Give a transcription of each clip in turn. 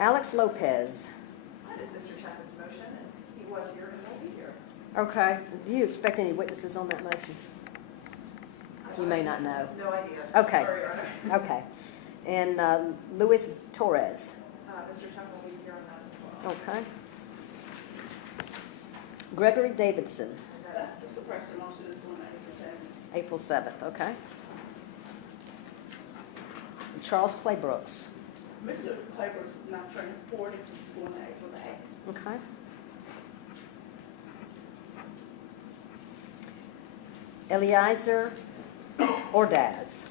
Alex Lopez. What is Mr. Chapman's was here and will be here. Okay. Do you expect any witnesses on that motion? You may not know. No idea. Okay. Sorry, Your Honor. Okay. And Luis Torres. Mr. Chuck will be here on that as well. Okay. Gregory Davidson. The suppression motion is on April April 7th. 7th. Okay. And Charles Claybrooks. Mr. Claiborne is not transported to on April the 8th. Okay. Eliezer Ordaz.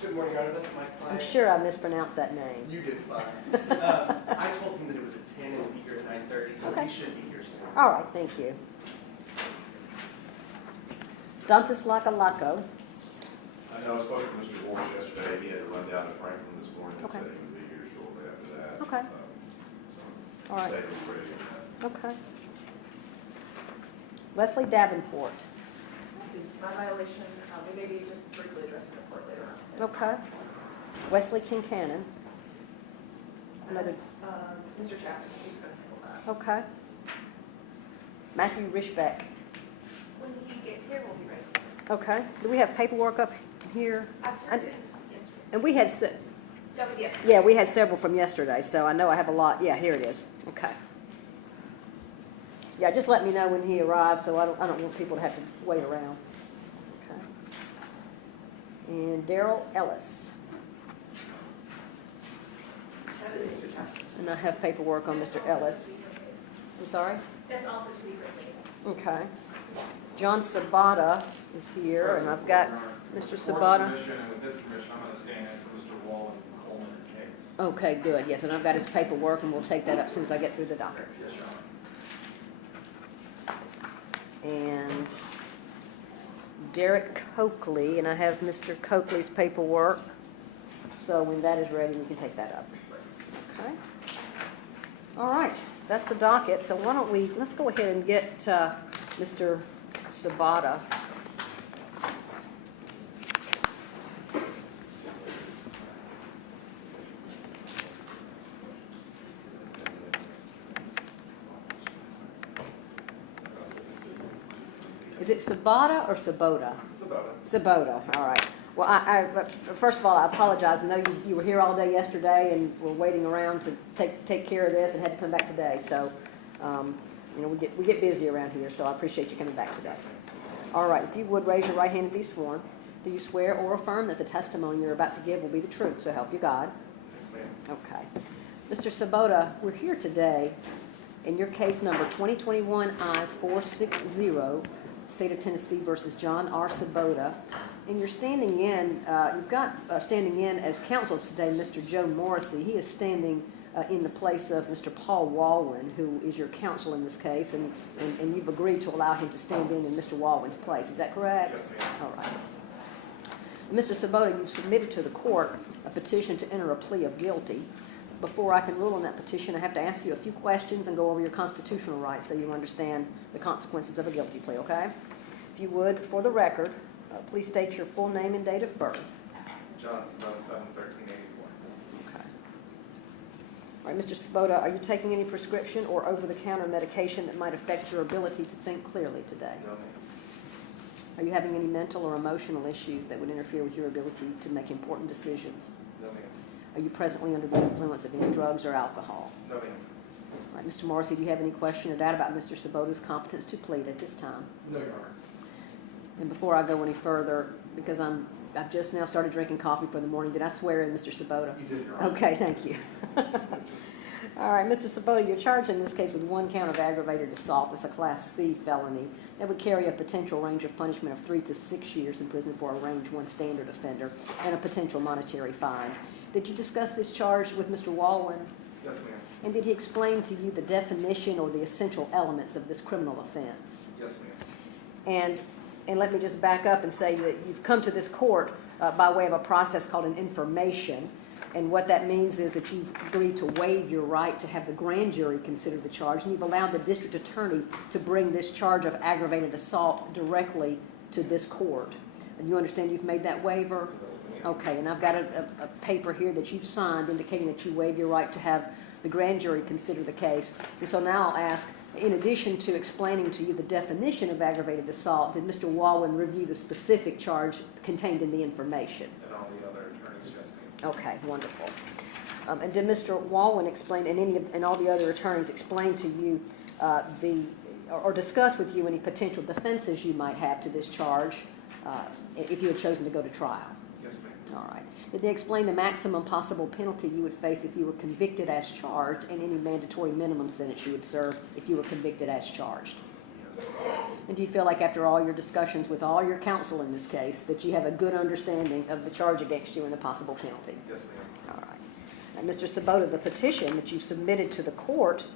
Good morning, Your Honor. That's my client. I'm sure I mispronounced that name. You did fine. I told him that it was at 10 and he'll be here at 9:30, so Okay. he should be here soon. All right, thank you. Dantas Lakalako. I know I spoke to Mr. Walsh yesterday. He had to run down to Franklin this morning and Okay. said he would be here shortly after that. Okay. So All right. David was ready on that. Okay. Leslie Davenport. Is my violation, we may be just briefly addressing the court later on. Okay. Wesley Kincannon. That's another. Mr. Chapman, he's going to handle that. Okay. Matthew Rishbeck. When he gets here, we'll be ready. Okay. Do we have paperwork up here? I've And- turned this yesterday. And we had, That was yesterday. yeah, we had several from yesterday, so I know I have a lot. Yeah, here it is. Okay. Yeah, just let me know when he arrives, so I don't want people to have to wait around. Okay. And Daryl Ellis. That is Mr. Chapman. And I have paperwork on Mr. Ellis. I'm sorry? That's also to be ready. Okay. John Sabata is here, and I've got Mr. With Sabata. permission and with his permission, I'm going to stand in for Mr. Wall and Coleman and Case. Okay, good. Yes, and I've got his paperwork, and we'll take that up as soon as I get through the docket. Yes, Your Honor. And Derek Coakley, and I have Mr. Coakley's paperwork. So when that is ready, we can take that up. Okay. All right, so that's the docket. So why don't let's go ahead and get Mr. Sabata. Is it Sabata or Sabota? Sabota, all right. Well, but first of all, I apologize. I know you were here all day yesterday and were waiting around to take care of this and had to come back today. So, we get busy around here, so I appreciate you coming back today. All right, if you would raise your right hand and be sworn. Do you swear or affirm that the testimony you're about to give will be the truth, so help you God? Yes, ma'am. Okay. Mr. Sabota, we're here today in your case number 2021 I-460, State of Tennessee versus John R. Sabota. And you're standing in, you've got standing in as counsel today, Mr. Joe Morrissey. He is standing in the place of Mr. Paul Walwyn, who is your counsel in this case, and you've agreed to allow him to stand in Mr. Walwyn's place. Is that correct? Yes, ma'am. All right. Mr. Sabota, you've submitted to the court a petition to enter a plea of guilty. Before I can rule on that petition, I have to ask you a few questions and go over your constitutional rights so you understand the consequences of a guilty plea, okay? If you would, for the record, please state your full name and date of birth. John Sabota, 7/13/84. Okay. All right, Mr. Sabota, are you taking any prescription or over-the-counter medication that might affect your ability to think clearly today? No, ma'am. Are you having any mental or emotional issues that would interfere with your ability to make important decisions? No, ma'am. Are you presently under the influence of any drugs or alcohol? No, ma'am. All right, Mr. Morrissey, do you have any question or doubt about Mr. Sabota's competence to plead at this time? No, Your Honor. And before I go any further, because I've just now started drinking coffee for the morning, did I swear in, Mr. Sabota? You did, Your Honor. Okay, thank you. All right, Mr. Sabota, you're charged in this case with one count of aggravated assault. It's a Class C felony. That would carry a potential range of punishment of 3 to 6 years in prison for a Range 1 standard offender and a potential monetary fine. Did you discuss this charge with Mr. Walwyn? Yes, ma'am. And did he explain to you the definition or the essential elements of this criminal offense? Yes, ma'am. And let me just back up and say that you've come to this court by way of a process called an information. And what that means is that you've agreed to waive your right to have the grand jury consider the charge, and you've allowed the district attorney to bring this charge of aggravated assault directly to this court. And you understand you've made that waiver? Yes, ma'am. Okay, and I've got a paper here that you've signed indicating that you waive your right to have the grand jury consider the case. And so now I'll ask In addition to explaining to you the definition of aggravated assault, did Mr. Walwin review the specific charge contained in the information? And all the other attorneys, yes, ma'am. Okay, wonderful. And did Mr. Walwin explain, and all the other attorneys explain to you or discuss with you any potential defenses you might have to this charge if you had chosen to go to trial? Yes, ma'am. All right. Did they explain the maximum possible penalty you would face if you were convicted as charged, and any mandatory minimum sentence you would serve if you were convicted as charged? Yes. And do you feel like after all your discussions with all your counsel in this case that you have a good understanding of the charge against you and the possible penalty? Yes, ma'am. All right. And Mr. Sabota, the petition that you submitted to the court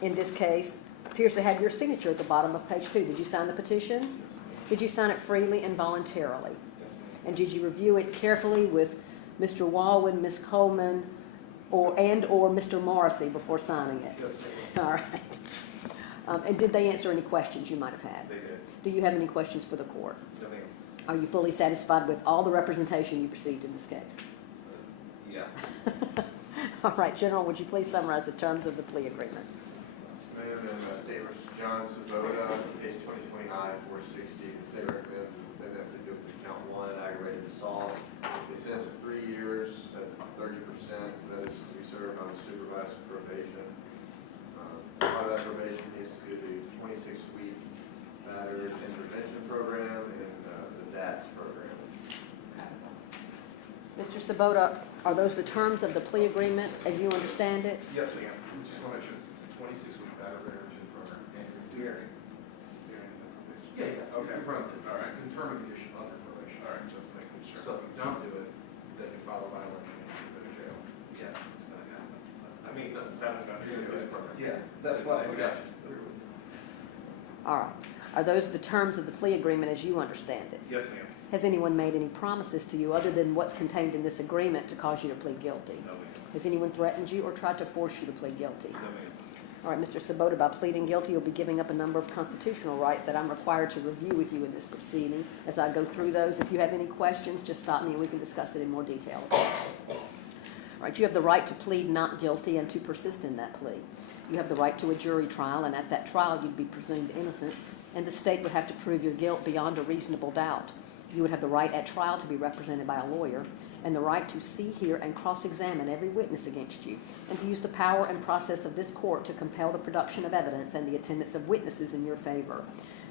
in this case appears to have your signature at the bottom of page 2. Did you sign the petition? Yes, ma'am. Did you sign it freely and voluntarily? Yes, ma'am. And did you review it carefully with Mr. Walwin, Ms. Coleman, or Mr. Morrissey before signing it? Yes, ma'am. All right. And did they answer any questions you might have had? They did. Do you have any questions for the court? No, ma'am. Are you fully satisfied with all the representation you've received in this case? Yeah. All right, General, would you please summarize the terms of the plea agreement? Ma'am, in State v. John Sabota, case 2020-I-460, the state recommends the defendant plead guilty to count 1, aggravated assault. They sentence of 3 years, that's 30%, that is to be served on supervised probation. Part of that probation is to the 26-week battered intervention program and the DATS program. Mr. Sabota, are those the terms of the plea agreement as you understand it? Yes, ma'am. Just want to make sure, 26-week battle intervention program. During probation. Yeah, okay. All right. In term and condition under probation. All right, just making sure. So if you don't do it, then you file a violation and you go to jail. Yeah. I mean, yeah, that's what we got you. All right. Are those the terms of the plea agreement as you understand it? Yes, ma'am. Has anyone made any promises to you other than what's contained in this agreement to cause you to plead guilty? No, ma'am. Has anyone threatened you or tried to force you to plead guilty? No, ma'am. All right, Mr. Sabota, by pleading guilty, you'll be giving up a number of constitutional rights that I'm required to review with you in this proceeding. As I go through those, if you have any questions, just stop me and we can discuss it in more detail. All right, you have the right to plead not guilty and to persist in that plea. You have the right to a jury trial, and at that trial you'd be presumed innocent, and the state would have to prove your guilt beyond a reasonable doubt. You would have the right at trial to be represented by a lawyer, and the right to see, hear, and cross-examine every witness against you, and to use the power and process of this court to compel the production of evidence and the attendance of witnesses in your favor.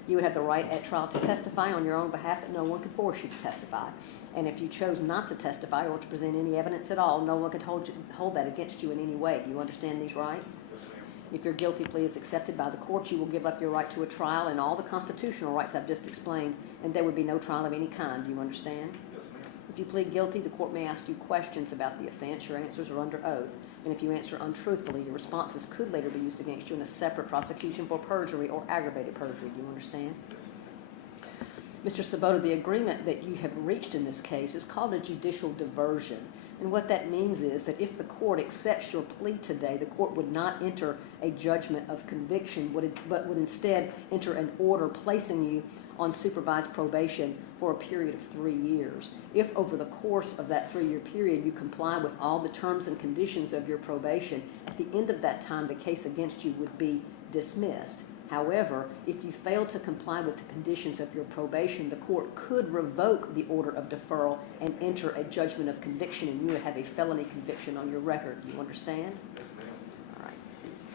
You would have the right at trial to testify on your own behalf, and no one could force you to testify. And if you chose not to testify or to present any evidence at all, no one could hold that against you in any way. Do you understand these rights? Yes, ma'am. If your guilty plea is accepted by the court, you will give up your right to a trial and all the constitutional rights I've just explained, and there would be no trial of any kind. Do you understand? Yes, ma'am. If you plead guilty, the court may ask you questions about the offense. Your answers are under oath. And if you answer untruthfully, your responses could later be used against you in a separate prosecution for perjury or aggravated perjury. Do you understand? Yes, ma'am. Mr. Sabota, the agreement that you have reached in this case is called a judicial diversion. And what that means is that if the court accepts your plea today, the court would not enter a judgment of conviction, but would instead enter an order placing you on supervised probation for a period of 3 years. If over the course of that 3-year period you comply with all the terms and conditions of your probation, at the end of that time the case against you would be dismissed. However, if you fail to comply with the conditions of your probation, the court could revoke the order of deferral and enter a judgment of conviction, and you would have a felony conviction on your record. Do you understand? Yes, ma'am. All right.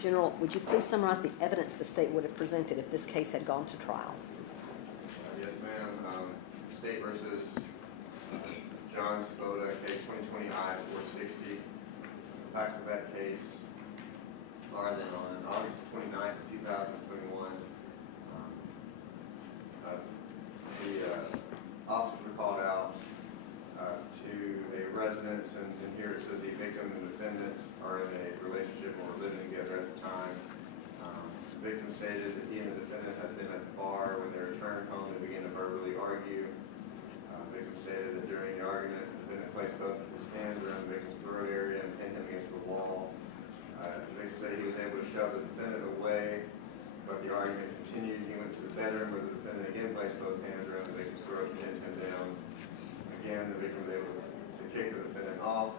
General, would you please summarize the evidence the state would have presented if this case had gone to trial? Yes, ma'am. State versus John Sabota, case 2020-I-460. Facts of that case are that on August 29th, 2021, the officers were called out to a residence, and here it says the victim and the defendant are in a relationship or were living together at the time. The victim stated that he and the defendant had been at the bar. When they returned home, they began to verbally argue. The victim stated that during the argument, the defendant placed both of his hands around the victim's throat area and pinned him against the wall. The victim said he was able to shove the defendant away, but the argument continued. He went to the bedroom where the defendant again placed both hands around the victim's throat and pinned him down. Again, the victim was able to kick the defendant off.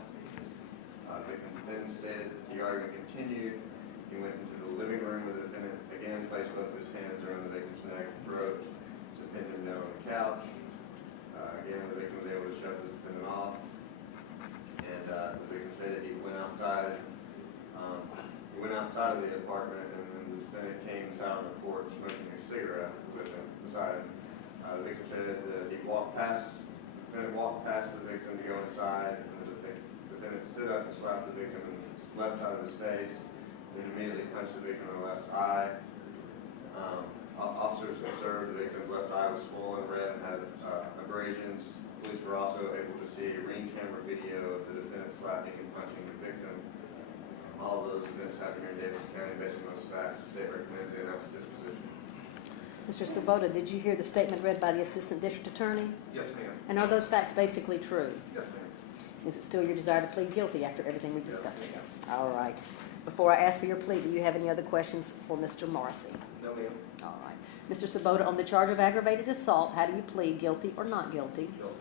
The victim then stated that the argument continued. He went into the living room with the of his hands around the victim's neck and throat to pin him down on the couch. Again, the victim was able to shove the defendant off. And the victim said that he went outside. He went outside of the apartment, and then the defendant came and sat on the porch smoking a cigarette with him beside him. The victim said that he walked past. The defendant walked past the victim to go inside, and the defendant stood up and slapped the victim in the left side of his face, and then immediately punched the victim in the left eye. Officers observed the victim's left eye was swollen red and had abrasions. Police were also able to see a ring camera video of the defendant slapping and punching the victim. All of those events happened here in Davidson County. Based on those facts, the state recommends the announced disposition. Mr. Sabota, did you hear the statement read by the Assistant District Attorney? Yes, ma'am. And are those facts basically true? Yes, ma'am. Is it still your desire to plead guilty after everything we've discussed? Yes, ma'am. All right. Before I ask for your plea, do you have any other questions for Mr. Morrissey? No, ma'am. All right. Mr. Sabota, on the charge of aggravated assault, how do you plead, guilty or not guilty? Guilty.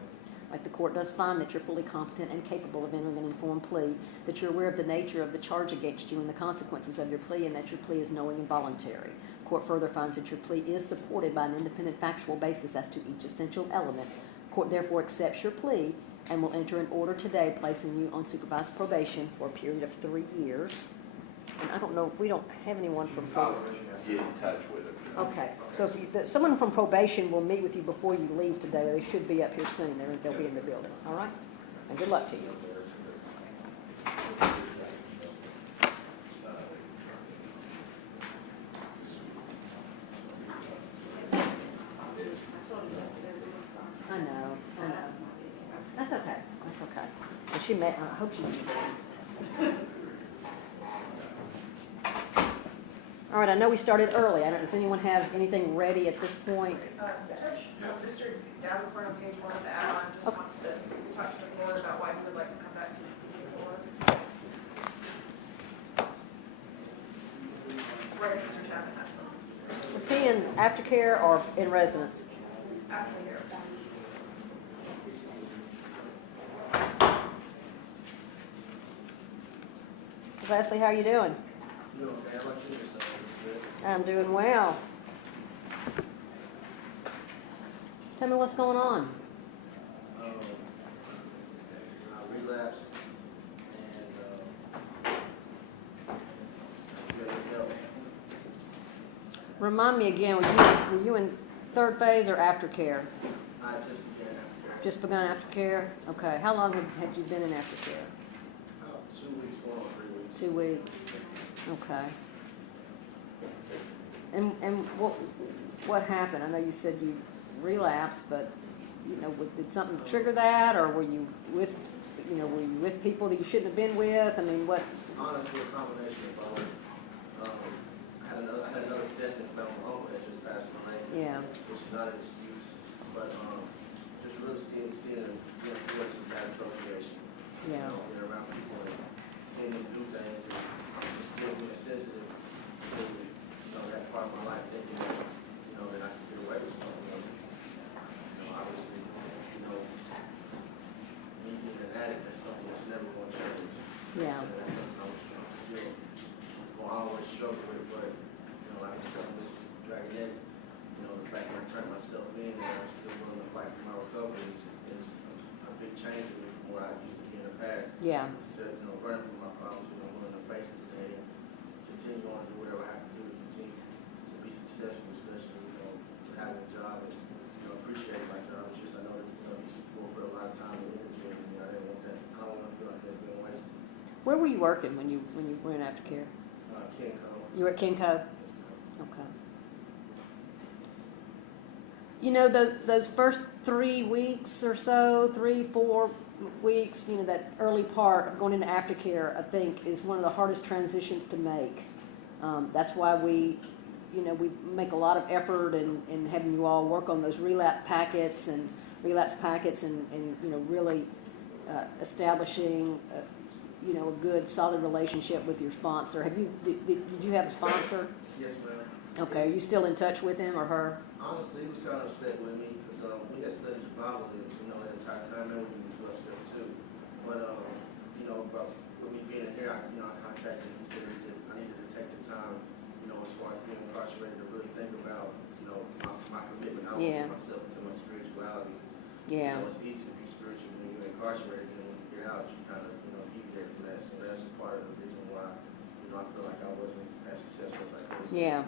Like the court does find that you're fully competent and capable of entering an informed plea, that you're aware of the nature of the charge against you and the consequences of your plea, and that your plea is knowing and voluntary. Court further finds that your plea is supported by an independent factual basis as to each essential element. Court therefore accepts your plea and will enter an order today placing you on supervised probation for a period of 3 years. And I don't know, we don't have anyone from probation. Get in touch with them. Okay, so if you, someone from probation will meet with you before you leave today. They should be up here soon. They'll be in the building, all right? And good luck to you. I know. That's okay, that's okay. And she met, I hope she's in the building. All right, I know we started early. Does anyone have anything ready at this point? Judge, Mr. Davenport on page 1 of the add-on just Okay. wants to talk to the board about why he would like to come back to the board. Right, Mr. Chapman has some Was he in aftercare or in residence? after here. Leslie, how are you doing? Doing okay, how about you? I'm doing well. Tell me what's going on. I relapsed and I still need help. Remind me again, were you in third phase or aftercare? I just began after Just begun aftercare? Okay. How long had you been in aftercare? about 2 weeks, going on 3 weeks. 2 weeks. Okay. And what happened? I know you said you relapsed, but did something trigger that, or were you with people that you shouldn't have been with? I mean, what? Honestly, a combination of both. I had another death in my uncle that just passed away. Yeah. Which is not an excuse, but just really seeing the importance of that association. Yeah. Being around people and seeing them do things and just still being sensitive to that part of my life, thinking that that I could get away with something. Obviously, me being an addict, that's something that's never going to change. Yeah. And that's something I'm still will always struggle with, but like I was telling this Dragon Eddy, the fact that I turned myself in and I'm still willing to fight for my recovery is a big change in me from what I used to be in the past. Yeah. Instead of running from my problems, willing to face it today and continue on to do whatever I have to do to continue to be successful, especially to having a job and appreciate my job. It's just I know that you support for a lot of time and energy, and I didn't want that. I don't want to feel like that's being wasted. Where were you working when you were in aftercare? Kenco. You were at Kenco? Okay. Those first 3 weeks or so, 3-4 weeks, that early part of going into aftercare, I think, is one of the hardest transitions to make. That's why we make a lot of effort in having you all work on those relapse packets and really establishing a good, solid relationship with your sponsor. Did you have a sponsor? Yes, ma'am. Okay. Are you still in touch with him or her? Honestly, he was kind of upset with me because we had studied the Bible, the entire time, and we did 12 steps too. But but with me being in here, I contacted him. He said that I needed to take the time, as far as being incarcerated, to really think about, my commitment out Yeah. to myself, to my spirituality. Yeah. It's easy to be spiritual when you're incarcerated, and when you get out, you kind of, deviate from that. So that's part of the reason why, I feel like I wasn't as successful as I could. Yeah.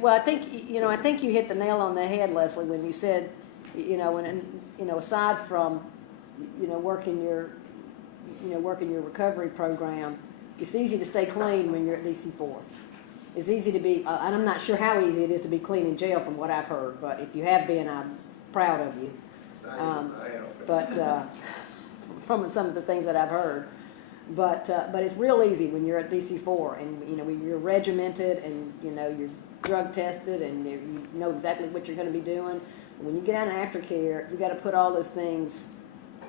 Well, I think you hit the nail on the head, Leslie, when you said, aside from, working your recovery program, it's easy to stay clean when you're at DC-4. It's easy to be, and I'm not sure how easy it is to be clean in jail from what I've heard, but if you have been, I'm proud of you. I am. But from some of the things that I've heard. But it's real easy when you're at DC-4 and, when you're regimented and, you're drug tested and you know exactly what you're going to be doing. When you get out of aftercare, you got to put all those things,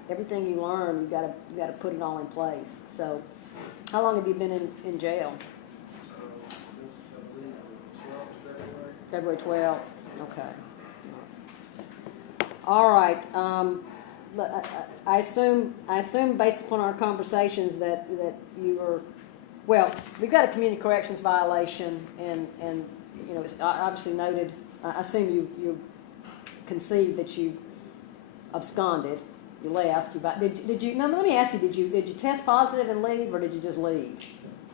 everything you learn, you got to put it all in place. So how long have you been in jail? Since, I believe, 12th February 12th? Okay. All right. I assume based upon our conversations that you were, well, we've got a community corrections violation and it's obviously noted. I assume you concede that you absconded, you left. Did you? No, let me ask you. Did you test positive and leave, or did you just leave?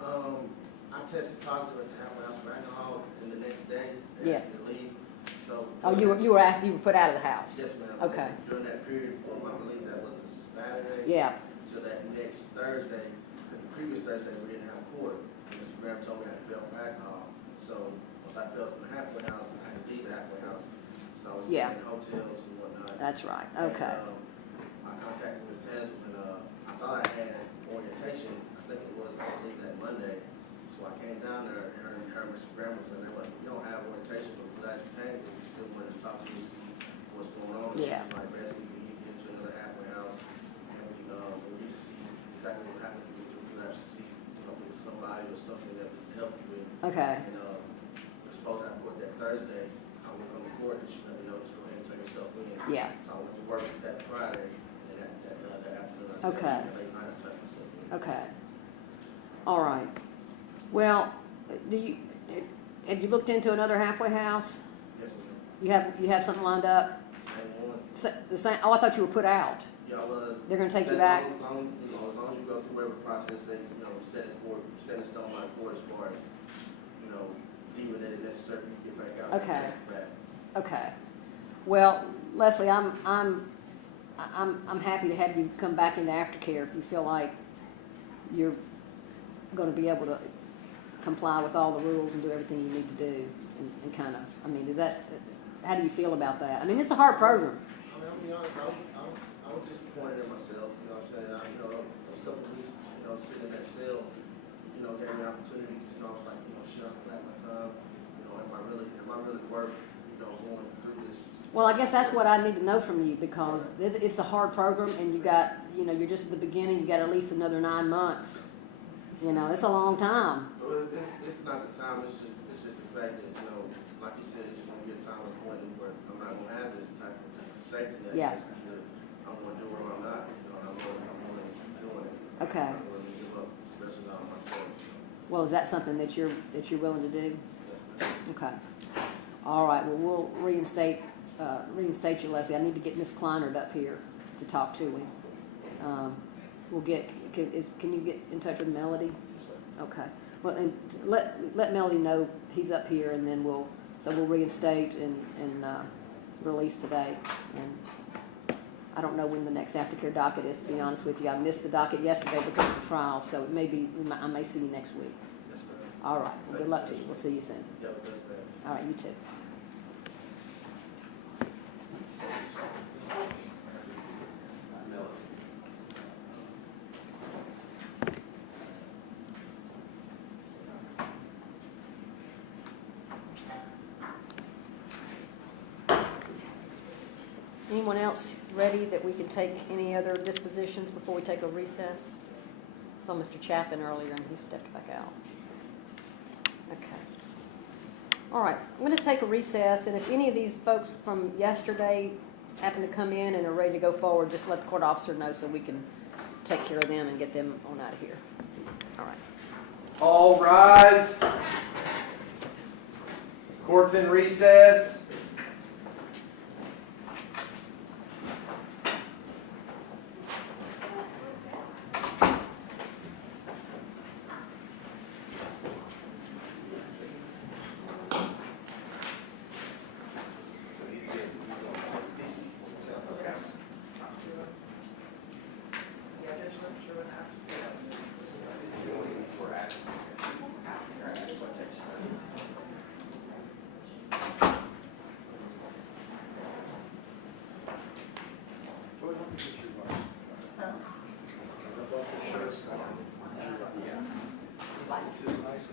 I tested positive at the halfway house of alcohol, and the next day they Yeah. asked me to leave. So You were put out of the house. Yes, ma'am. Okay. During that period from, I believe that was a Saturday. Yeah. To that next Thursday, because the previous Thursday we didn't have court. And Mr. Graham told me I had failed from alcohol. So once I failed from the halfway house, I had to leave the halfway house. So I was Yeah. staying in hotels and whatnot. That's right. Okay. And, I contacted Ms. Tennessean, and I thought I had orientation. I think it was, I believe, that Monday. So I came down there, and her and Mr. Graham was in there. Like, you don't have orientation, but we're glad you came. But we still wanted to talk to you, see what's going on. Yeah. Like, basically, we need to get into another halfway house, and we need to see exactly what happened to you. We have to see, with somebody or something that we can help you with. Okay. And we're supposed to have court that Thursday. I went from the court, and she let me know, just go ahead and turn yourself in. Yeah. So I went to work that Friday, and that afternoon, Okay. late night, I turned myself in. Okay. All right. Well, have you looked into another halfway house? Yes, ma'am. You have something lined up? Same one. The same. Oh, I thought you were put out. Yeah, They're going to take you as back. long as you go through whatever process they, set in stone by the court as far as, deeming that it's necessary to get back out. Okay. Back. Okay. Well, Leslie, I'm happy to have you come back into aftercare if you feel like you're going to be able to comply with all the rules and do everything you need to do and kind of, how do you feel about that? It's a hard program. I'll be honest, I was disappointed in myself, what I'm saying? Those couple of weeks, sitting in that cell, gave me an opportunity, I was like, should I flat my time? Am I really worth, going through this? Well, I guess that's what I need to know from you because it's a hard program and you're just at the beginning, you got at least another 9 months. It's a long time. Well, it's not the time, it's just the fact that, like you said, it's going to be a time of point where I'm not going to have this type of safety net. Yeah. Either I'm going to do it or I'm not. I'm willing to keep doing it. Okay. I'm willing to give up, especially on myself. Well, is that something that you're willing to do? Yes, Okay. All right. Well, we'll reinstate you, Leslie. I need to get Miss Kleinert up here to talk to him. Can you get in touch with Melody? Okay. Well, and let Melody know he's up here, and then we'll reinstate and release today. And I don't know when the next aftercare docket is. To be honest with you, I missed the docket yesterday because of the trial, so it may be I may see you next week. Yes, ma'am. All right. Well, good luck to you. We'll see you soon. Yeah, but that's that. All right. You too. Anyone else ready that we can take any other dispositions before we take a recess? Saw Mr. Chapin earlier and he stepped back out. Okay. All right, I'm going to take a recess, and if any of these folks from yesterday happen to come in and are ready to go forward, just let the court officer know so we can take care of them and get them on out of here. All right. All rise. Court's in recess.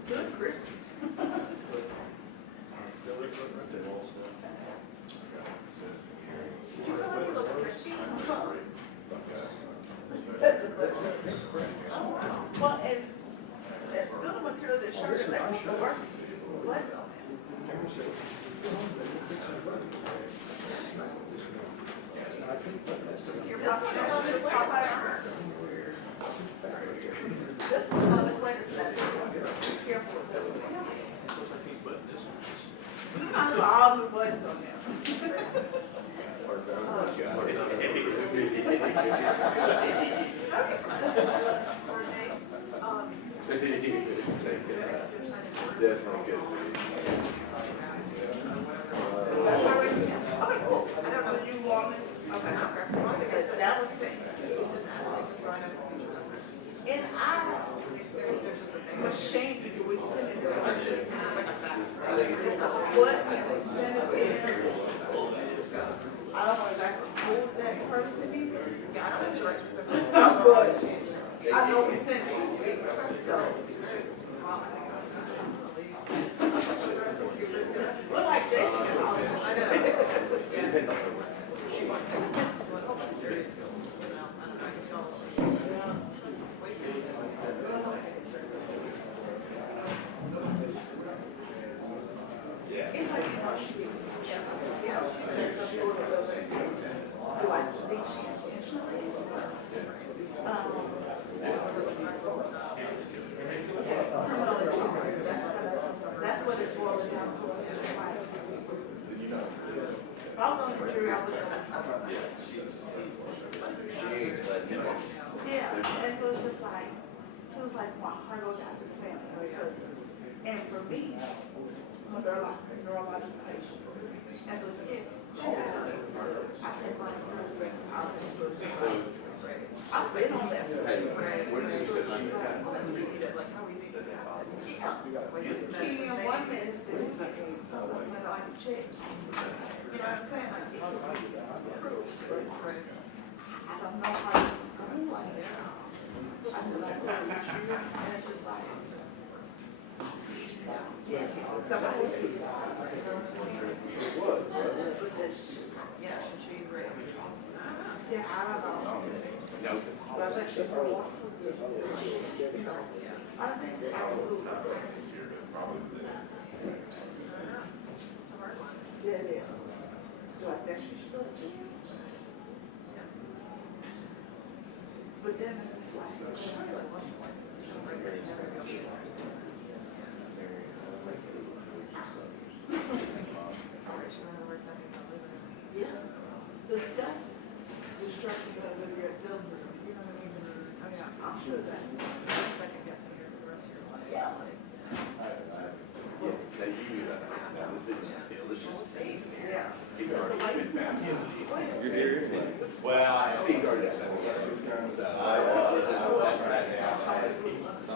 Good Christian. Did you tell him he looked crispy? Well, as good material that shirt is like work. What? This one is on his way to Snapper. This one's on his way to Snapper. Be careful with those. You got all the buttons on there. That's already sent. Okay, cool. I don't know, you want it? Okay. That was sent. In our machine, we send it directly. It's a button and we send it in. I don't know if I can hold that person either. Yeah, I don't have directions. But I know we send it. So. Look like Jason. I know. Depends on the work. It's like, you know, she did. Do I think she intentionally did it? That's what it boils down to. If I'm going to jury, I would go. Yeah, and so it's just like, it was like my heart goes out to the family because, and for me, I'm a neurological patient, and so it's scary. I've had my surgery. I've been on that surgery. Key in one medicine, some of us men like checks. You know what I'm saying? Like, I don't know how to do like that. I feel like, and it's just like, yes, somebody. Yeah, should she read? Yeah, I don't know. But I think she's remorseful. I think absolutely. Yeah, it is. Do I think she's still a chance? But then it's like, yeah, the self-destruction of yourself, you know what I mean? I mean, I'm sure that's Second guessing here for the rest of your life. yeah. Yeah. You're here? Well, I think already. So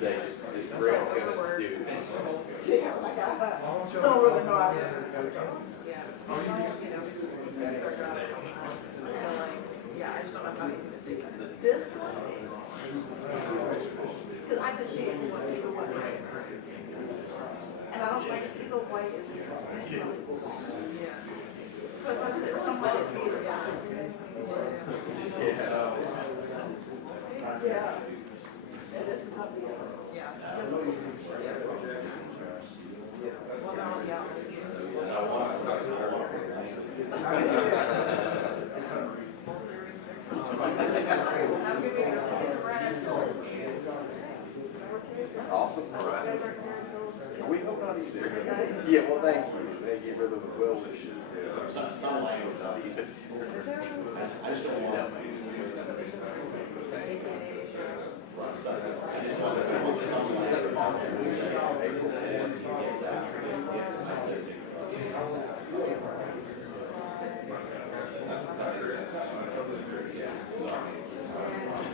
they just, this grill's gonna do. Yeah, like I don't really know how this is gonna go. Yeah. You know, it's gonna start out sometimes. I feel like, yeah, I just don't know how he's mistaken. This one, because I could see it from either one. And I don't think either way is necessarily wrong. Yeah. Because I said somebody see it. Yeah. And this is how we are. Yeah. Well, now, yeah. Have a good weekend. Awesome, all right. We hope not either. Yeah, well, thank you. Thank you for the well wishes. Some language, I just don't want.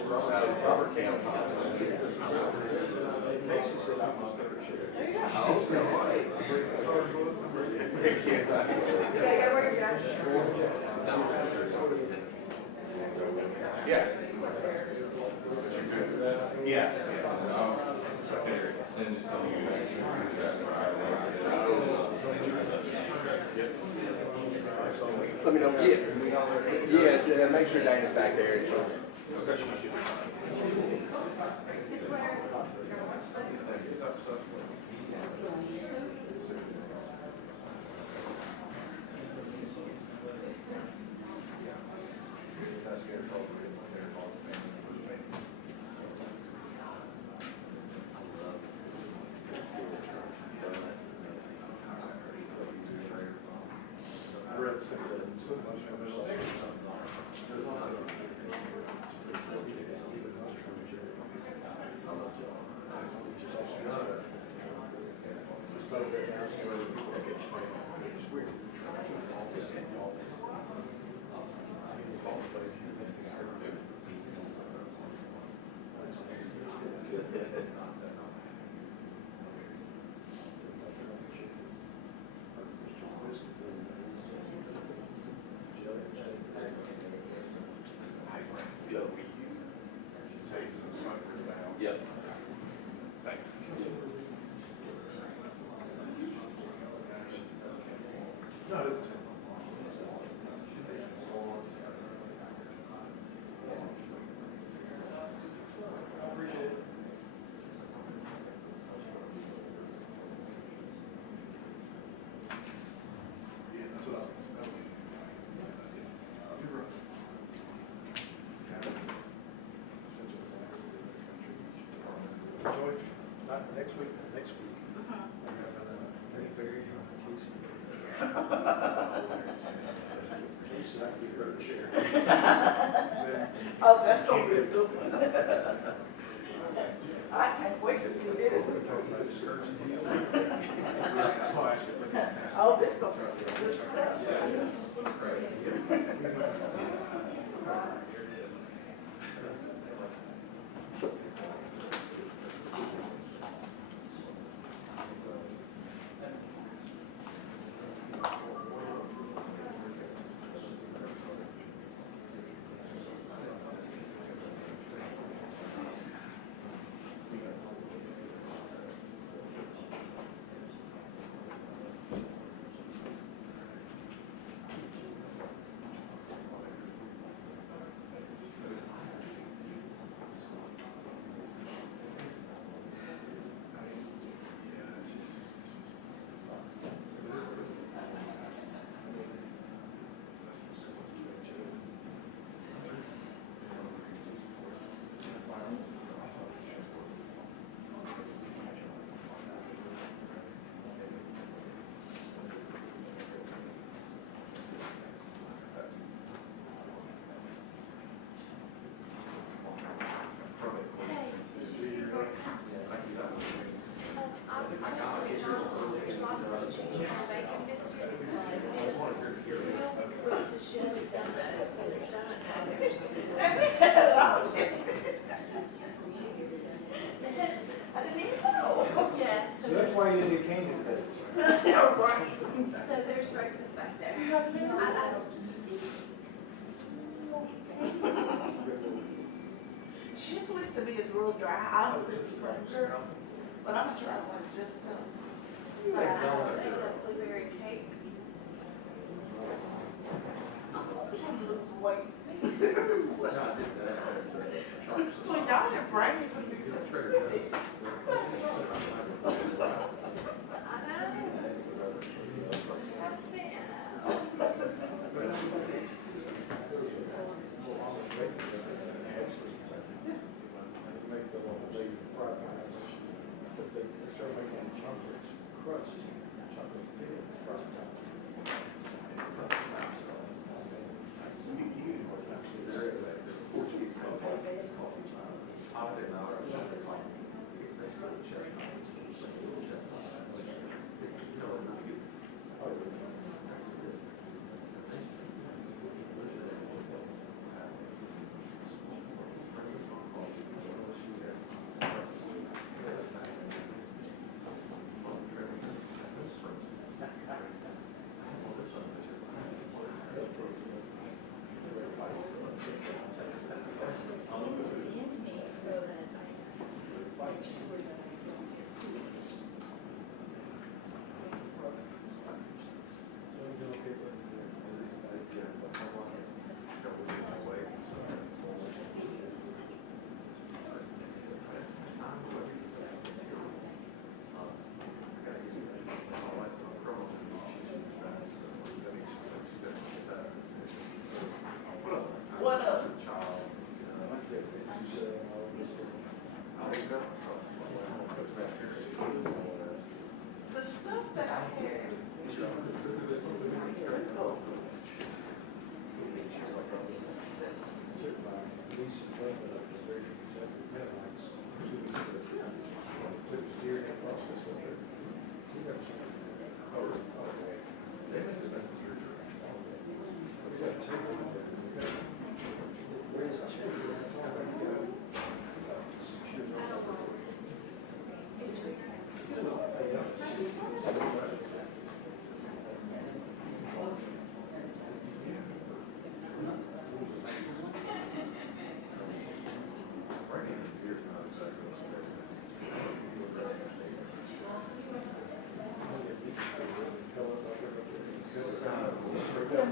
Robert County. Yeah. Yeah. Let me know. Yeah, make sure Dana's back there. And she'll- I read some of them, so much. There's also. Yes. No, it isn't. I appreciate it. Yeah, that's what I was gonna say. You're right. Yeah, that's such a fabulous thing in the country. Joy, not next week, next week. We're having a Mary Berry Casey. Casey, I can be third chair. Oh, that's gonna be a good one. I can't wait to see this. Talking about skirts and heels. Slash it. Oh, this gonna be some good stuff. I didn't even know. Yeah, so So that's why you didn't get candy today. so there's breakfast back there. Shipley's to me is real dry. I'm a Christmas cracker girl, but I'm gonna try one just I ate a blueberry cake. I'm gonna lose weight. So y'all didn't bring me with these. I know. I see.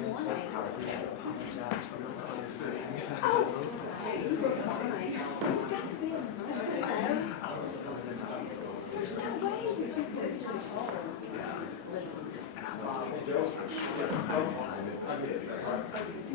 morning. Apologize for my saying. Oh, you were fine. You got to be in the moment. I was in my feelings. There's no way that you could have Yeah. Listen. And I love to. I'm sure I have time in my business. Yeah.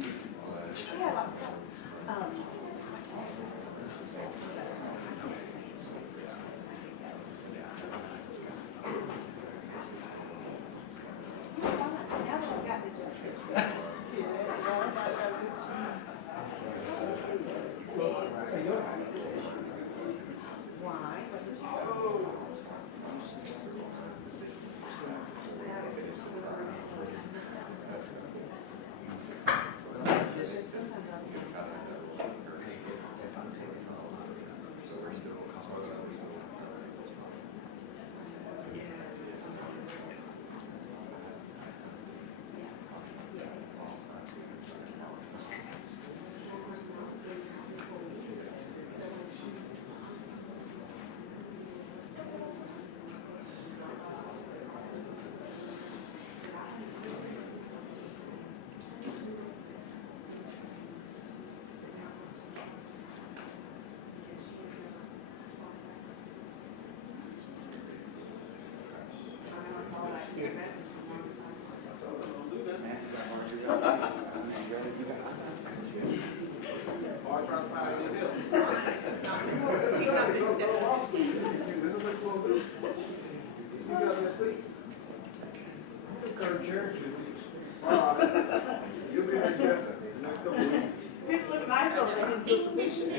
He's looking nice over there, his good position. I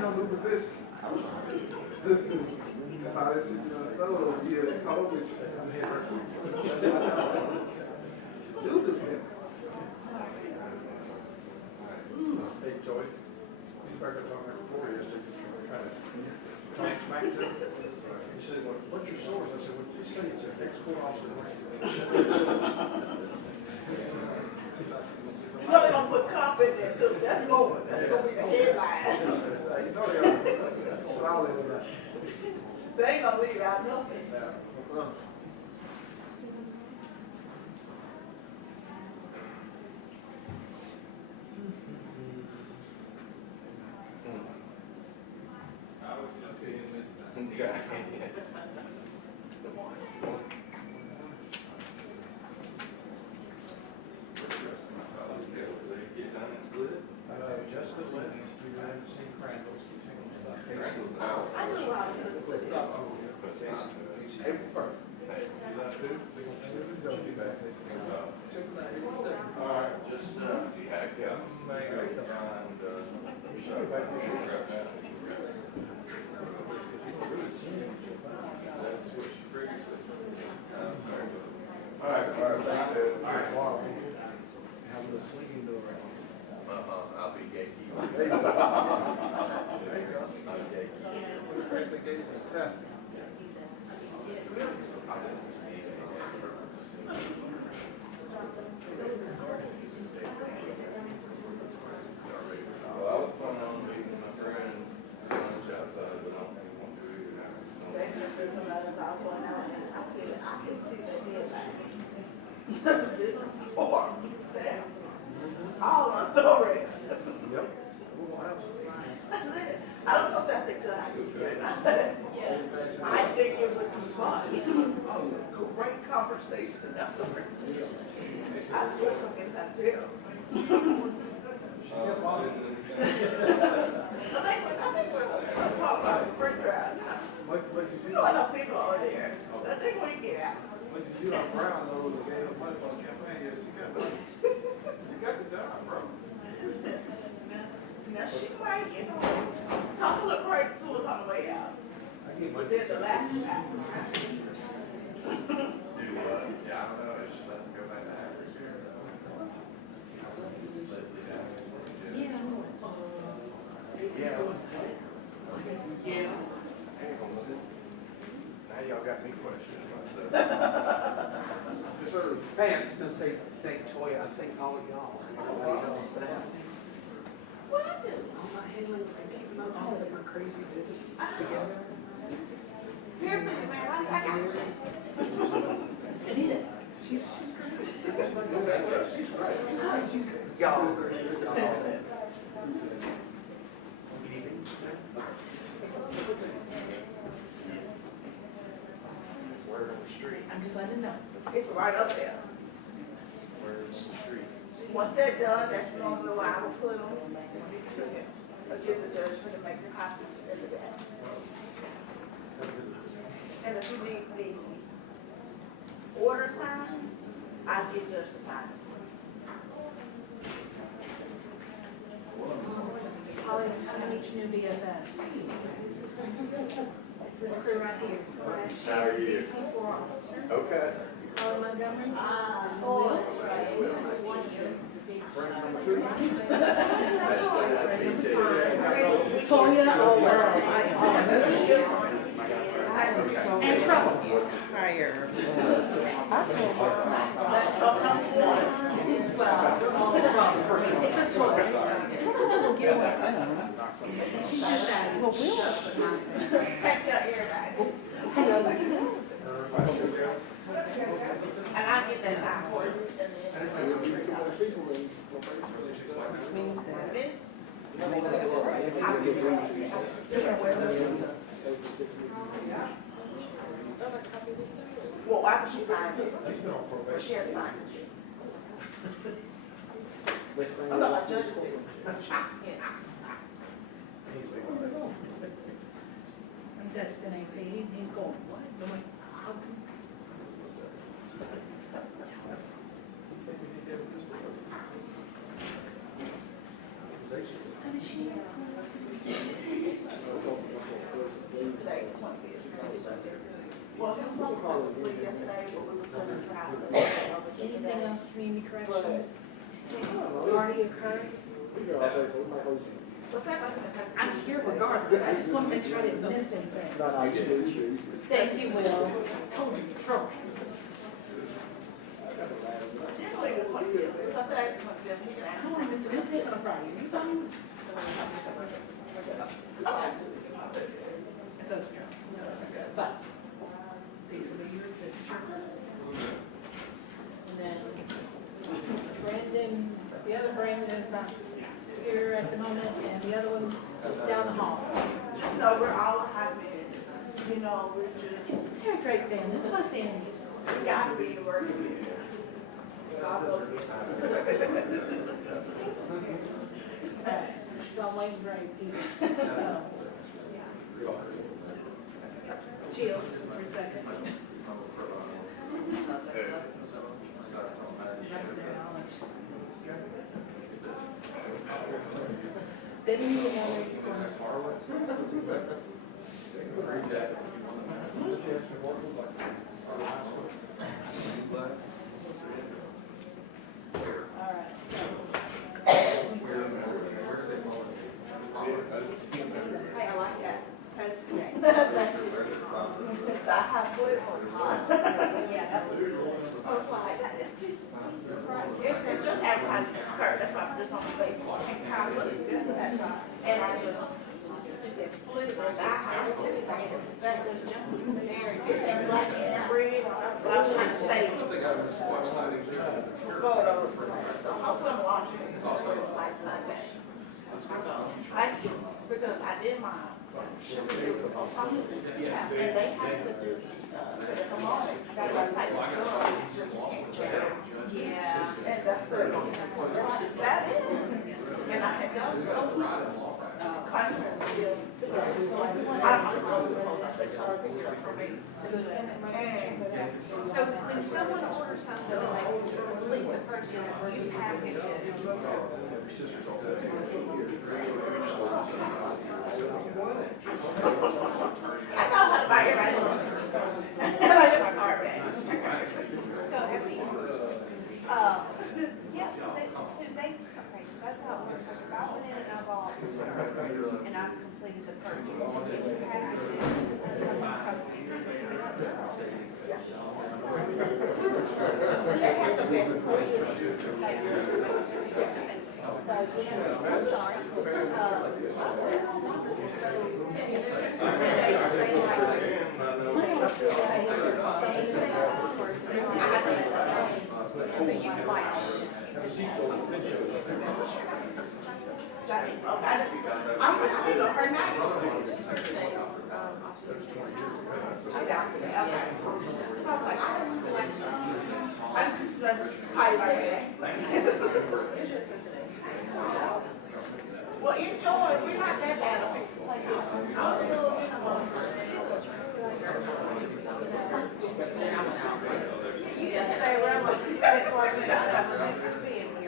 know new position. That's how this is thorough, yeah, COVID. Hey, Joey, you back up talking before yesterday, trying to talk smack to him. He said, "Well, what's your source?" I said, "What did you say?" It's an ex-court officer. You know they're gonna put cop in there too, that's going, that's gonna be the headline. You know they are. That's all they do. They ain't gonna leave out nothing. Okay. Jessica Lynn, we haven't seen Crandall's. I knew I was gonna put it up. April first. All right, just, all right, thanks, Ed. All right, wow. Having a swinging door around. I'll be gatekeeper. There you go. There you go. I'm gatekeeper. Actually gave it a test. Well, I was planning on meeting my friend lunch outside, but I don't think I want to either. They just said somebody was out going out and I said, I can see the headline. Four, there. All on story. Yep. I said, I don't know if that's exactly right. I said, I think it would be fun. Great conversation. I still think it's that too. I think we're talking about the free drive now. What You know enough people are there. I think we can get out. What you do on Brown, though, was a gay money for the campaign, yes, you got the job, bro. Now she might, you know, talk a little crazy to us on the way out. But then the last Yeah, I don't know, it's just let's go back to average here. Let's see that. Yeah. Now y'all got me questioning myself. Yes, sir. Hey, I was just gonna say, thank Toya, I thank all of y'all, and everybody else, but I have What I do? all my handling, and keeping up all of my crazy exhibits together. Here, man, I got you. Anita. She's crazy. She's right. She's crazy. Y'all. Word on the street. I'm just letting you know. It's right up there. Word on the street. Once they're done, that's normally where I will put them. Or give the judge for to make the copy in the day. And if you need the order signed, I get judge to sign it. Alex, how to meet your new BFFs? It's this crew right here. She's How are the you? DC4 officer. Okay. Holly Montgomery. This is Oh, Will. Nice to meet you. Toya, and Trouble. let's talk number one. Well, it's a toy. She's just out. Well, Will, Can't tell everybody. And I get that signed for you. This. Well, after she finds it, but she hasn't signed it yet. I'm not like judges. I'm texting AP, he's going, what? I'm like, so did she? Today's 25th. Well, he was supposed to talk to Plea yesterday, but we was gonna try to. Anything else community corrections already occurred? I'm here regardless, I just want to make sure I didn't miss anything. Thank you, Will. Told you, trouble. Generally the 25th, because today's the 25th, he can I ask. don't want to miss anything on a Friday. You talking? Okay. It's up to you. But these will be your, this is your. And then Brandon, the other Brandon is not here at the moment, and the other one's down the hall. Just know we're all a hot mess. You know, we're just, They're a great family. It's my family. we gotta be working with. God love you. It's always great, Peter. Chill for a second. That's their knowledge. They didn't even know where he's going. All right, so. Hey, I like that. That's today. The high split was hot. Yeah, that would be good. I was like, It's two pieces, right? it's just advertising the skirt, that's why I'm just on the Facebook. And how it looks good, that's right. And I just, it's split, and I have to, that's a jump. It's a black and red, but I was trying to save photos. So hopefully I'm watching the website Sunday. Because I did mine. And they have to do, at the moment, that website is good. Yeah. And that's the, that is, and I had done contract deal. So when someone orders something and they complete the purchase, you package it. I told her to buy everybody. And I get my card back. Go happy. Yeah, so they, okay, so that's how it works. Like if I went in and I bought the skirt and I completed the purchase, and then you package it, that's how it's supposed to be. They have the best place. So, I'm sorry. That's wonderful. So, they say like, I have to let them know. So you could like, Johnny, oh, I didn't know her name. She got today, okay. So I was like, I didn't feel like, I just like, party like that. It's just for today. Well, enjoy, we're not that bad of people. I'll still get them on. you can stay around like this before I get out of the being here.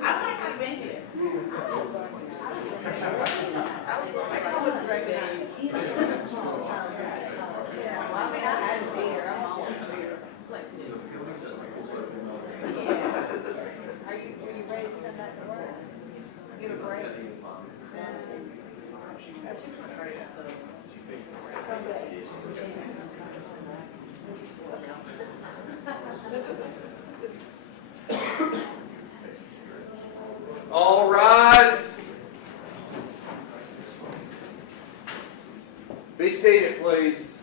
I like how been here. I wouldn't recognize. Well, I mean, I had to be here, I'm always here. Yeah. Are you ready to come back to work? Get a break? All rise. Be seated, please.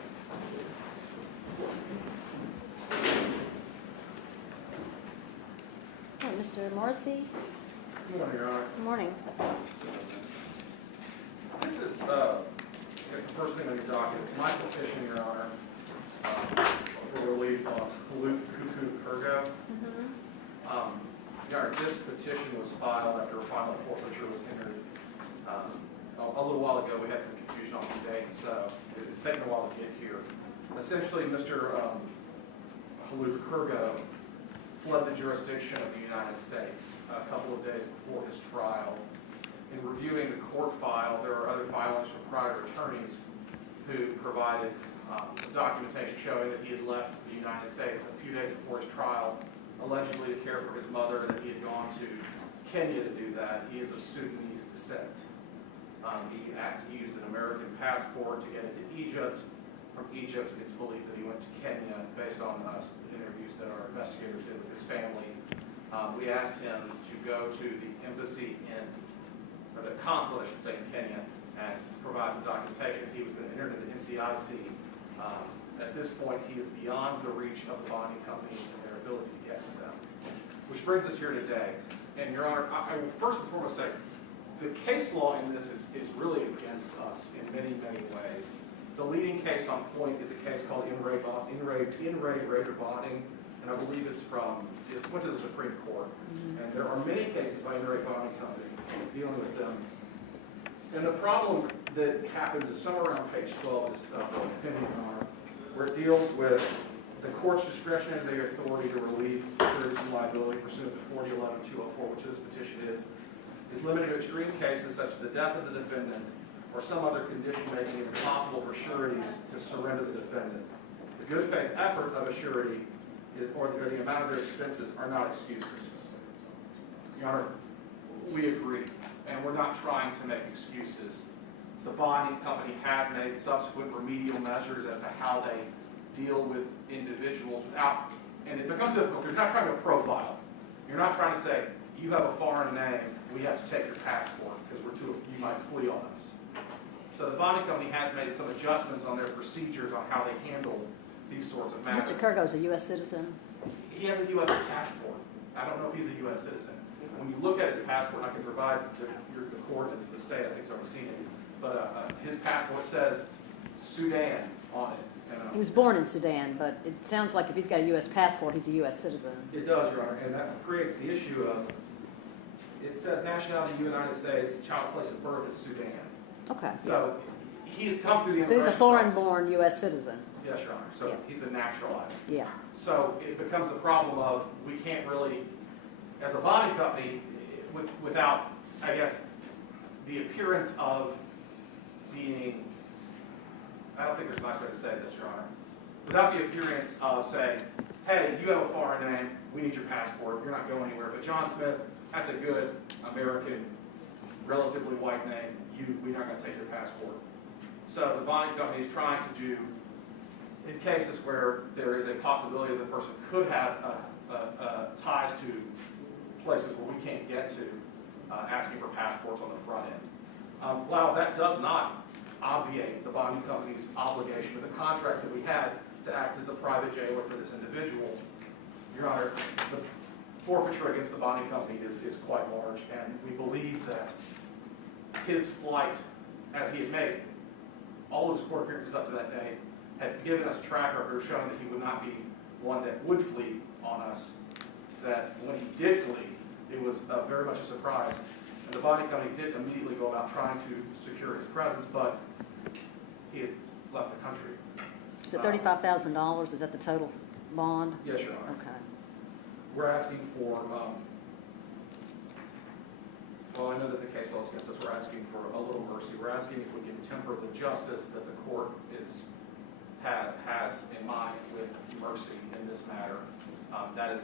Oh, Mr. Morrissey, Good morning, Your Honor. good morning. This is, the first thing on your docket, my petition, Your Honor, for relief on Cuckoo Kurgo. Your Honor, this petition was filed after a final forfeiture was entered. A little while ago, we had some confusion on the date, so it's taken a while to get here. Essentially, Mr. Haluk Kurgo fled the jurisdiction of the United States a couple of days before his trial. In reviewing the court file, there are other filings from prior attorneys who provided documentation showing that he had left the United States a few days before his trial, allegedly to care for his mother, that he had gone to Kenya to do that. He is of Sudanese descent. He used an American passport to get into Egypt. From Egypt, it's believed that he went to Kenya based on interviews that our investigators did with his family. We asked him to go to the embassy or the consulate, I should say, in Kenya, and provide some documentation. He was going to enter into the NCIC. At this point, he is beyond the reach of the bonding companies and their ability to get to them. Which brings us here today. And Your Honor, I will first and foremost say, the case law in this is really against us in many, many ways. The leading case on point is a case called In re Greater Bonding, and I believe it went to the Supreme Court. And there are many cases by In re Bonding Company dealing with them. And the problem that happens is somewhere around page 12 of this opinion, Your Honor, where it deals with the court's discretionary authority to relieve securities from liability pursuant to 4011-204, which this petition is limited to extreme cases such as the death of the defendant or some other condition making it impossible for sureties to surrender the defendant. The good faith effort of a surety or the amount of their expenses are not excuses. Your Honor, we agree, and we're not trying to make excuses. The bonding company has made subsequent remedial measures as to how they deal with individuals without, and it becomes difficult. You're not trying to profile. You're not trying to say, you have a foreign name, we have to take your passport because you might flee on us. So the bonding company has made some adjustments on their procedures on how they handle these sorts of matters. Mr. Kurgo's a U.S. citizen. He has a U.S. passport. I don't know if he's a U.S. citizen. When you look at his passport, I can provide the court and the state, I think it's already seen it, but his passport says Sudan on it. He was born in Sudan, but it sounds like if he's got a U.S. passport, he's a U.S. citizen. It does, Your Honor, and that creates the issue of, it says nationality United States, child place of birth is Sudan. Okay. So he's come through the So he's a immigration foreign-born U.S. citizen. process. Yes, Your Honor. So Yeah. he's been naturalized. Yeah. So it becomes the problem of we can't really, as a bonding company, without, I guess, the appearance of being, I don't think there's a nice way to say this, Your Honor, without the appearance of saying, hey, you have a foreign name, we need your passport, you're not going anywhere. But John Smith, that's a good American, relatively white name, we're not going to take your passport. So the bonding company is trying to do, in cases where there is a possibility that the person could have ties to places where we can't get to, asking for passports on the front end. While that does not obviate the bonding company's obligation with the contract that we had to act as the private jailer for this individual, Your Honor, the forfeiture against the bonding company is quite large, and we believe that his flight, as he had made all of his court appearances up to that day, had given us a track record showing that he would not be one that would flee on us, that when he did flee, it was very much a surprise. And the bonding company did immediately go about trying to secure his presence, but he had left the country. Is it $35,000? Is that the total bond? Yes, Your Honor. Okay. We're asking for, well, I know that the case law is against us. We're asking for a little mercy. We're asking if we can temper the justice that the court has in mind with mercy in this matter.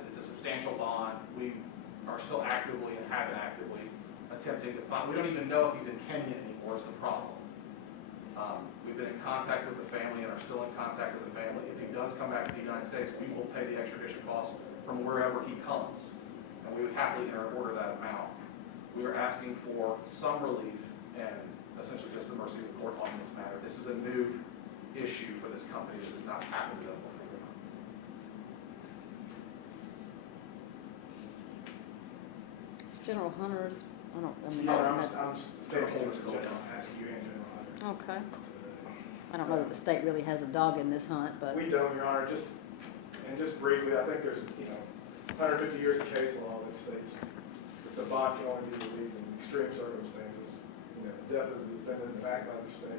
It's a substantial bond. We are still actively and have been actively attempting to find. We don't even know if he's in Kenya anymore is the problem. We've been in contact with the family and are still in contact with the family. If he does come back to the United States, we will pay the extradition costs from wherever he comes, and we would happily order that amount. We are asking for some relief and essentially just the mercy of the court on this matter. This is a new issue for this company. This has not happened to them before. It's General Hunter's, I mean, No, I'm state holder, so I'm asking you and General Hunter. okay. I don't know that the state really has a dog in this hunt, but. We don't, Your Honor, just briefly, I think there's, 150 years of case law that states that the bond can only be relieved in extreme circumstances. The death of the defendant and act by the state.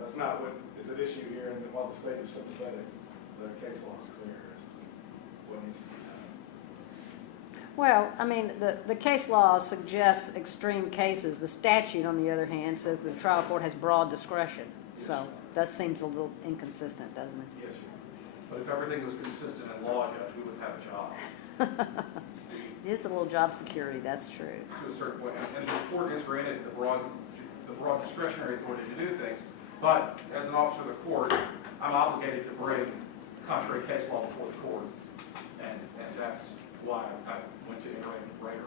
That's not what is at issue here, and while the state is sympathetic, the case law is clear as to what needs to be done. Well, I mean, the case law suggests extreme cases. The statute, on the other hand, says the trial court has broad discretion. So that seems a little inconsistent, doesn't it? Yes, Your Honor. But if everything was consistent in law, Judge, we would have a job. It is a little job security, that's true. To a certain point, and the court is granted the broad discretionary authority to do things. But as an officer of the court, I'm obligated to bring contrary case law before the court, and that's why I went to interact with Rader.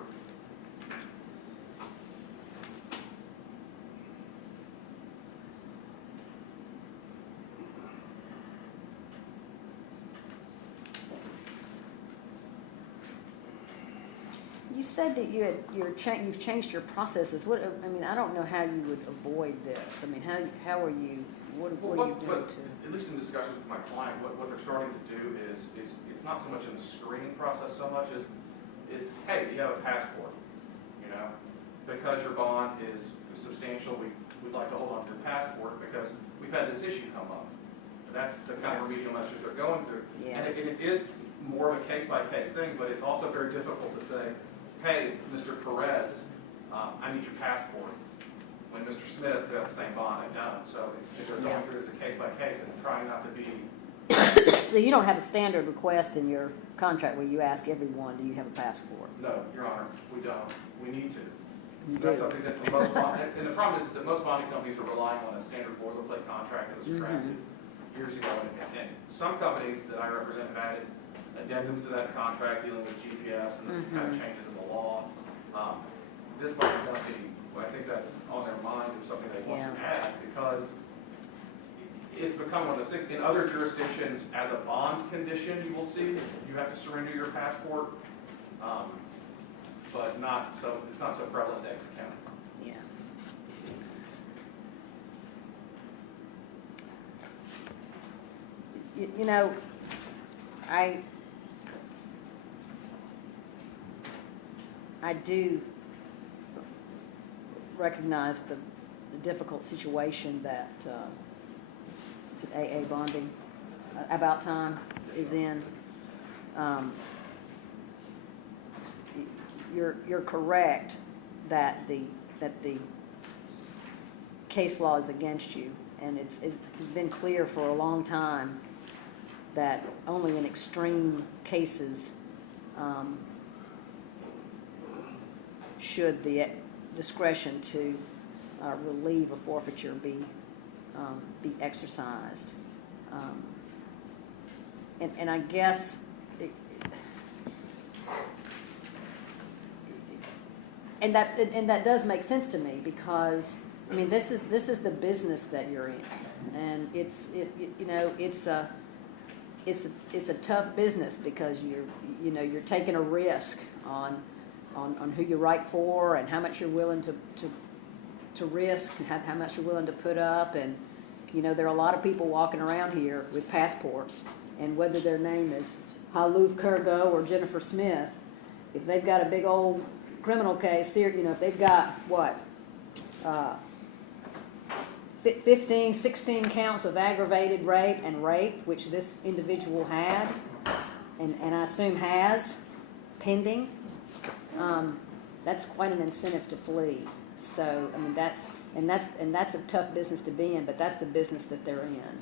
You said that you've changed your processes. What, I mean, I don't know how you would avoid this. I mean, how are you, what are you doing to? At least in discussions with my client, what they're starting to do is it's not so much in the screening process so much as it's, hey, do you have a passport? Because your bond is substantial, we'd like to hold on to your passport because we've had this issue come up. And that's the kind of remedial measures they're going through. Yeah. And it is more of a case-by-case thing, but it's also very difficult to say, hey, Mr. Perez, I need your passport. When Mr. Smith has the same bond, I don't. So they're going through it as a case-by-case and trying not to be. So you don't have a standard request in your contract where you ask everyone, do you have a passport? No, Your Honor, we don't. We need to. You That's do. something that for most and the problem is that most bonding companies are relying on a standard boilerplate contract that was drafted years ago. And some companies that I represent have added addendums to that contract dealing with GPS and the kind of changes in the law. This bonding company, I think that's on their mind of something they want to add because it's become one of those things. In other jurisdictions, as a bond condition, you will see you have to surrender your passport, but not so. It's not so prevalent in Dixon County. Yeah. I do recognize the difficult situation that is it AA bonding About Time is in. You're correct that the case law is against you, and it's been clear for a long time that only in extreme cases should the discretion to relieve a forfeiture be exercised. And I guess and that does make sense to me, because I mean, this is the business that you're in, and it's a tough business, because you're taking a risk on who you write for, and how much you're willing to risk, and how much you're willing to put up. And there are a lot of people walking around here with passports, and whether their name is Haluf Kurgo or Jennifer Smith, if they've got a big old criminal case here, if they've got what 15, 16 counts of aggravated rape, which this individual had, and I assume has, pending, that's quite an incentive to flee. So, I mean, that's a tough business to be in, but that's the business that they're in.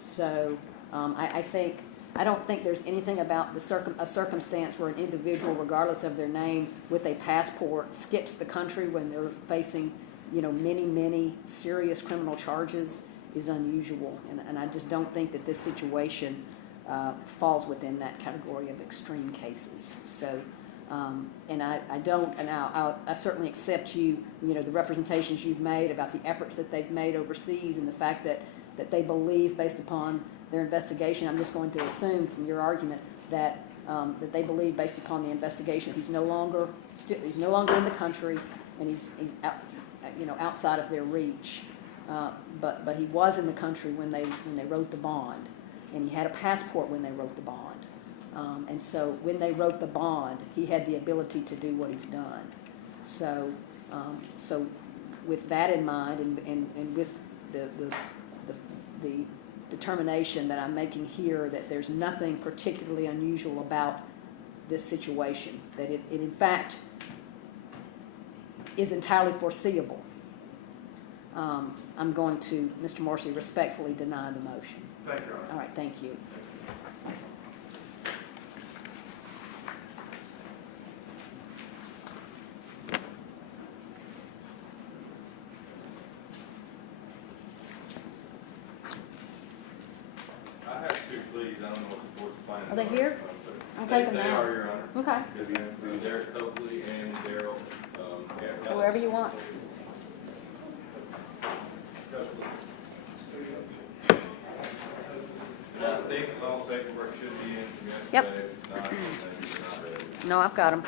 So, I don't think there's anything about a circumstance where an individual, regardless of their name, with a passport, skips the country when they're facing many serious criminal charges is unusual, and I just don't think that this situation falls within that category of extreme cases. So, and I certainly accept the representations you've made about the efforts that they've made overseas, and the fact that they believe, based upon their investigation, I'm just going to assume from your argument that they believe, based upon the investigation, he's no longer in the country, and he's out, outside of their reach. But he was in the country when they wrote the bond, and he had a passport when they wrote the bond. And so when they wrote the bond, he had the ability to do what he's done. So with that in mind, and with the determination that I'm making here, that there's nothing particularly unusual about this situation, that it in fact is entirely foreseeable, I'm going to, Mr. Morrissey, respectfully deny the motion. Thank you, Your Honor. All right, thank you. I have two pleas. I don't know what the board's planning. Are they here? I'll take them They now. are, Your Honor. Okay. Derek Coakley and Daryl. Wherever you want. I think all paperwork should be in from yesterday. Yep. If it's not, then you're not ready. No, I've got them.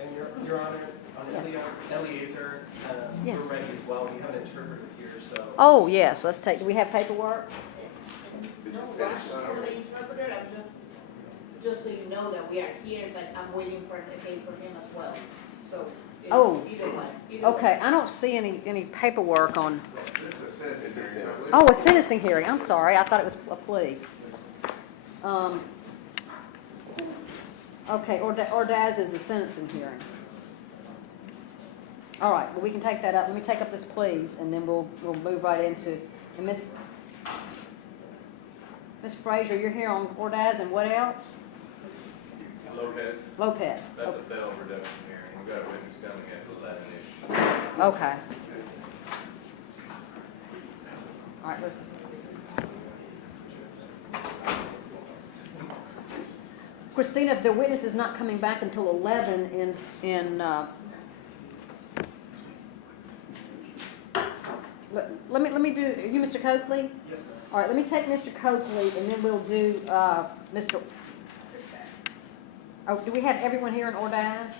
And Your Honor, on Yes. Eliezer, Yes. we're ready as well. We have an interpreter here, so. Oh, yes, do we have paperwork? No rush for the interpreter, I'm just so you know that we are here, but I'm waiting for the case for him as well. So, Oh. either way. Okay, I don't see any paperwork on, This is a sentencing hearing, I believe. oh, a sentencing hearing, I'm sorry, I thought it was a plea. Okay, Ordaz is a sentencing hearing. All right, well, we can take that up, let me take up this pleas, and then we'll move right into, and Ms. Frazier, you're here on Ordaz, and what else? Lopez. Lopez. That's a bail reduction hearing. We've got a witness coming after that issue. Okay. All right, listen. Christina, if the witness is not coming back until 11 let me do, are you Mr. Coakley? Yes, ma'am. All right, let me take Mr. Coakley, and then we'll do Mr. Oh, do we have everyone here in Ordaz?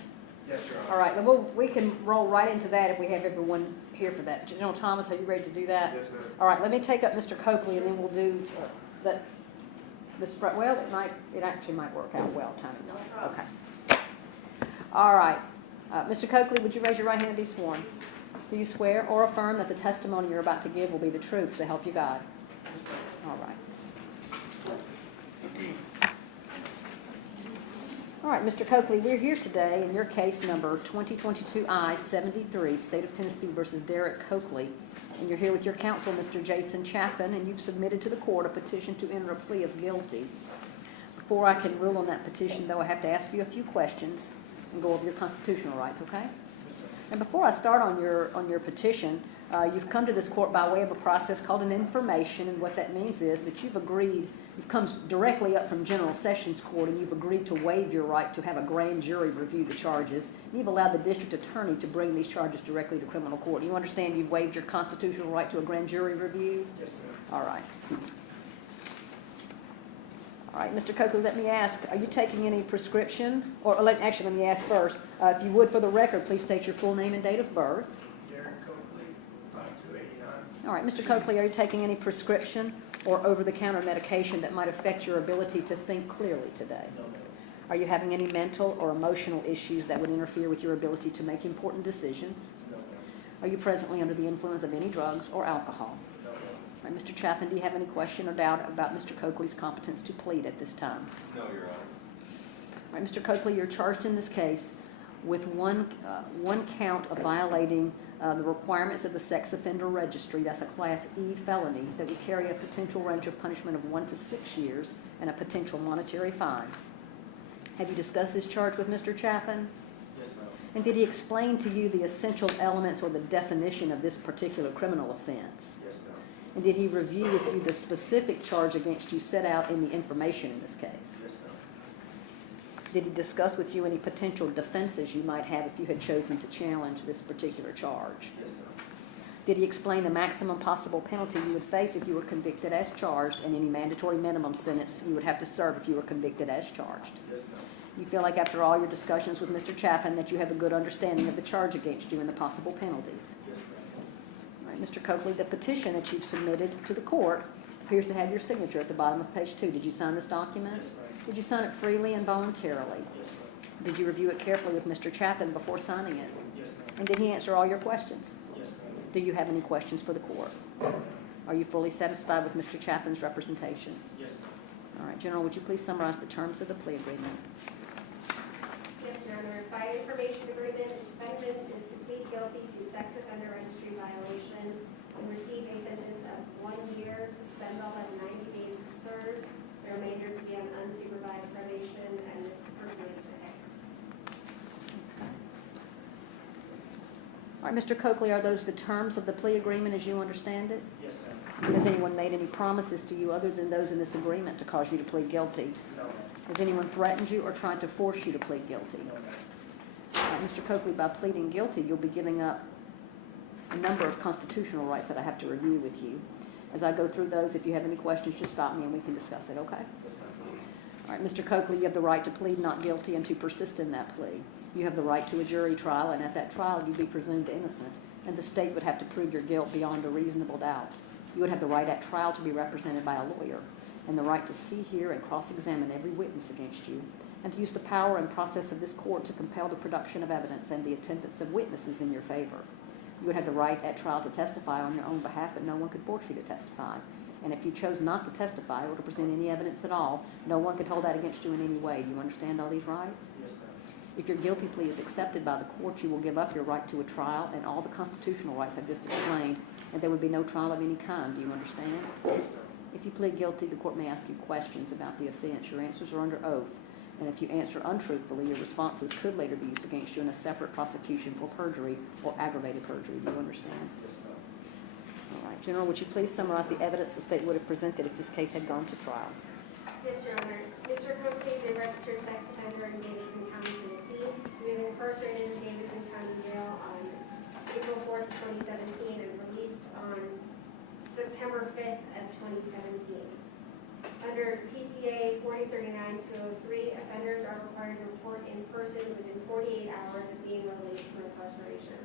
Yes, Your Honor. All right, well, we can roll right into that if we have everyone here for that. General Thomas, are you ready to do that? Yes, ma'am. All right, let me take up Mr. Coakley, and then we'll do that. Well, it actually might work out well, timing-wise. Okay. All right. Mr. Coakley, would you raise your right hand and be sworn? Do you swear or affirm that the testimony you're about to give will be the truth, so help you God? All right. All right, Mr. Coakley, we're here today in your case number 2022 I-73, State of Tennessee versus Derek Coakley. And you're here with your counsel, Mr. Jason Chaffin, and you've submitted to the court a petition to enter a plea of guilty. Before I can rule on that petition, though, I have to ask you a few questions and go over your constitutional rights, okay? And before I start on your petition, you've come to this court by way of a process called an information, and what that means is that you've come directly up from General Sessions Court, and you've agreed to waive your right to have a grand jury review the charges. You've allowed the district attorney to bring these charges directly to criminal court. Do you understand you've waived your constitutional right to a grand jury review? Yes, ma'am. All right. All right, Mr. Coakley, let me ask, are you taking any prescription? Actually, let me ask first, if you would, for the record, please state your full name and date of birth. Darren Coakley, 5289. All right, Mr. Coakley, are you taking any prescription or over-the-counter medication that might affect your ability to think clearly today? No, ma'am. Are you having any mental or emotional issues that would interfere with your ability to make important decisions? No, ma'am. Are you presently under the influence of any drugs or alcohol? No, ma'am. All right, Mr. Chaffin, do you have any question or doubt about Mr. Coakley's competence to plead at this time? No, Your Honor. All right, Mr. Coakley, you're charged in this case with one count of violating the requirements of the sex offender registry. That's a Class E felony that would carry a potential range of punishment of 1 to 6 years and a potential monetary fine. Have you discussed this charge with Mr. Chaffin? Yes, ma'am. And did he explain to you the essential elements or the definition of this particular criminal offense? Yes, ma'am. And did he review with you the specific charge against you set out in the information in this case? Yes, ma'am. Did he discuss with you any potential defenses you might have if you had chosen to challenge this particular charge? Yes, ma'am. Did he explain the maximum possible penalty you would face if you were convicted as charged and any mandatory minimum sentence you would have to serve if you were convicted as charged? Yes, ma'am. You feel like after all your discussions with Mr. Chaffin that you have a good understanding of the charge against you and the possible penalties? Yes, ma'am. All right, Mr. Coakley, the petition that you've submitted to the court appears to have your signature at the bottom of page 2. Did you sign this document? Yes, ma'am. Did you sign it freely and voluntarily? Yes, ma'am. Did you review it carefully with Mr. Chaffin before signing it? Yes, ma'am. And did he answer all your questions? Yes, ma'am. Do you have any questions for the court? Are you fully satisfied with Mr. Chaffin's representation? Yes, ma'am. All right, General, would you please summarize the terms of the plea agreement? Yes, Your Honor. By information agreement, the defendant is to plead guilty to sex offender registry violation and receive a sentence of 1 year, suspend all but 90 days to serve, the remainder to be on unsupervised probation, and this pursuant to X. All right, Mr. Coakley, are those the terms of the plea agreement as you understand it? Yes, ma'am. Has anyone made any promises to you other than those in this agreement to cause you to plead guilty? No, ma'am. Has anyone threatened you or tried to force you to plead guilty? No, ma'am. All right, Mr. Coakley, by pleading guilty, you'll be giving up a number of constitutional rights that I have to review with you. As I go through those, if you have any questions, just stop me and we can discuss it, okay? Yes, ma'am. All right, Mr. Coakley, you have the right to plead not guilty and to persist in that plea. You have the right to a jury trial, and at that trial, you'd be presumed innocent, and the state would have to prove your guilt beyond a reasonable doubt. You would have the right at trial to be represented by a lawyer, and the right to see, hear, and cross-examine every witness against you, and to use the power and process of this court to compel the production of evidence and the attendance of witnesses in your favor. You would have the right at trial to testify on your own behalf, but no one could force you to testify. And if you chose not to testify or to present any evidence at all, no one could hold that against you in any way. Do you understand all these rights? Yes, ma'am. If your guilty plea is accepted by the court, you will give up your right to a trial and all the constitutional rights I've just explained, and there would be no trial of any kind. Do you understand? Yes, ma'am. If you plead guilty, the court may ask you questions about the offense. Your answers are under oath, and if you answer untruthfully, your responses could later be used against you in a separate prosecution for perjury or aggravated perjury. Do you understand? Yes, ma'am. All right, General, would you please summarize the evidence the state would have presented if this case had gone to trial? Yes, Your Honor. Mr. Coakley is a registered sex offender in Davidson County, Tennessee. He was incarcerated in Davidson County Jail on April 4th, 2017, and released on September 5th of 2017. Under TCA 4039-203, offenders are required to report in person within 48 hours of being released from incarceration.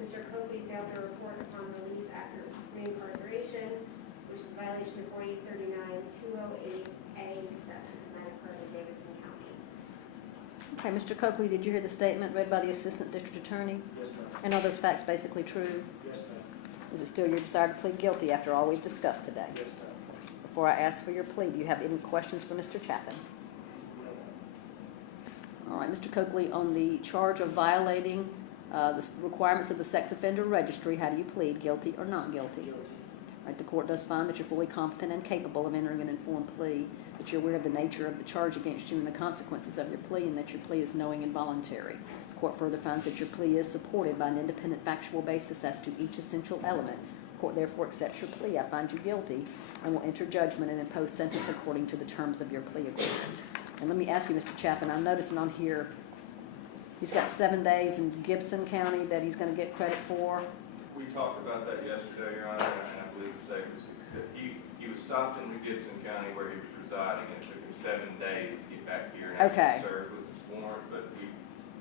Mr. Coakley failed to report upon release after reincarceration, which is a violation of 4839-208A7, and that occurred in Davidson County. Okay, Mr. Coakley, did you hear the statement read by the Assistant District Attorney? Yes, ma'am. And are those facts basically true? Yes, ma'am. Is it still your desire to plead guilty after all we've discussed today? Yes, ma'am. Before I ask for your plea, do you have any questions for Mr. Chaffin? No, ma'am. All right, Mr. Coakley, on the charge of violating the requirements of the sex offender registry, how do you plead, guilty or not guilty? Guilty. All right, the court does find that you're fully competent and capable of entering an informed plea, that you're aware of the nature of the charge against you and the consequences of your plea, and that your plea is knowing and voluntary. court further finds that your plea is supported by an independent factual basis as to each essential element. The court therefore accepts your plea. I find you guilty and will enter judgment and impose sentence according to the terms of your plea agreement. And let me ask you, Mr. Chapman, I'm noticing on here, he's got 7 days in Gibson County that he's going to get credit for. We talked about that yesterday, Your Honor, and I believe the state was, he was stopped in Gibson County where he was residing, and it took him 7 days to get back here and Okay. actually serve with his warrant, but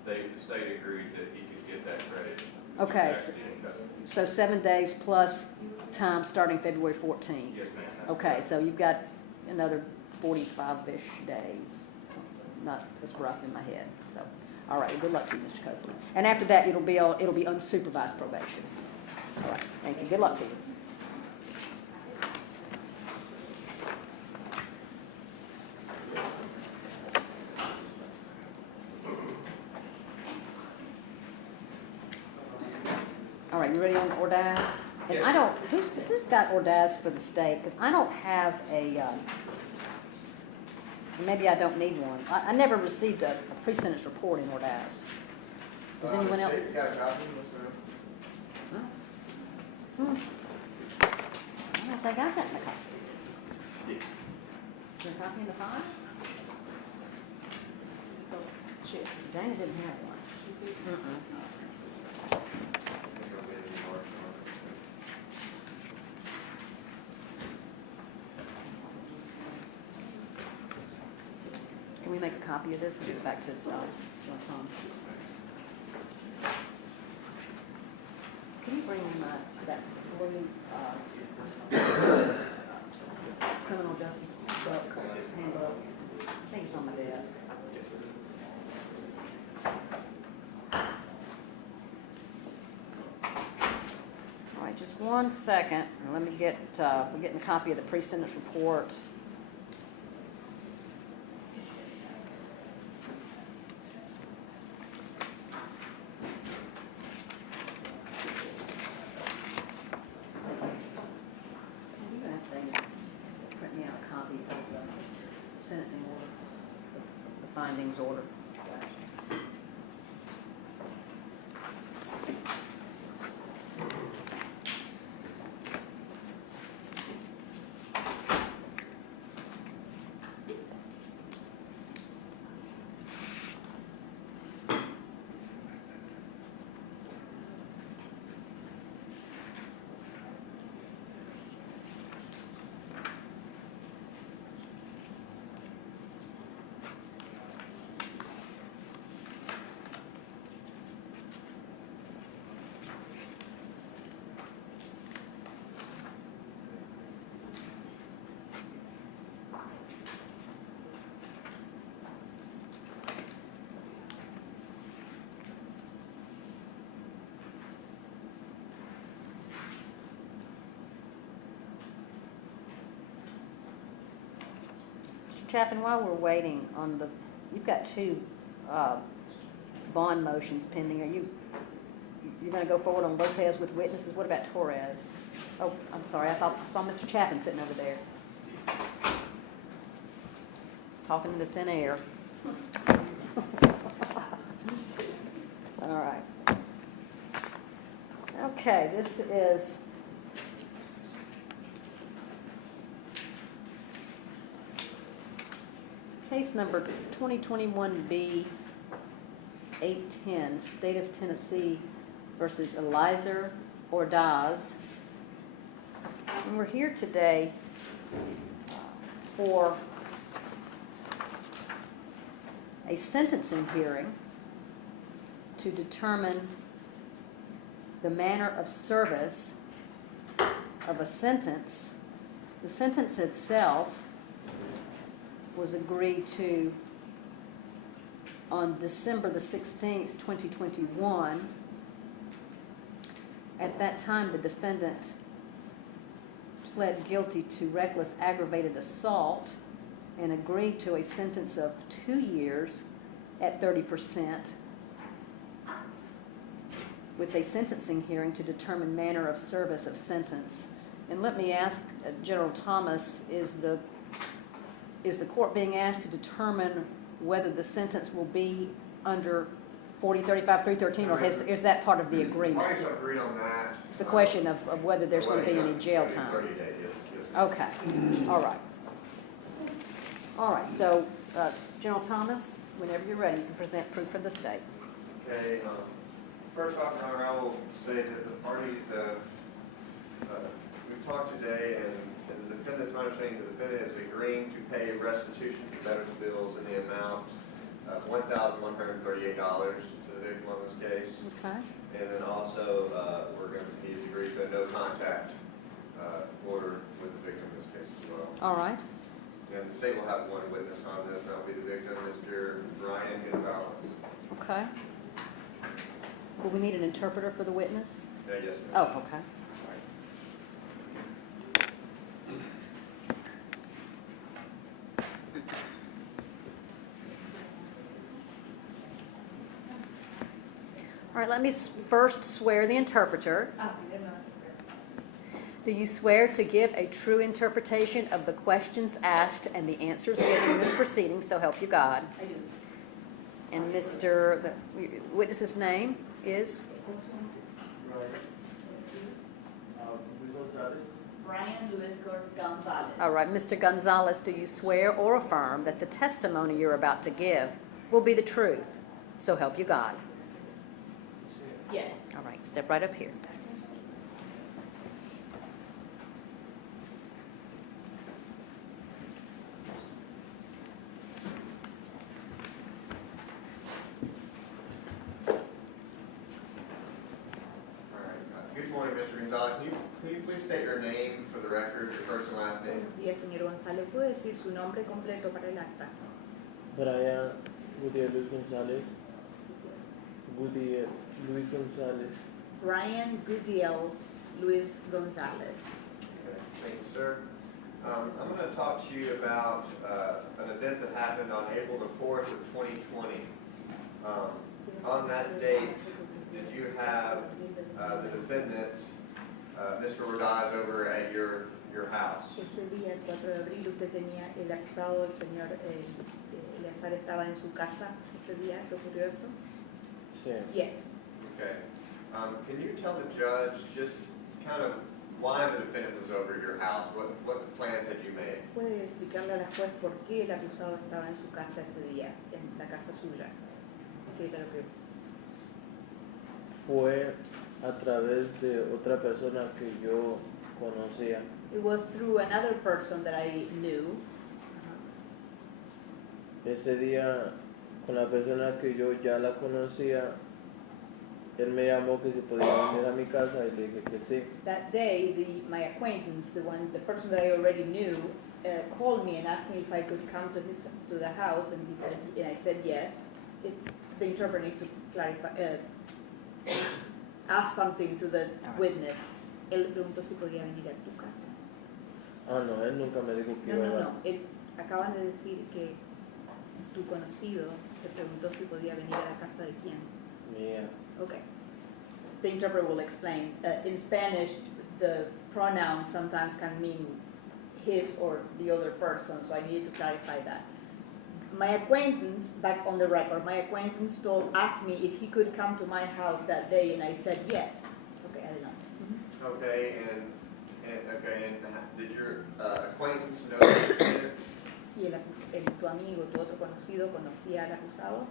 the state agreed that he could get that credit. Okay, He's actually in custody. So 7 days plus time starting February 14th. Yes, ma'am. That's Okay, correct. so you've got another 45-ish days. Not as rough in my head. So, all right. Good luck to you, Mr. Copeland. And after that, it'll be unsupervised probation. All right. Thank you. Good luck to you. All right. You ready on Ordaz? And I don't. Who's got Ordaz for the state? Because I don't have a. Maybe I don't need one. I never received a pre-sentence report in Ordaz. Does anyone else? State's got a copy, Mr. I don't think I got that in the copy. Is there a copy in the file? Dana didn't have one. Can we make a copy of this and get back to John Thomas? Can you bring him that blue criminal justice book, handbook? I think it's on my desk. All right, just 1 second. And let me get, we're getting a copy of the pre-sentence report. Sentencing order, the findings order. Chaffin, while we're waiting on the, you've got 2 bond motions pending. Are you're going to go forward on Lopez with witnesses? What about Torres? Oh, I'm sorry. I saw Mr. Chaffin sitting over there, talking in the thin air. All right. Okay, this is. Case number 2021B 810, State of Tennessee versus Eliezer Ordaz. And we're here today for a sentencing hearing to determine the manner of service of a sentence. The sentence itself was agreed to on December the 16th, 2021. At that time, the defendant pled guilty to reckless aggravated assault and agreed to a sentence of 2 years at 30%, with a sentencing hearing to determine manner of service of sentence. And let me ask General Thomas, is the court being asked to determine whether the sentence will be under 40, 35, 313, or is that part of the agreement? Parties have agreed on that. It's a question of whether there's going to be any jail time. 30 days, yes. Okay, all right. All right, so General Thomas, whenever you're ready, you can present proof of the state. Okay, first off, Your Honor, I will say that the parties have, we've talked today, and the defendant's understanding the defendant is agreeing to pay restitution for medical bills in the amount of $1,138 to the victim on this case. Okay. And then also, he's agreed to a no contact order with the victim in this case as well. All right. And the state will have one witness on this, and that will be the victim, Mr. Ryan Gonzalez. Okay. Will we need an interpreter for the witness? Yes, ma'am. Oh, okay. All right, let me first swear the interpreter. Do you swear to give a true interpretation of the questions asked and the answers given in this proceeding, so help you God? I do. And the witness's name is? Brian Luis Gonzalez. All right, Mr. Gonzalez, do you swear or affirm that the testimony you're about to give will be the truth, so help you God? Yes. All right, step right up here. Good morning, Mr. Gonzalez. Can you please state your name for the record, your first and last name? Y el señor González puede decir su nombre completo para el acta. Brian Gutiérrez Luis González. Gutiérrez Luis González. Brian Gudiel Luis Gonzalez. Okay, thank you, sir. I'm going to talk to you about an event that happened on April the 4th of 2020. On that date, did you have the defendant, Mr. Rodaz, over at your house? Ese día, el 4 de abril, usted tenía el acusado, el señor Eleazar, estaba en su casa ese día que ocurrió esto. Sí. Yes. Okay. Can you tell the judge just kind of why the defendant was over at your house? What plans had you made? ¿Puede explicarle a la juez por qué el acusado estaba en su casa ese día, en la casa suya? ¿Qué era lo que... Fue a través de otra persona que yo conocía. It was through another person that I knew. Ese día, con la persona que yo ya la conocía, él me llamó que si podía venir a mi casa y le dije que sí. That day, my acquaintance, the person that I already knew, called me and asked me if I could come to the house, and I said yes. The interpreter needs to clarify, ask something to the witness. Él le preguntó si podía venir a tu casa. Ah, no, él nunca me dijo que No, iba a no, llegar. no. Él acabas de decir que tu conocido te preguntó si podía venir a la casa de quién. Mía. Okay. The interpreter will explain. In Spanish, the pronoun sometimes can mean his or the other person, so I needed to clarify that. My acquaintance, back on the record, my acquaintance asked me if he could come to my house that day, and I said yes. Okay, I don't know. Mm-hmm. Okay, and did your acquaintance know the defendant? ¿Y tu amigo, tu otro conocido, conocía al acusado?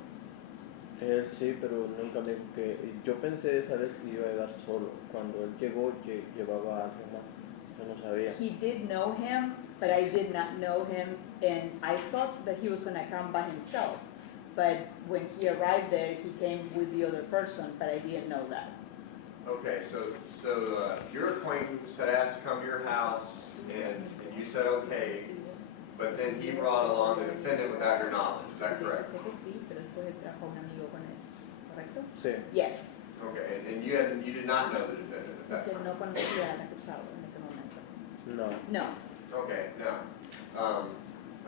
Él sí, pero nunca me dijo que... Yo pensé esa vez que iba a llegar solo. Cuando él llegó, llevaba algo más. Yo no sabía. He did know him, but I did not know him, and I thought that he was going to come by himself. But when he arrived there, he came with the other person, but I didn't know that. Okay, so your acquaintance had asked to come to your house, and you said okay, but then he brought along the defendant without your knowledge. Is that correct? Sí, pero después él trajo un amigo con él, ¿correcto? Sí. Yes. Okay, and you did not know the defendant at that Usted time? no conocía al acusado en ese momento. No. No. Okay, now,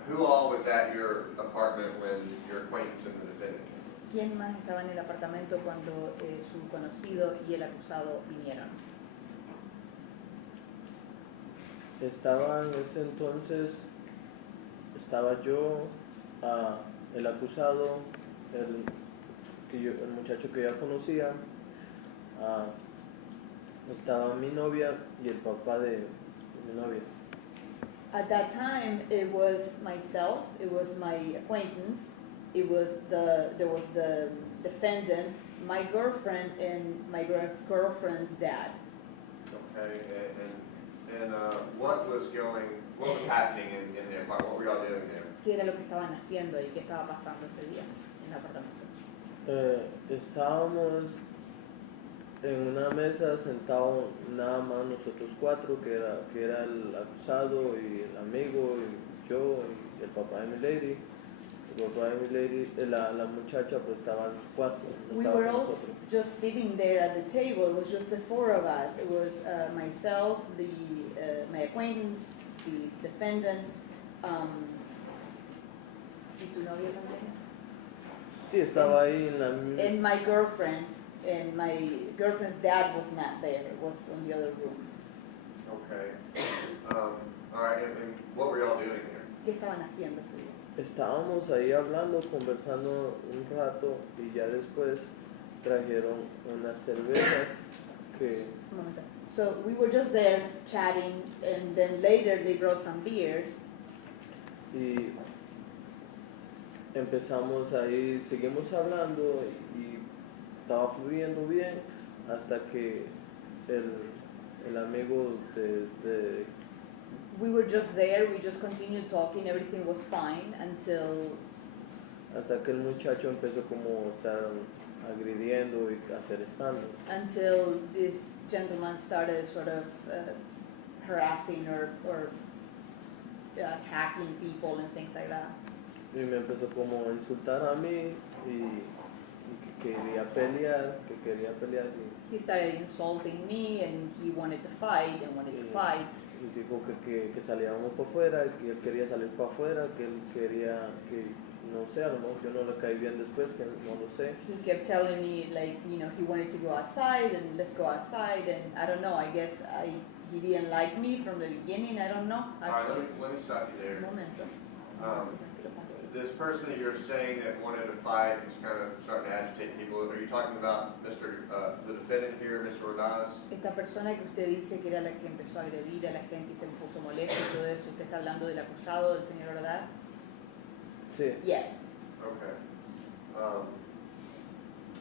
who all was at your apartment when your acquaintance and the defendant came? ¿Quién más estaba en el apartamento cuando su conocido y el acusado vinieron? Estaba en ese entonces, estaba yo, el acusado, el muchacho que ya conocía, ah, estaba mi novia y el papá de mi novia. At that time, it was myself, it was my acquaintance, there was the defendant, my girlfriend, and my girlfriend's dad. Okay, and what was happening in there? What were y'all doing there? ¿Qué era lo que estaban haciendo ahí? ¿Qué estaba pasando ese día en el apartamento? Estábamos en una mesa sentados nada más nosotros cuatro, que era el acusado y el amigo y yo y el papá de mi lady. El papá de mi lady, la muchacha pues estaba en su cuarto. No We estaba were con all nosotros. just sitting there at the table. It was just the four of us. It was myself, my acquaintance, the defendant, ¿y tu novia también? Sí, estaba ahí en la And my girlfriend, and my girlfriend's dad was not there. It was in the other room. Okay. All right, and what were y'all doing there? ¿Qué estaban haciendo ese día? Estábamos ahí hablando, conversando un rato y ya después trajeron unas cervezas que Un momento. So we were just there chatting, and then later they brought some beers. y empezamos ahí, seguimos hablando y estaba fluyendo bien hasta que el amigo de We were just there, we just continued talking, everything was fine hasta que el muchacho empezó como a estar agrediendo y hacer escándalo. until this gentleman started sort of harassing or attacking people and things like that. Y me empezó como a insultar a mí y que quería pelear He started insulting me and he wanted to fight and wanted to fight. y dijo que saliéramos para afuera, que él quería salir para afuera, que él quería que, no sé, a lo mejor yo no le caí bien después, que no lo sé. He kept telling me, like, you know, he wanted to go outside and let's go outside, and I don't know, I guess he didn't like me from the beginning, I don't know, All right, actually. let me stop you there. Un momento. This person that you're saying that wanted to fight is kind of starting to agitate people. Are you talking about the defendant here, Mr. Ordaz? Esta persona que usted dice que era la que empezó a agredir a la gente y se puso molesto y todo eso, ¿usted está hablando del acusado, del señor Ordaz? Sí. Yes. Okay. All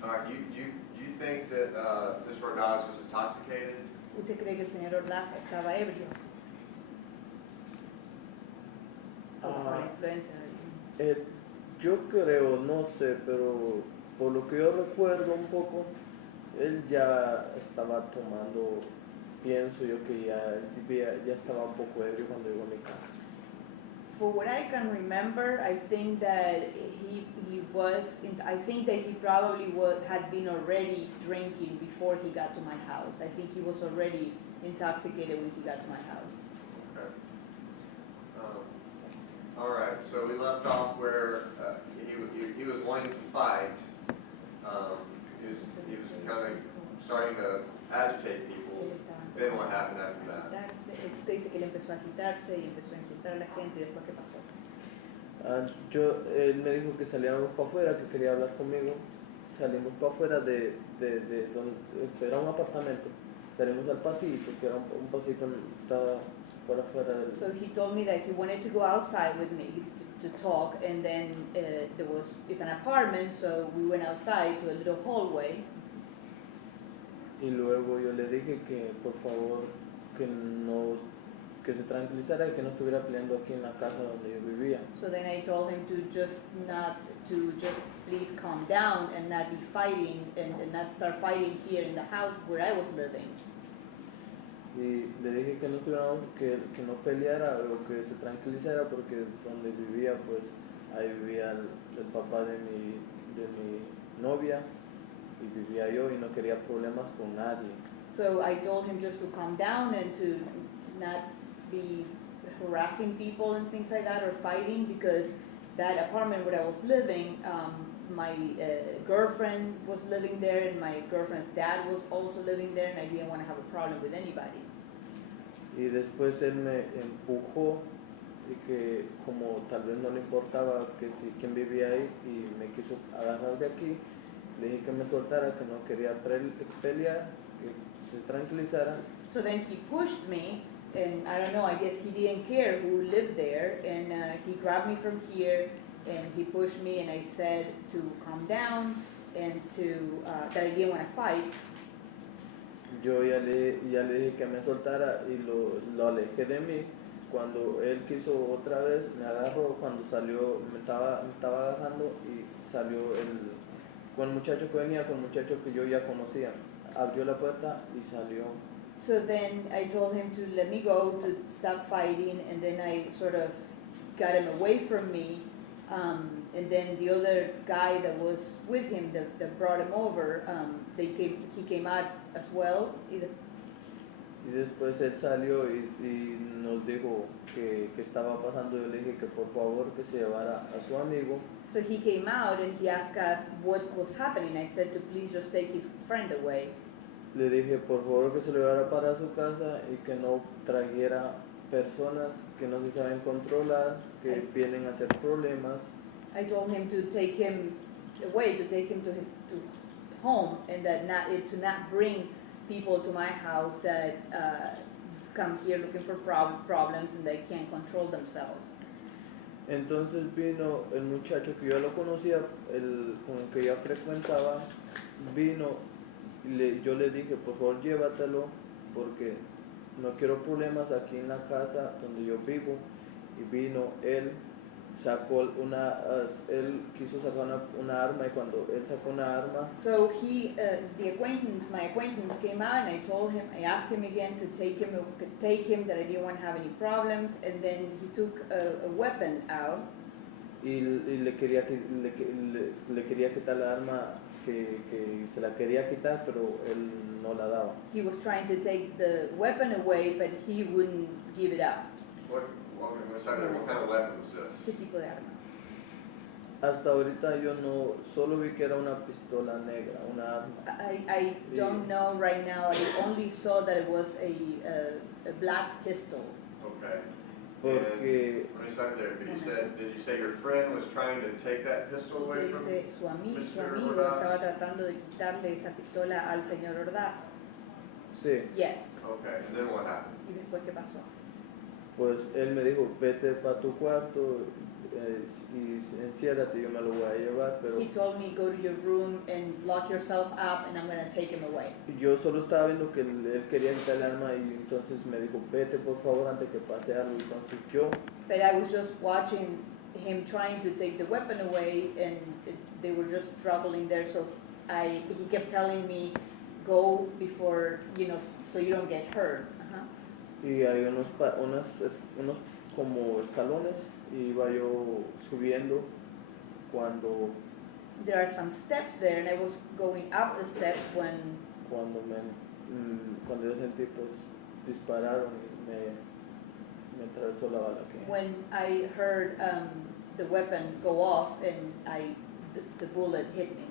right, you think that Mr. Ordaz was intoxicated? ¿Usted cree que el señor Ordaz estaba ebrio? O bajo la influencia de Yo creo, no sé, pero por lo que yo recuerdo un poco, él ya estaba tomando, pienso yo que ya estaba un poco ebrio cuando llegó a mi casa. For what I can remember, I think that I think that he probably had been already drinking before he got to my house. I think he was already intoxicated when he got to my house. Okay. All right, so we left off where he was wanting to fight. He was kind of starting to agitate people. Then what happened after that? Usted dice que él empezó a agitarse y empezó a insultar a la gente, y después ¿qué pasó? Él me dijo que saliéramos para afuera, que quería hablar conmigo. Salimos para afuera de donde era un apartamento. Salimos al pasito, que era un pasito estaba por afuera del... So he told me that he wanted to go outside with me to talk, and then it's an apartment, so we went outside to a little hallway. Y luego yo le dije que por favor que se tranquilizara y que no estuviera peleando aquí en la casa donde yo vivía. So then I told him to just please calm down and not be fighting and not start fighting here in the house where I was living. Y le dije que no que no peleara o que se tranquilizara porque donde vivía pues ahí vivía el papá de mi novia y vivía yo y no quería problemas con nadie. So I told him just to calm down and to not be harassing people and things like that or fighting, because that apartment where I was living, my girlfriend was living there and my girlfriend's dad was also living there, and I didn't want to have a problem with anybody. Y después él me empujó y que como tal vez no le importaba que si quién vivía ahí y me quiso agarrar de aquí le dije que me soltara, que no quería pelear, que se tranquilizara. So then he pushed me, and I don't know, I guess he didn't care who lived there, and he grabbed me from here, and he pushed me, and I said to calm down, and to that I didn't want to fight. Yo ya le dije que me soltara y lo alejé de mí. Cuando él quiso otra vez, me agarró. Cuando salió, me estaba agarrando y salió con el muchacho que venía, con el muchacho que yo ya conocía. Abrió la puerta y salió. So then I told him to let me go, to stop fighting, and then I sort of got him away from me. And then the other guy that was with him, that brought him over, he came out as well. Y después él salió y nos dijo que estaba pasando. Yo le dije que por favor que se llevara a su amigo. So he came out and he asked us what was happening. I said to please just take his friend away. Le dije por favor que se lo llevara para su casa y que no trajera personas que no se saben controlar, que vienen a hacer problemas. I told him to take him away, to take him to home, and that to not bring people to my house that come here looking for problems and they can't control themselves. Entonces vino el muchacho que yo lo conocía, con el que ya frecuentaba, vino y yo le dije, por favor llévatelo porque no quiero problemas aquí en la casa donde yo vivo. Y vino él, él quiso sacar una arma, y cuando él sacó una arma. So my acquaintance came out, and I asked him again to take him, that I didn't want to have any problems, and then he took a weapon out. Y le quería quitar la arma, que se la quería quitar, pero él no la daba. He was trying to take the weapon away, but he wouldn't give it up. What kind of weapon was this? ¿Qué tipo de arma? Hasta ahorita yo no, solo vi que era una pistola negra, una arma. I don't know right now. I only saw that it was a black pistol. Okay. Porque Let me start there. Did you say your friend was trying to take that pistol away from Dice, su amigo Ordaz? estaba tratando de quitarle esa pistola al señor Ordaz. sí, Yes. Okay, and then what happened? ¿Y después qué pasó? pues él me dijo, vete para tu cuarto y enciérrate, yo me lo voy a llevar, pero He told me, go to your room and lock yourself up, and I'm going to take him away. yo solo estaba viendo que él quería quitar el arma y entonces me dijo, vete por favor antes que pase algo. Entonces yo, But I was just watching him trying to take the weapon away, and they were just struggling there. So he kept telling me, go before, so you don't get hurt. y hay unos como escalones, y iba yo subiendo cuando There are some steps there, and I was going up the steps when cuando yo sentí pues dispararon y me atravesó la bala que I heard the weapon go off, and the bullet hit me.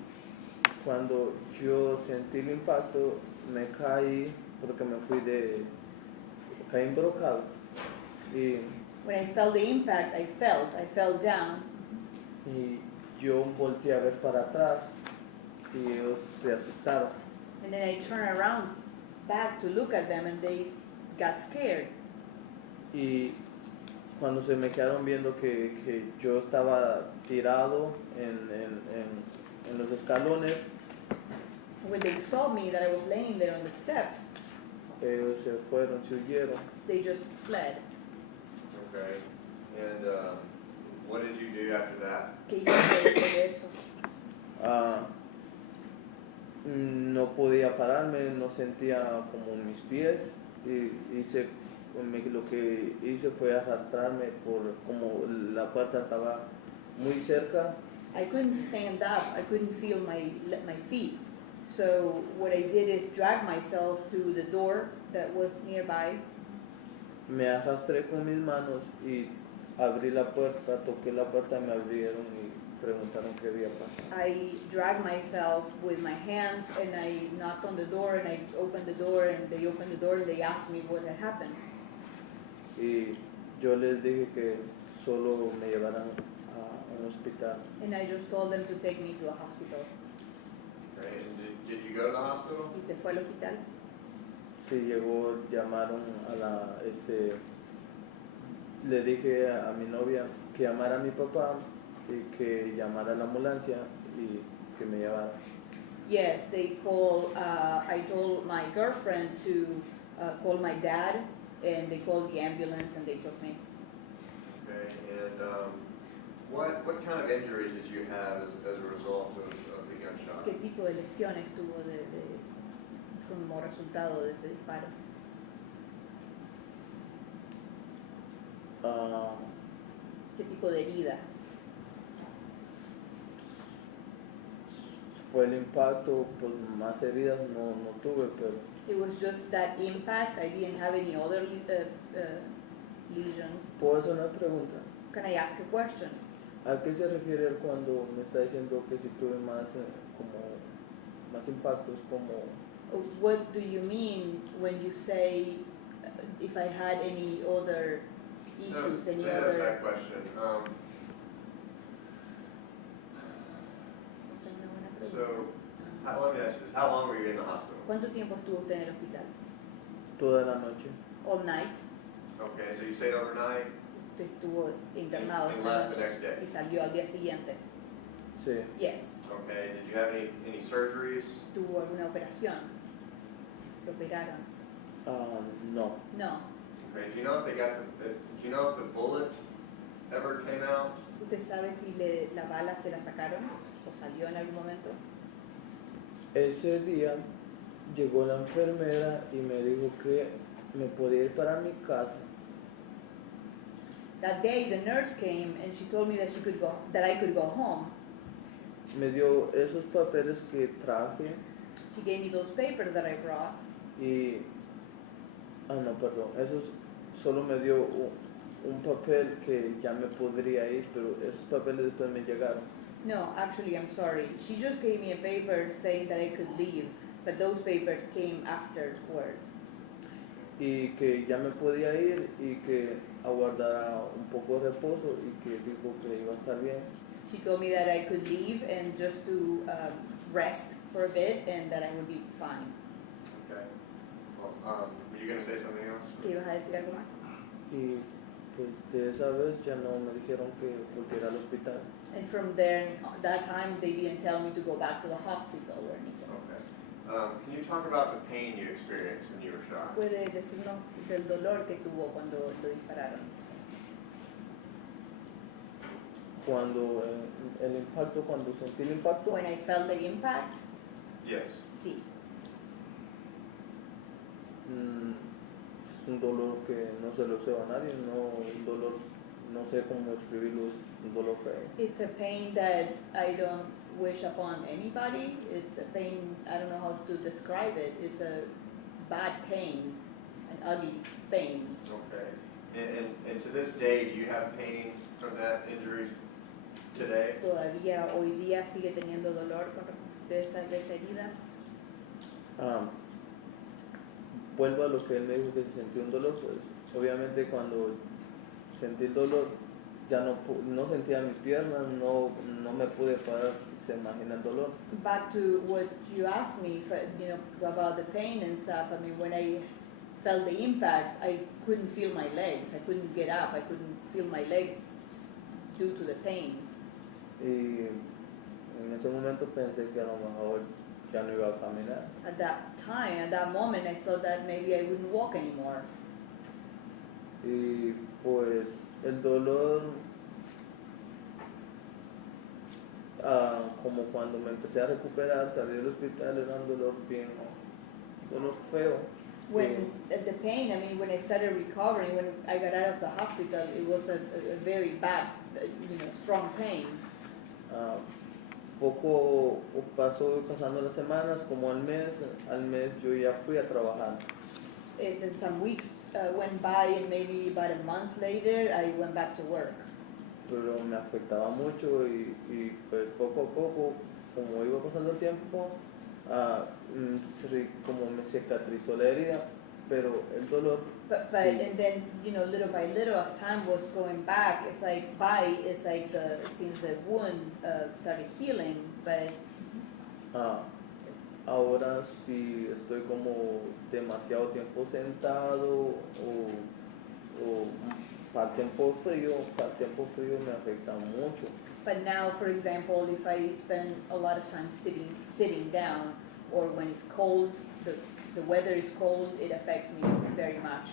cuando yo sentí el impacto me caí porque caí embrocado y When I felt the impact, I fell down, y yo volteé a ver para atrás y ellos se asustaron. and then I turned around back to look at them, and they got scared. Y cuando se me quedaron viendo que yo estaba tirado en los escalones, When they saw me that I was laying there on the steps, ellos se huyeron. they just fled. Okay. And what did you do after that? ¿Qué hice después de eso? No podía pararme, no sentía como mis pies, y lo que hice fue arrastrarme como la puerta estaba muy cerca. I couldn't stand up. I couldn't feel my feet. So what I did is drag myself to the door that was nearby. Me arrastré con mis manos y abrí la puerta, toqué la puerta y me abrieron y preguntaron qué había pasado. I dragged myself with my hands, and I knocked on the door, and I opened the door, and they opened the door, and they asked me what had happened. Y yo les dije que solo me llevaran a un hospital. And I just told them to take me to a hospital. Okay, and did you go to the hospital? ¿Y te fue al hospital? Sí, llegó, llamaron a la, le dije a mi novia que llamara a mi papá y que llamara a la ambulancia y que me llevara. Yes, they call. I told my girlfriend to call my dad, and they called the ambulance, and they took me. Okay, and what kind of injuries did you have as a result of the gunshot? ¿Qué tipo de lesiones tuvo como resultado de ese disparo? ¿Qué tipo de herida? Fue el impacto, pues más heridas no tuve, pero It was just that impact. I didn't have any other lesions. ¿puedo hacer una pregunta? Can I ask a question? ¿A qué se refiere él cuando me está diciendo que si tuve más, más impactos como... What do you mean when you say if I had any other issues, any That's other? that question. So, let me ask you this. How long were you in the hospital? ¿Cuánto tiempo estuvo usted en el hospital? toda la noche? All night. Okay, so you stayed overnight Usted estuvo internado and esa left the noche next day? y salió al día siguiente. Sí. Yes. Okay, did you have any surgeries? ¿Tuvo alguna operación? ¿Lo operaron? No. No. Okay, do you know if do you know if the bullet ever came out? ¿Usted sabe si la bala se la sacaron o salió en algún momento? Ese día llegó la enfermera y me dijo que me podía ir para mi casa. That day the nurse came and she told me that I could go home. Me dio esos papeles que traje She gave me those papers that I brought. y... no, perdón. Esos solo me dio un papel que ya me podría ir, pero esos papeles después me llegaron. No, actually, I'm sorry. She just gave me a paper saying that I could leave, but those papers came afterwards. Y que ya me podía ir y que aguardara un poco de reposo y que dijo que iba a estar bien. She told me that I could leave and just to rest for a bit and that I would be fine. Okay. Well, were you going to say something else? ¿Qué ibas a decir algo más? Y pues de esa vez ya no me dijeron que volviera al hospital. And from there, that time, they didn't tell me to go back to the hospital or anything. Okay. Can you talk about the pain you experienced when you were shot? ¿Puede decirnos del dolor que tuvo cuando lo dispararon? Cuando el impacto, cuando sentí el impacto, When I felt the impact, Yes. sí. es un dolor que no se lo deseo a nadie, no un dolor, no sé cómo describirlo, es un dolor feo. It's a pain that I don't wish upon anybody. It's a pain, I don't know how to describe it. It's a bad pain, an ugly pain. Okay. And to this day, do you have pain from that injuries today? Todavía hoy día sigue teniendo dolor de esa herida. Vuelvo a lo que él me dijo que se sentía un dolor, pues obviamente cuando sentí el dolor ya no sentía mis piernas, no me pude parar, se imagina el dolor. Back to what you asked me, about the pain and stuff. I mean, when I felt the impact, I couldn't feel my legs. I couldn't get up. I couldn't feel my legs due to the pain. Y en ese momento pensé que a lo mejor ya no iba a caminar. At that moment, I thought that maybe I wouldn't walk anymore. Y pues el dolor, como cuando me empecé a recuperar, salí del hospital, era un dolor bien, dolor feo. When the pain, I mean, when I started recovering, when I got out of the hospital, it was a very bad, strong pain. Poco pasando las semanas, como al mes yo ya fui a trabajar. And then some weeks went by, and maybe about a month later, I went back to work. Pero me afectaba mucho y pues poco a poco, como iba pasando el tiempo, como me cicatrizó la herida, pero el dolor. But sí. and then little by little, as time was going back, it's like since the wound started healing, but ahora si estoy como demasiado tiempo sentado o para el tiempo frío me afecta mucho. But now, for example, if I spend a lot of time sitting down, or when it's cold, the weather is cold, it affects me very much.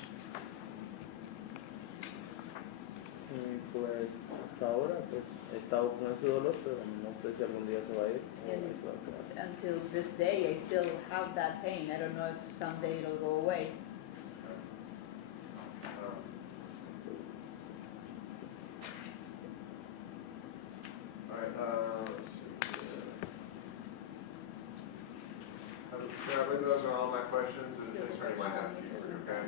Y pues hasta ahora pues he estado con ese dolor, pero no sé si algún día se va a ir. Until this day, I still have that pain. I don't know if someday it'll go away. All right, let's see here. I believe those are all my questions, and if Attorney might have a few for you, okay?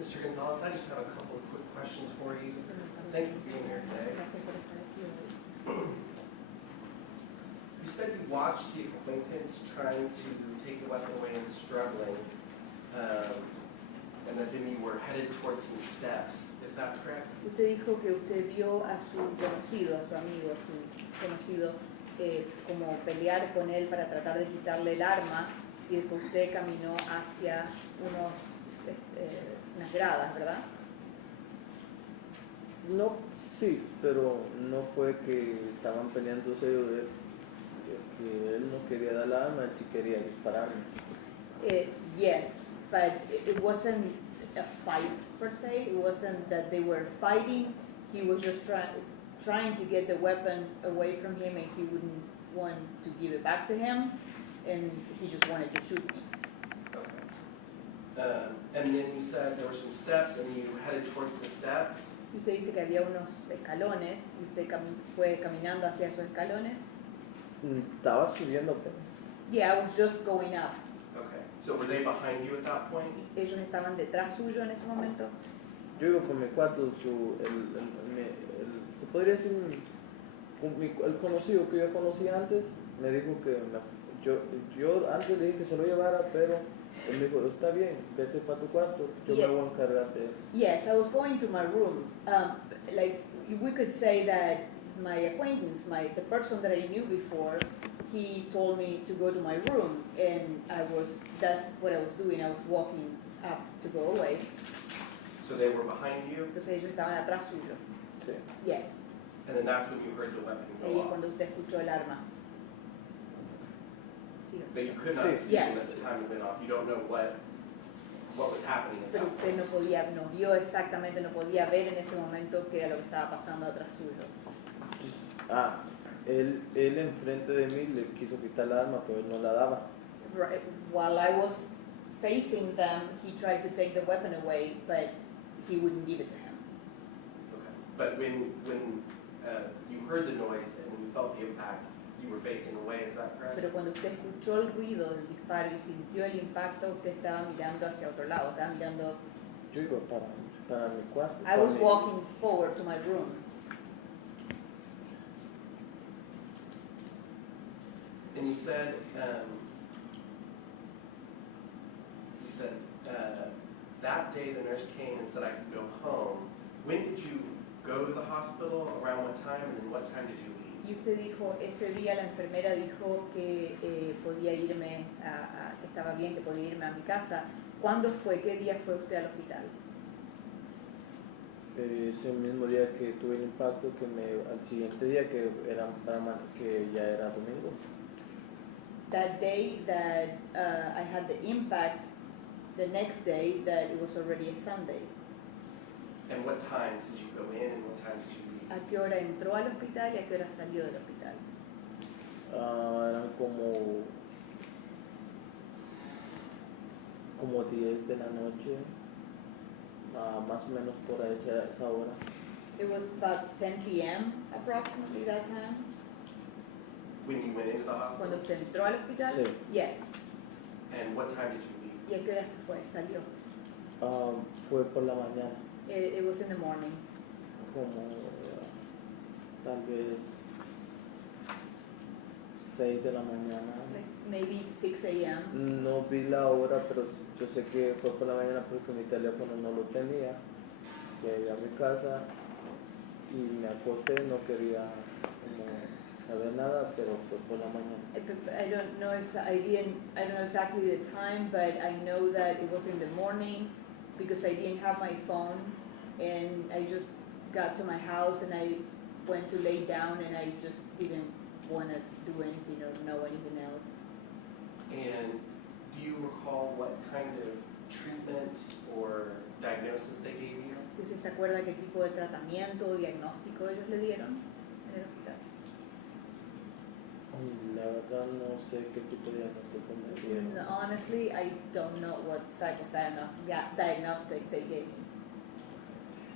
Mr. Gonzalez, I just have a couple of quick questions for you. Thank you for being here today. You said you watched the acquaintance trying to take the weapon away and struggling, and that then you were headed towards some steps. Is that correct? Usted dijo que usted vio a su conocido, a su amigo, a su conocido, como pelear con él para tratar de quitarle el arma, y después usted caminó hacia unas gradas, ¿verdad? No, sí, pero no fue que estaban peleándose de él, que él no quería dar la arma, él sí quería dispararme. Yes, but it wasn't a fight per se. It wasn't that they were fighting. He was just trying to get the weapon away from him, and he wouldn't want to give it back to him, and he just wanted to shoot me. Okay. And then you said there were some steps, and you headed towards the steps. Usted dice que había unos escalones, y usted fue caminando hacia esos escalones. Estaba subiendo apenas. Yeah, I was just going up. Okay. So were they behind you at that point? Ellos estaban detrás suyo en ese momento. Yo iba por mi cuarto, se podría decir, el conocido que yo conocía antes me dijo que yo antes le dije que se lo llevara, pero él me dijo, está bien, vete para tu cuarto, yo me voy a encargar de él. Yes, I was going to my room. Like we could say that my acquaintance, the person that I knew before, he told me to go to my room, and that's what I was doing. I was walking up to go away. So they were behind you? Entonces ellos estaban atrás suyo. Sí. Yes. And then that's when you heard the weapon Ahí go es off. cuando usted escuchó el arma. Sí. But you could not Sí. see them Yes. at the time it went off. You don't know what was happening at Pero that usted point. no vio exactamente, no podía ver en ese momento qué era lo que estaba pasando atrás suyo. Él enfrente de mí le quiso quitar la arma, pero él no la daba. Right. While I was facing them, he tried to take the weapon away, but he wouldn't give it to him. Okay. But when you heard the noise and when you felt the impact, you were facing away, is that correct? Pero cuando usted escuchó el ruido del disparo y sintió el impacto, usted estaba mirando hacia otro lado, estaba mirando. Yo iba para mi cuarto. I was walking forward to my room. And you said that day the nurse came and said I could go home. When did you go to the hospital? Around what time? And then what time did you leave? Y usted dijo, ese día la enfermera dijo que podía irme, que estaba bien, que podía irme a mi casa. ¿Cuándo fue? ¿Qué día fue usted al hospital? Ese mismo día que tuve el impacto, al siguiente día que ya era domingo. That day that I had the impact, the next day that it was already a Sunday. And what times did you go in and what time did you leave? ¿A qué hora entró al hospital y a qué hora salió del hospital? Eran como 10 de la noche, más o menos por esa hora. It was about 10 p.m. approximately that time. When you went into the hospital? Cuando usted entró al hospital? Sí. Yes. And what time did you leave? ¿Y a qué hora se fue? Salió. Fue por la mañana, It was in the morning. como tal vez 6 de la mañana. Like maybe 6 a.m. No vi la hora, pero yo sé que fue por la mañana porque mi teléfono no lo tenía. Llegué a mi casa y me acosté, no quería como saber nada, pero fue por la mañana. I don't know I don't know exactly the time, but I know that it was in the morning because I didn't have my phone and I just got to my house and I went to lay down and I just didn't want to do anything or know anything else. And do you recall what kind of treatment or diagnosis they gave you? ¿Usted se acuerda qué tipo de tratamiento o diagnóstico ellos le dieron en el hospital? La verdad no sé qué tipo de diagnóstico me dieron. Honestly, I don't know what type of diagnostic they gave me.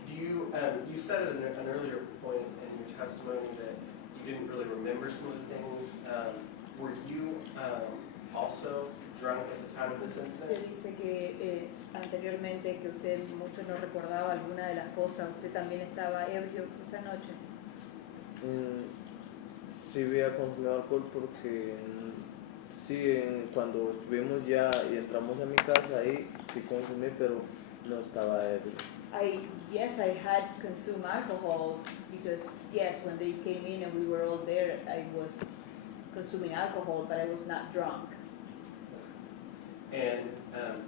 Do you, you said at an earlier point in your testimony that you didn't really remember some of the things. Were you also drunk at the time of this Usted incident? dice que anteriormente que usted mucho no recordaba alguna de las cosas. ¿Usted también estaba ebrio esa noche? Sí había consumido alcohol porque sí, cuando estuvimos ya y entramos a mi casa ahí, sí consumí, pero no estaba ebrio. Yes, I had consumed alcohol because, yes, when they came in and we were all there, I was consuming alcohol, but I was not drunk. And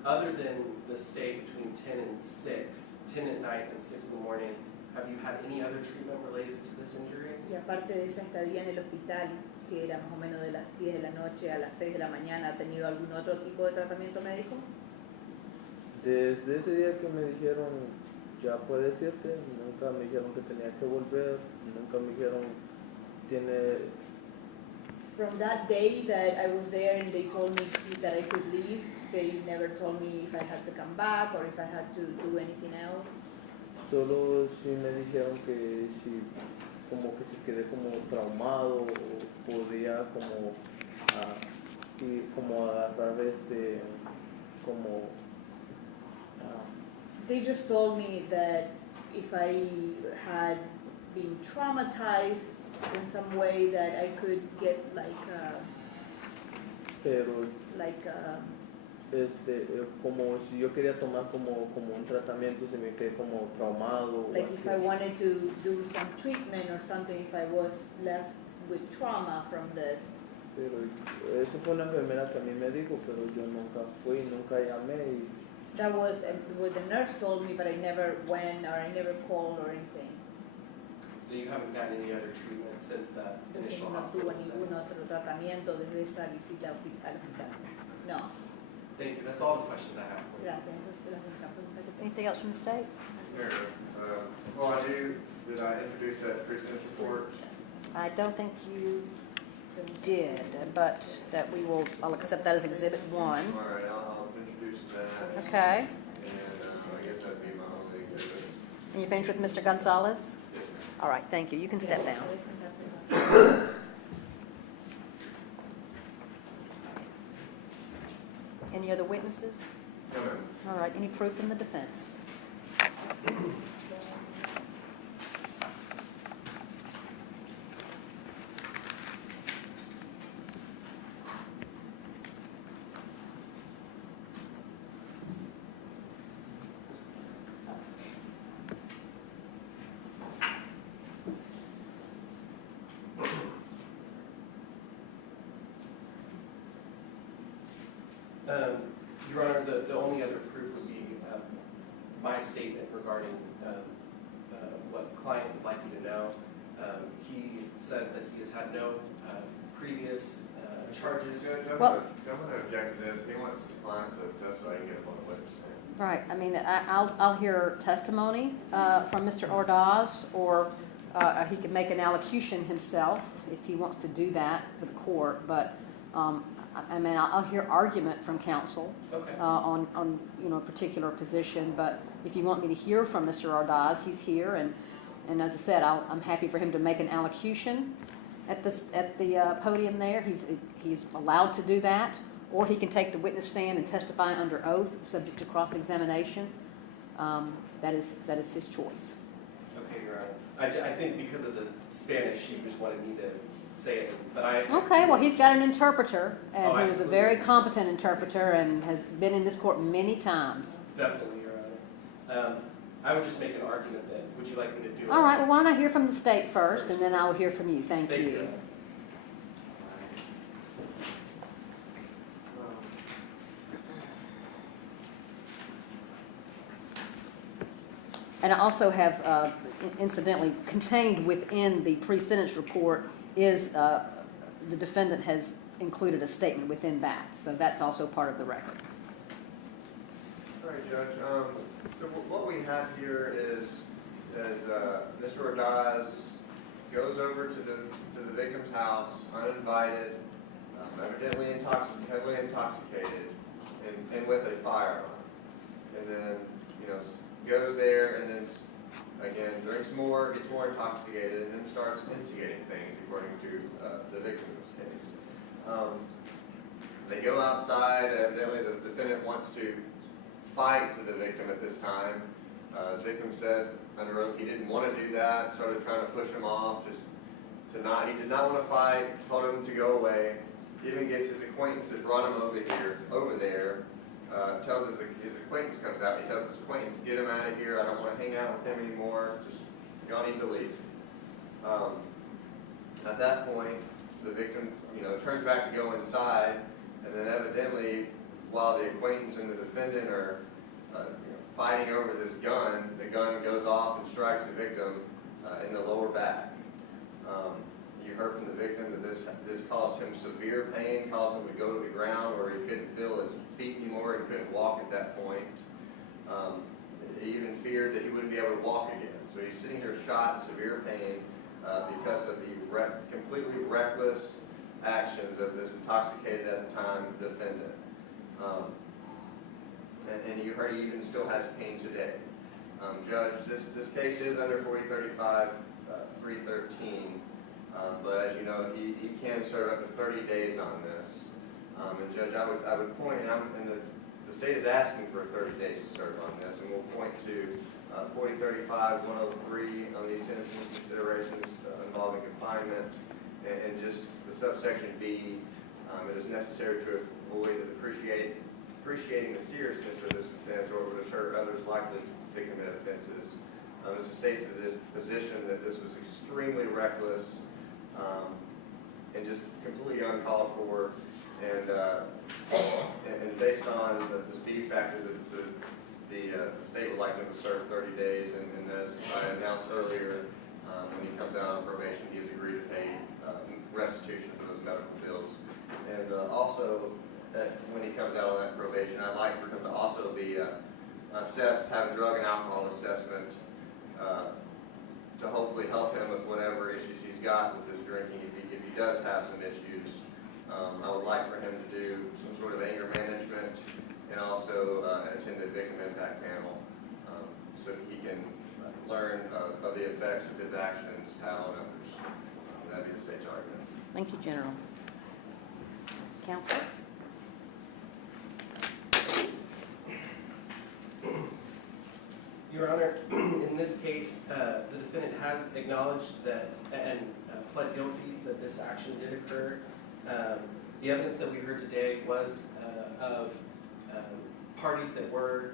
other than the stay between 10 at night and 6 in the morning, have you had any other treatment related to this injury? Y aparte de esa estadía en el hospital, que era más o menos de las 10 de la noche a las 6 de la mañana, ¿ha tenido algún otro tipo de tratamiento médico? Desde ese día que me dijeron, ya puedes irte, nunca me dijeron que tenía que volver, nunca me dijeron, tiene... From that day that I was there and they told me that I could leave, they never told me if I had to come back or if I had to do anything else. Solo sí me dijeron que si como que se quedé como traumado o podía como y como agarrar como They just told me that if I had been traumatized in some way that I could get pero como si yo quería tomar como un tratamiento, se me quedé como traumado. Like if I wanted to do some treatment or something, if I was left with trauma from this. Pero eso fue una enfermera que a mí me dijo, pero yo nunca fui, nunca llamé. That was what the nurse told me, but I never went or I never called or anything. So you haven't gotten any other treatment since that Entonces initial no hospital tuvo stay? ningún otro tratamiento desde esa visita al hospital. No. Thank you. That's all the questions I have for you. Gracias. Esa es la única pregunta que tengo. Anything else from the state? Well, did I introduce that pre-sentence report? I don't think you did, but I'll accept that as Exhibit 1. All right, I'll introduce that. Okay. And I guess that'd be my only exhibit. And you finished with Mr. Gonzalez? All right, thank you. You can step down. Any other witnesses? No, ma'am. All right, any proof from the defense? Your Honor, the only other proof would be my statement regarding what client would like you to know. He says that he has had no previous charges. I'm Well- going to object to this. He wants his client to testify and get him on the witness stand. Right, I mean, I'll hear testimony from Mr. Ordaz, or he can make an allocution himself if he wants to do that for the court, but I mean, I'll hear argument from counsel Okay. on a particular position, but if you want me to hear from Mr. Ordaz, he's here, and as I said, I'm happy for him to make an allocution at the podium there. He's allowed to do that, or he can take the witness stand and testify under oath, subject to cross-examination. That is his choice. Okay, Your Honor. I think because of the Spanish, she just wanted me to say it, but I. Okay, well, he's got an interpreter, and Oh, he was a very competent interpreter and has been in this court many times. Definitely, Your Honor. I would just make an argument then. Would you like me to do it? All right, well, why don't I hear from the state first, and then I will hear from you. Thank Thank you. you. And I also have, incidentally, contained within the pre-sentence report is the defendant has included a statement within that, so that's also part of the record. All right, Judge. So what we have here is Mr. Ordaz goes over to the victim's house uninvited, evidently heavily intoxicated, and with a firearm, and then goes there and then again drinks more, gets more intoxicated, and then starts instigating things according to the victim in this case. They go outside. Evidently, the defendant wants to fight the victim at this time. The victim said under oath he didn't want to do that, started trying to push him off, he did not want to fight, told him to go away, even gets his acquaintance that brought him over there, tells his acquaintance comes out, he tells his acquaintance, get him out of here, I don't want to hang out with him anymore, y'all need to leave. At that point, the victim, turns back to go inside, and then evidently, while the acquaintance and the defendant are fighting over this gun, the gun goes off and strikes the victim in the lower back. You heard from the victim that this caused him severe pain, caused him to go to the ground where he couldn't feel his feet anymore, he couldn't walk at that point. He even feared that he wouldn't be able to walk again. So he's sitting there shot in severe pain because of the completely reckless actions of this intoxicated at the time defendant. And you heard he even still has pain today. Judge, this case is under 4035 313, but as you know, he can serve up to 30 days on this. And Judge, I would point, and the state is asking for 30 days to serve on this, and we'll point to 4035 103 on these sentencing considerations involving confinement, and just the subsection B. It is necessary to avoid appreciating the seriousness of this offense or would deter others likely to commit offenses. It's the state's position that this was extremely reckless and just completely uncalled for, and based on this B factor, the state would like him to serve 30 days, and as I announced earlier, when he comes out on probation, he has agreed to pay restitution for those medical bills. And also, when he comes out on that probation, I'd like for him to also be assessed, have a drug and alcohol assessment to hopefully help him with whatever issues he's got with his drinking. If he does have some issues, I would like for him to do some sort of anger management and also attend the victim impact panel so he can learn of the effects of his actions have on others. That'd be the state's argument. Thank you, General. Counsel? Your Honor, in this case, the defendant has acknowledged that and pled guilty that this action did occur. The evidence that we heard today was of parties that were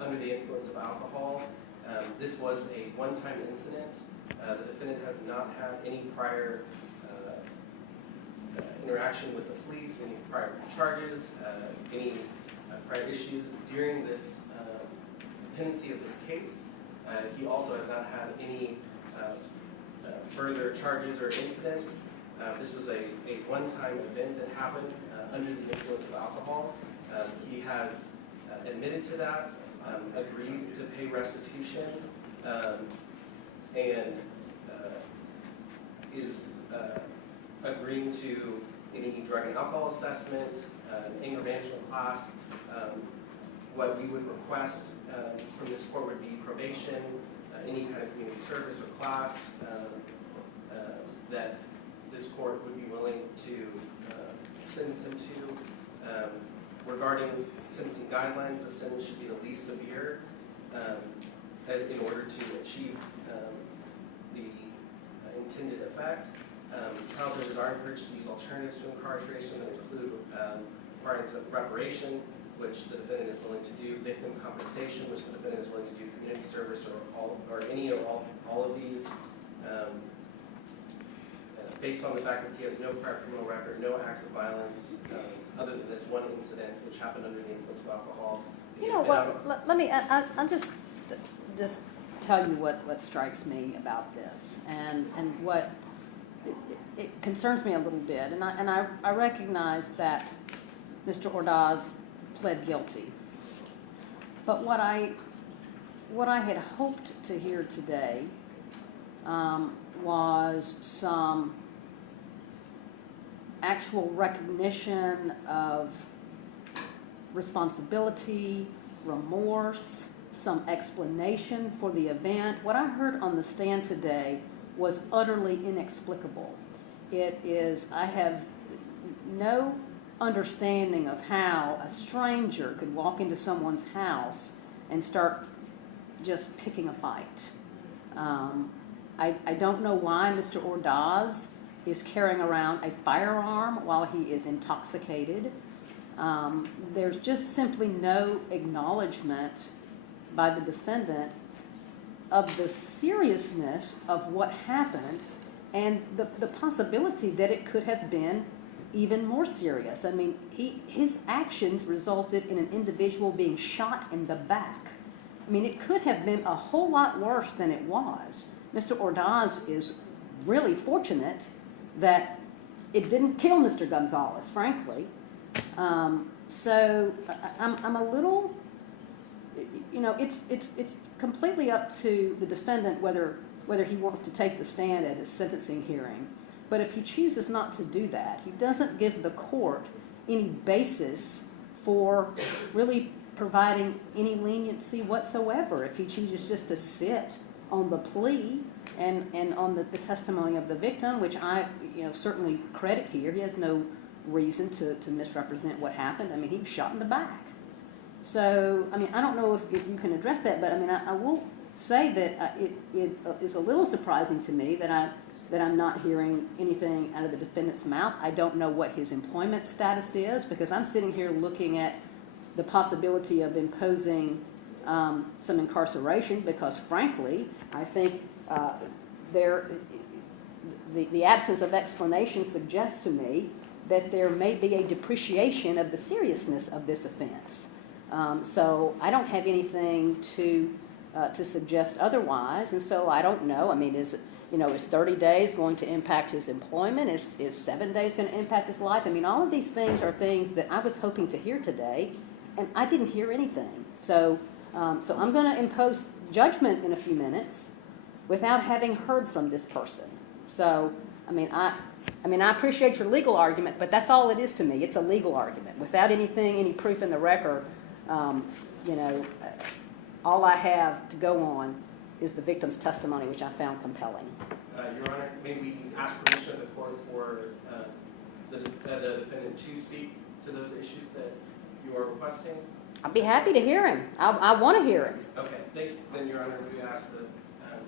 under the influence of alcohol. This was a one-time incident. The defendant has not had any prior interaction with the police, any prior charges, any prior issues during this pendency of this case. He also has not had any further charges or incidents. This was a one-time event that happened under the influence of alcohol. He has admitted to that, agreed to pay restitution, and is agreeing to any drug and alcohol assessment, an anger management class. What we would request from this court would be probation, any kind of community service or class that this court would be willing to sentence him to. Regarding sentencing guidelines, the sentence should be the least severe in order to achieve effect. Trial judges are encouraged to use alternatives to incarceration that include requirements of reparation, which the defendant is willing to do, victim compensation, which the defendant is willing to do, community service, or any or all of these. Based on the fact that he has no prior criminal record, no acts of violence, other than this one incident, which happened under the influence of alcohol. You know what? Let me. I'll just tell you what strikes me about this, and what it concerns me a little bit, and I recognize that Mr. Ordaz pled guilty, but what I had hoped to hear today was some actual recognition of responsibility, remorse, some explanation for the event. What I heard on the stand today was utterly inexplicable. I have no understanding of how a stranger could walk into someone's house and start just picking a fight. I don't know why Mr. Ordaz is carrying around a firearm while he is intoxicated. There's just simply no acknowledgement by the defendant of the seriousness of what happened and the possibility that it could have been even more serious. I mean, his actions resulted in an individual being shot in the back. I mean, it could have been a whole lot worse than it was. Mr. Ordaz is really fortunate that it didn't kill Mr. Gonzalez, frankly. So I'm a little, it's completely up to the defendant whether he wants to take the stand at his sentencing hearing. But if he chooses not to do that, he doesn't give the court any basis for really providing any leniency whatsoever. If he chooses just to sit on the plea and on the testimony of the victim, which I certainly credit here, he has no reason to misrepresent what happened. I mean, he was shot in the back. So, I mean, I don't know if you can address that, but I mean, I will say that it is a little surprising to me that I'm not hearing anything out of the defendant's mouth. I don't know what his employment status is, because I'm sitting here looking at the possibility of imposing some incarceration, because frankly, I think the absence of explanation suggests to me that there may be a depreciation of the seriousness of this offense. So I don't have anything to suggest otherwise, and so I don't know. I mean, is 30 days going to impact his employment? Is 7 days going to impact his life? I mean, all of these things are things that I was hoping to hear today, and I didn't hear anything. So I'm going to impose judgment in a few minutes without having heard from this person. So, I mean, I appreciate your legal argument, but that's all it is to me. It's a legal argument. Without any proof in the record, all I have to go on is the victim's testimony, which I found compelling. Your Honor, may we ask permission of the court for the defendant to speak to those issues that you are requesting? I'd be happy to hear him. I want to hear him. Okay, thank you. Then, Your Honor, we ask to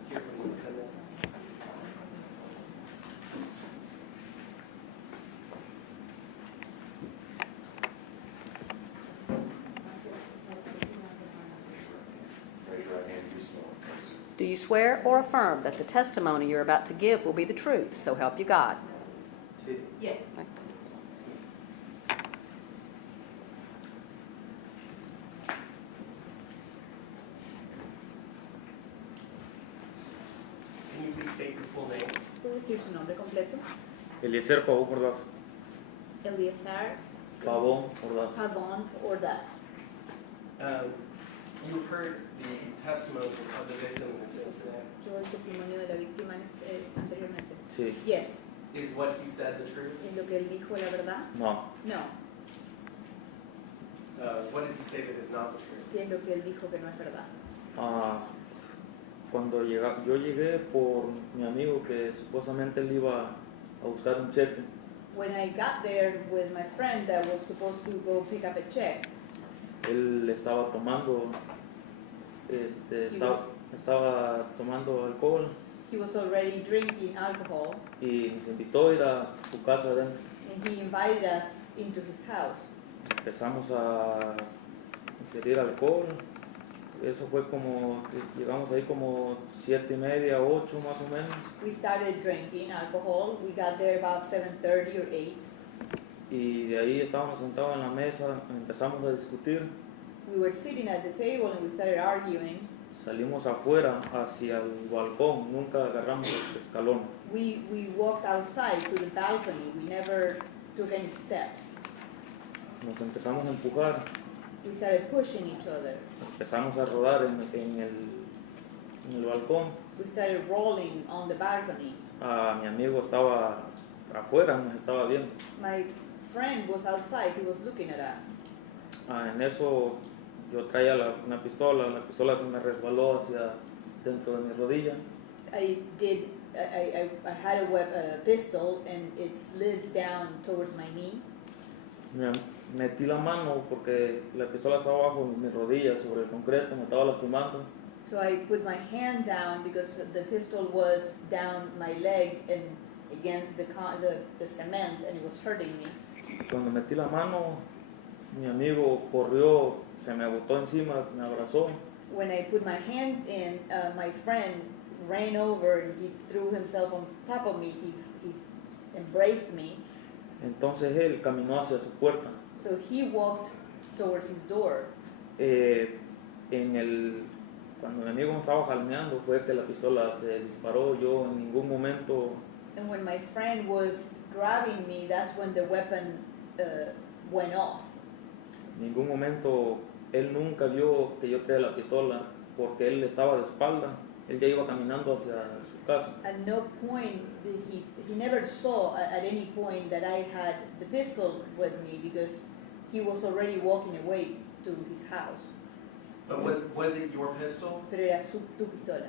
hear from the defendant. Do you swear or affirm that the testimony you're about to give will be the truth, so help you God? Yes. Can you please state your full name? ¿Puede decir su nombre completo? Eliezer Pavón Ordaz. Eliezer Pavón Ordaz. Pavón Ordaz. You've heard the testimony of the victim in this incident. Yo el testimonio de la víctima anteriormente. Sí. Yes. Is what he said the truth? ¿Es lo que él dijo la verdad? No. No. What did he say that is not the truth? ¿Qué es lo que él dijo que no es verdad? Cuando yo llegué por mi amigo que supuestamente él iba a buscar un cheque. When I got there with my friend that was supposed to go pick up a check, Él estaba tomando alcohol. He was already drinking alcohol, y nos invitó a ir a su casa adentro. and he invited us into his house. Empezamos a ingerir alcohol. Eso fue como, llegamos ahí como 7:30, 8 más o menos. We started drinking alcohol. We got there about 7:30 or 8. Y de ahí estábamos sentados en la mesa, empezamos a discutir. We were sitting at the table and we started arguing. Salimos afuera hacia el balcón, nunca agarramos los escalones. We walked outside to the balcony. We never took any steps. Nos empezamos a empujar, We started pushing each other. empezamos a rodar en el balcón. We started rolling on the balcony. Mi amigo estaba afuera, nos estaba viendo. My friend was outside. He was looking at us. En eso yo traía una pistola, la pistola se me resbaló hacia dentro de mi rodilla. I had a pistol and it slid down towards my knee. Me metí la mano porque la pistola estaba abajo de mi rodilla sobre el concreto, me estaba lastimando. So I put my hand down because the pistol was down my leg and against the cement and it was hurting me. Cuando metí la mano, mi amigo corrió, se me botó encima, me abrazó. When I put my hand in, my friend ran over and he threw himself on top of me. He embraced me. Entonces él caminó hacia su puerta. So he walked towards his door. Cuando mi amigo me estaba jalmeando fue que la pistola se disparó. Yo en ningún momento, And when my friend was grabbing me, that's when the weapon went off. en ningún momento él nunca vio que yo traía la pistola porque él estaba de espalda. Él ya iba caminando hacia su casa. At no point did he never saw at any point that I had the pistol with me because he was already walking away to his house. But was it your pistol? Pero era tu pistola.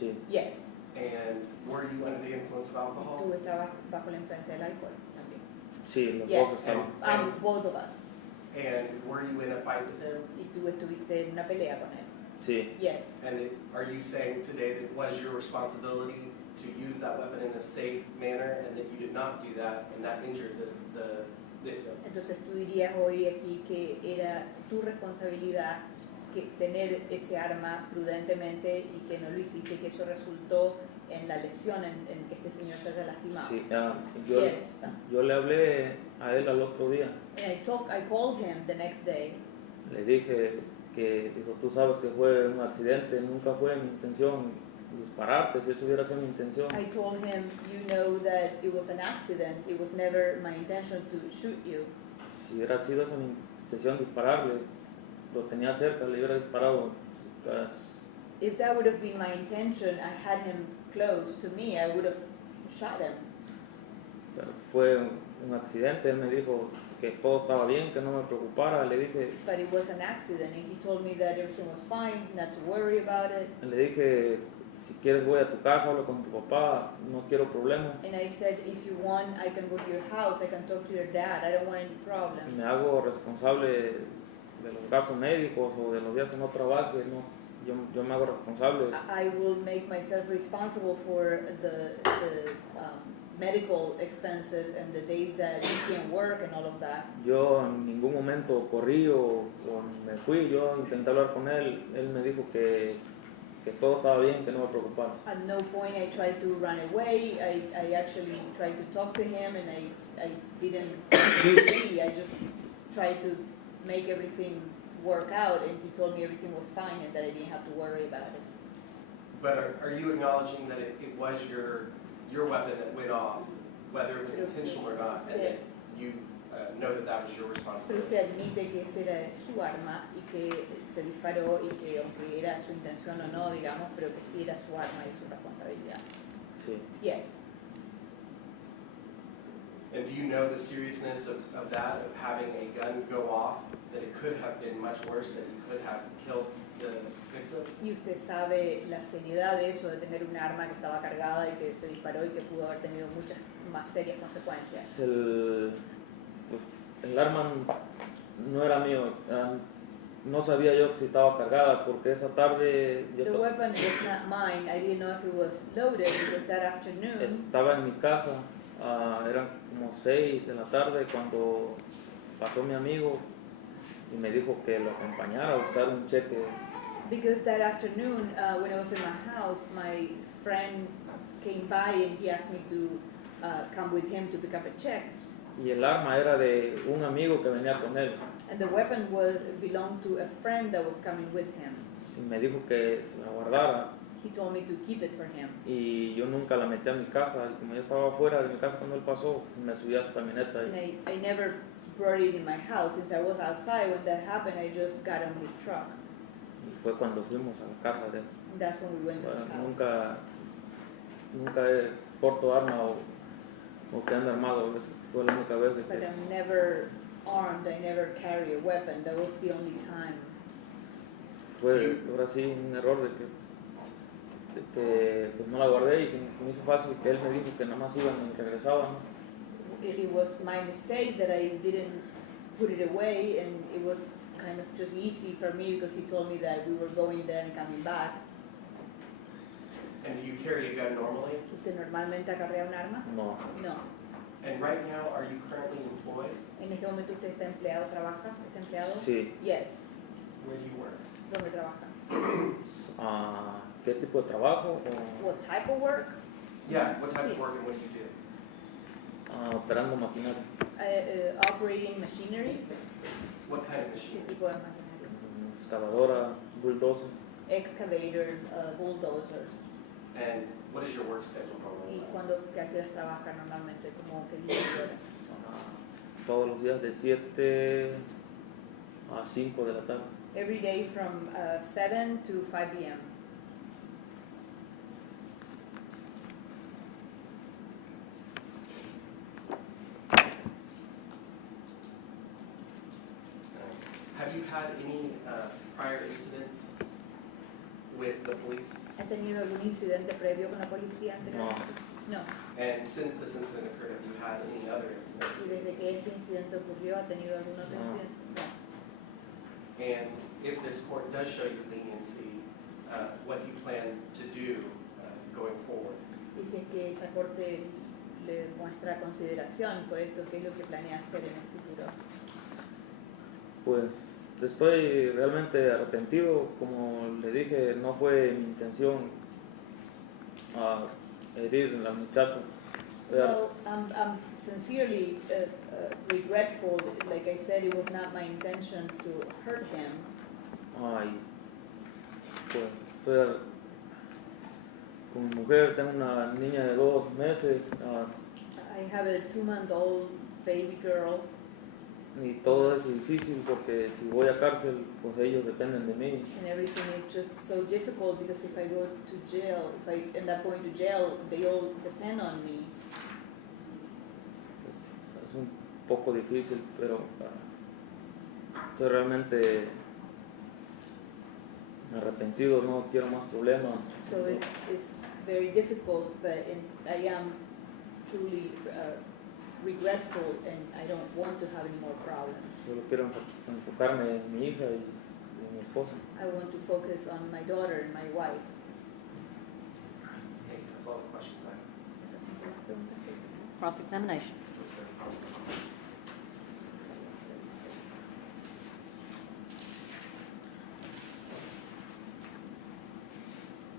Sí. Yes. And were you under the influence of Y alcohol? tú estabas bajo la influencia del alcohol también. Sí, los dos Yes. estaban. Both of us. And were you in a fight with him? Y tú estuviste en una pelea con él. Sí. Yes. And are you saying today that it was your responsibility to use that weapon in a safe manner and that you did not do that and that injured the victim? Entonces tú dirías hoy aquí que era tu responsabilidad que tener ese arma prudentemente y que no lo hiciste, que eso resultó en la lesión en que este señor se haya lastimado. Sí, Yes. yo le hablé a él al otro día. And I called him the next day. Le dije que, dijo, tú sabes que fue un accidente, nunca fue mi intención dispararte, si eso hubiera sido mi intención. I told him, you know that it was an accident. It was never my intention to shoot you. Si hubiera sido esa mi intención dispararle, lo tenía cerca, le hubiera disparado. If that would have been my intention, I had him close to me, I would have shot him. Pero fue un accidente, él me dijo que todo estaba bien, que no me preocupara. Le dije, But it was an accident, and he told me that everything was fine, not to worry about it. le dije, si quieres voy a tu casa, hablo con tu papá, no quiero problemas. And I said, if you want, I can go to your house, I can talk to your dad, I don't want any problems. Me hago responsable de los gastos médicos o de los días que no trabaje, no, yo me hago responsable. I will make myself responsible for the medical expenses and the days that you can't work and all of that. Yo en ningún momento corrí o me fui, yo intenté hablar con él, él me dijo que todo estaba bien, que no me preocupara. At no point I tried to run away, I actually tried to talk to him and I didn't really, I just tried to make everything work out and he told me everything was fine and that I didn't have to worry about it. But are you acknowledging that it was your weapon that went off, whether it was intentional or not, and that you know that was your Pero responsibility? usted admite que ese era su arma y que se disparó y que aunque era su intención o no, digamos, pero que sí era su arma y su responsabilidad. Sí. Yes. And do you know the seriousness of that, of having a gun go off, that it could have been much worse, that you could have killed the victim? Y usted sabe la seriedad de eso, de tener un arma que estaba cargada y que se disparó y que pudo haber tenido muchas más serias consecuencias. El arma no era mío, no sabía yo que si estaba cargada porque esa tarde yo The weapon was not mine. I didn't know if it was loaded because that afternoon estaba en mi casa, eran como 6 de la tarde cuando pasó mi amigo y me dijo que lo acompañara a buscar un cheque. Because that afternoon, when I was in my house, my friend came by and he asked me to come with him to pick up a check. Y el arma era de un amigo que venía con él. And the weapon belonged to a friend that was coming with him. Y me dijo que se la guardara. He told me to keep it for him. Y yo nunca la metí a mi casa. Y como yo estaba afuera de mi casa cuando él pasó, me subí a su camioneta. And I never brought it in my house. Since I was outside when that happened, I just got on his truck. Y fue cuando fuimos a la casa de él. And that's when we went to his house. Nunca porto arma o que ande armado. Fue la única vez de But que... I'm never armed. I never carry a weapon. That was the only time. Fue ahora sí un error de que pues no la guardé y se me hizo fácil que él me dijo que nada más iban y regresaban. It was my mistake that I didn't put it away, and it was kind of just easy for me because he told me that we were going there and coming back. And do you carry a gun normally? ¿Usted normalmente acarrea un arma? No. No. And right now, are you currently employed? ¿En este momento usted está empleado, trabaja? ¿Está empleado? Sí. Yes. Where do you work? ¿Dónde trabaja? ¿Qué tipo de trabajo? What type of work? Yeah, what type of work and what do you do? Operando maquinaria. Operating machinery. What kind of ¿Qué machine? tipo de maquinaria? Excavadora, bulldozer. Excavators, bulldozers. And what is your work schedule ¿Y normally? a qué horas trabaja normalmente? ¿Como qué días y horas? Todos los días de 7 a 5 de la tarde. Every day from 7 to 5 p.m. Have you had any prior incidents with the police? ¿Has tenido algún incidente previo con la policía anteriormente? No. And since this incident occurred, have you had any other incidents? ¿Y desde que este incidente ocurrió ha tenido algún otro No. incidente? No. And if this court does show you leniency, what do you plan to do going forward? Y si es que esta corte le muestra consideración por esto, ¿qué es lo que planea hacer en el futuro? Pues estoy realmente arrepentido. Como le dije, no fue mi intención herir al muchacho. Well, I'm sincerely regretful. Like I said, it was not my intention to hurt him. Ay, pues estoy con mi mujer, tengo una niña de 2 meses I have a 2-month-old baby girl, y todo es difícil porque si voy a cárcel, pues ellos dependen de mí. and everything is just so difficult because if I go to jail, if I end up going to jail, they all depend on me. Es un poco difícil, pero estoy realmente arrepentido, no quiero más problemas. So it's very difficult, but I am truly regretful, and I don't want to have any more problems. Solo quiero enfocarme en mi hija y en mi esposa. I want to focus on my daughter and my wife. Okay, that's all the questions I have. Cross-examination.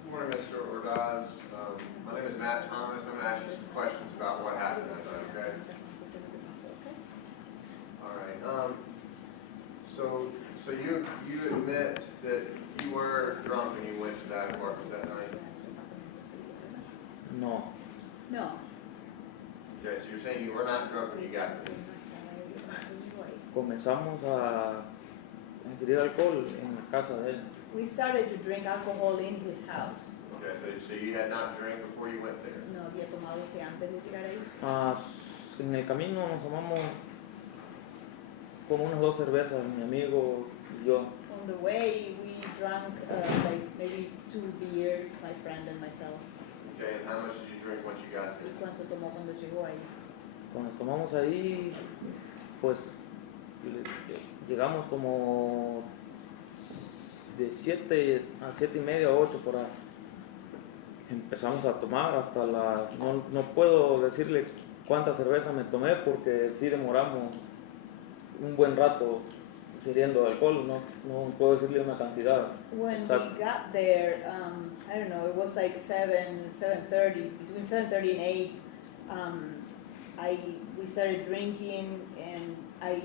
Good morning, Mr. Ordaz. My name is Matt Thomas. I'm going to ask you some questions about what happened that night, okay? All right. So you admit that you were drunk when you went to that apartment that night? No, No. Okay, so you're saying you were not drunk when you got there? comenzamos a ingerir alcohol en la casa de él. We started to drink alcohol in his house. Okay, so you had not drank before you went there? No había tomado usted antes de llegar ahí. En el camino nos tomamos como unas 2 cervezas, mi amigo y yo. On the way, we drank like maybe 2 beers, my friend and myself. Okay, and how much did you drink once you got ¿Y there? cuánto tomó cuando llegó ahí? Cuando nos tomamos ahí, pues llegamos como de 7 a 7 y media, 8 por ahí. Empezamos a tomar hasta las... No puedo decirle cuántas cervezas me tomé porque sí demoramos un buen rato ingiriendo alcohol, no puedo decirle una cantidad. When exacta. we got there, I don't know, it was like 7:30, between 7:30 and 8. We started drinking, and I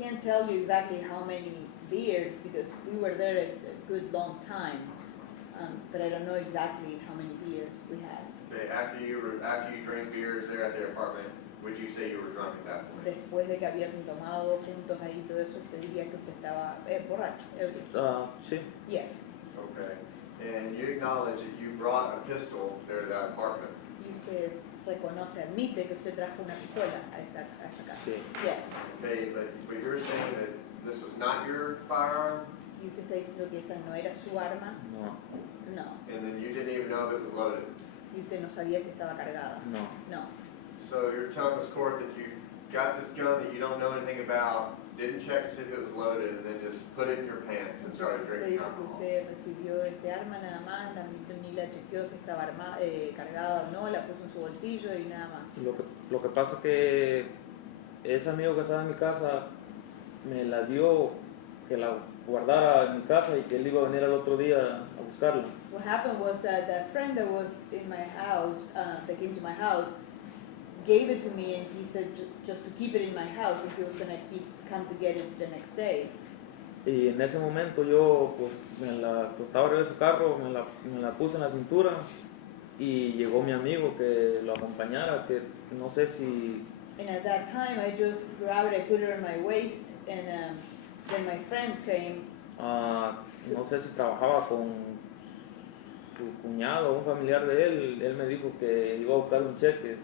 can't tell you exactly how many beers because we were there a good long time, but I don't know exactly how many beers we had. Okay, after you drank beers there at their apartment, would you say you were drunk at that point? Después de que habían tomado juntos ahí y todo eso, usted diría que usted estaba borracho, ebrio. Sí. Yes. Okay, and you acknowledge that you brought a pistol there to that apartment. Y usted reconoce, admite que usted trajo una pistola a esa casa. Sí. Yes. Okay, but you're saying that this was not your firearm, Y usted está diciendo que esta no era su arma. No, No. and then you didn't even know if it was loaded. Y usted no sabía si estaba cargada. no. No. So you're telling this court that you got this gun that you don't know anything about, didn't check to see if it was loaded, and then just put it in your pants and started Usted drinking dice que alcohol. usted recibió este arma nada más, ni la chequeó si estaba cargada o no, la puso en su bolsillo y nada más. Lo que pasa que ese amigo que estaba en mi casa me la dio que la guardara en mi casa y que él iba a venir al otro día a buscarla. What happened was that that friend that was in my house, that came to my house, gave it to me, and he said just to keep it in my house, and he was going to come to get it the next day. Y en ese momento yo pues estaba arriba de su carro, me la puse en la cintura y llegó mi amigo que lo acompañara, que no sé si... And at that time, I just grabbed it, I put it on my waist, and then my friend came. No sé si trabajaba con su cuñado o un familiar de él me dijo que iba a buscar un cheque.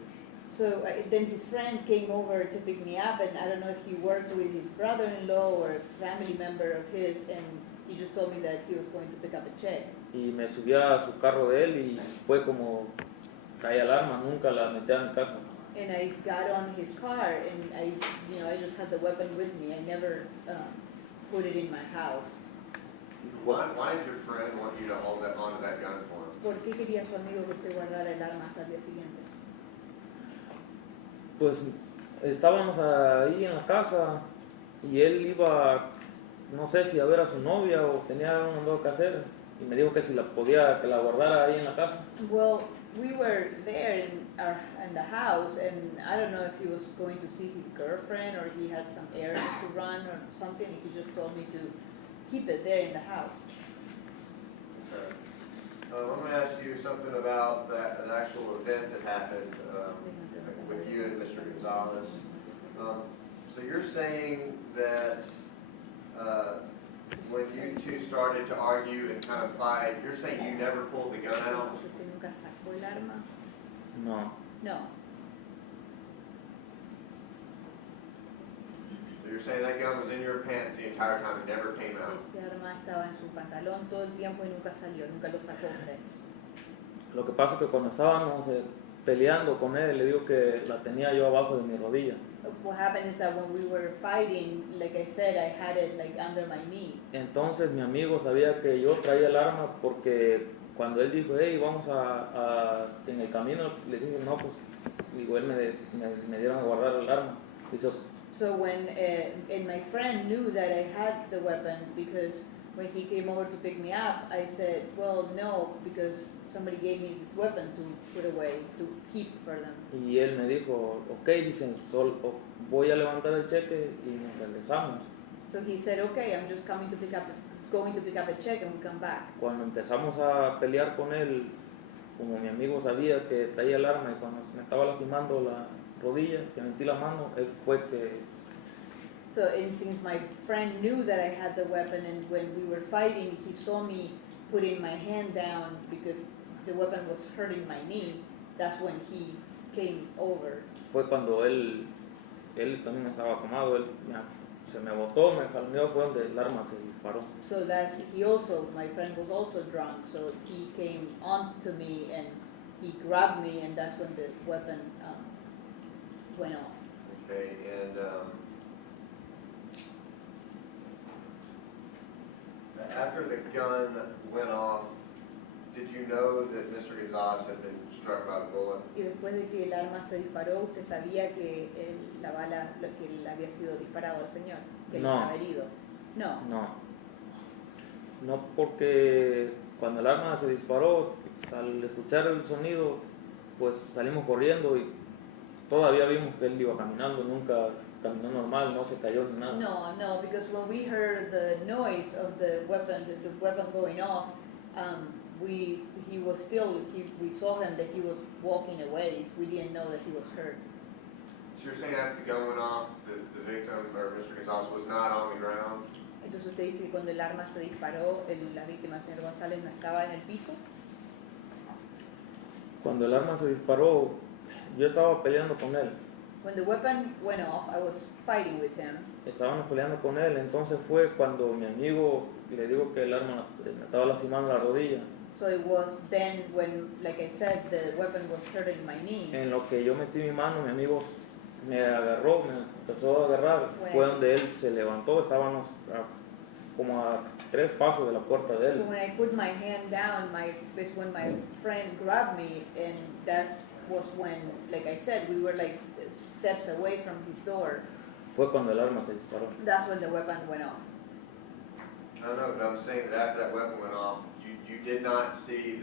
So then his friend came over to pick me up, and I don't know if he worked with his brother-in-law or a family member of his, and he just told me that he was going to pick up a check. Y me subí a su carro de él y fue como caí alarma, nunca la metí a mi casa. And I got on his car, and I just had the weapon with me. I never put it in my house. Why did your friend want you to hold onto that gun for him? ¿Por qué quería su amigo que usted guardara el arma hasta el día siguiente? Pues estábamos ahí en la casa y él iba, no sé si a ver a su novia o tenía algo que hacer y me dijo que si que la guardara ahí en la casa. Well, we were there in the house, and I don't know if he was going to see his girlfriend or he had some errands to run or something. He just told me to keep it there in the house. Okay. I'm going to ask you something about an actual event that happened with you and Mr. Gonzalez. So you're saying that when you two started to argue and kind of fight, you're saying you never pulled the gun out? ¿Usted nunca sacó el arma? No. No. So you're saying that gun was in your pants the entire time, it never came out? Ese arma estaba en su pantalón todo el tiempo y nunca salió, nunca lo sacó usted. Lo que pasa es que cuando estábamos peleando con él, le digo que la tenía yo abajo de mi rodilla. What happened is that when we were fighting, like I said, I had it like under my knee. Entonces mi amigo sabía que yo traía el arma porque cuando él dijo, hey, vamos en el camino, le dije, no, pues, digo, él me dieron a guardar el arma. Dice, So when, and my friend knew that I had the weapon because when he came over to pick me up, I said, well, no, because somebody gave me this weapon to put away, to keep for them. y él me dijo, ok, dicen, voy a levantar el cheque y nos regresamos. So he said, okay, I'm just going to pick up a check and we come back. Cuando empezamos a pelear con él, como mi amigo sabía que traía el arma y cuando me estaba lastimando la rodilla, que metí la mano, él fue que... So, and since my friend knew that I had the weapon, and when we were fighting, he saw me putting my hand down because the weapon was hurting my knee, that's when he came over. Fue cuando él también estaba tomado, se me botó, me calmeó, fue donde el arma se disparó. So my friend was also drunk, so he came on to me and he grabbed me, and that's when the weapon went off. Okay, and After the gun went off, did you know that Mr. Gonzalez had been struck by the bullet? Y después de que el arma se disparó, ¿usted sabía que la bala, que él había sido disparado al señor? Que él No. estaba herido. No. No, porque cuando el arma se disparó, al escuchar el sonido, pues salimos corriendo y todavía vimos que él iba caminando, nunca caminó normal, no se cayó ni nada. No, because when we heard the noise of the weapon going off, we saw him that he was walking away. We didn't know that he was hurt. So you're saying after the gun went off, the victim, or Mr. Gonzalez, was not on the ground? Entonces usted dice que cuando el arma se disparó, la víctima, el señor González, no estaba en el piso. Cuando el arma se disparó, yo estaba peleando con él. When the weapon went off, I was fighting with him. Estábamos peleando con él, entonces fue cuando mi amigo le dijo que el arma me estaba lastimando la rodilla. So it was then when, like I said, the weapon was hurting my knee. En lo que yo metí mi mano, mi amigo me agarró, me empezó a agarrar. Fue donde él se levantó, estábamos como a 3 pasos de la puerta de So él. when I put my hand down, is when my friend grabbed me, and that was when, like I said, we were like steps away from his door. Fue cuando el arma se disparó. That's when the weapon went off. I don't know, but I'm saying that after that weapon went off, you did not see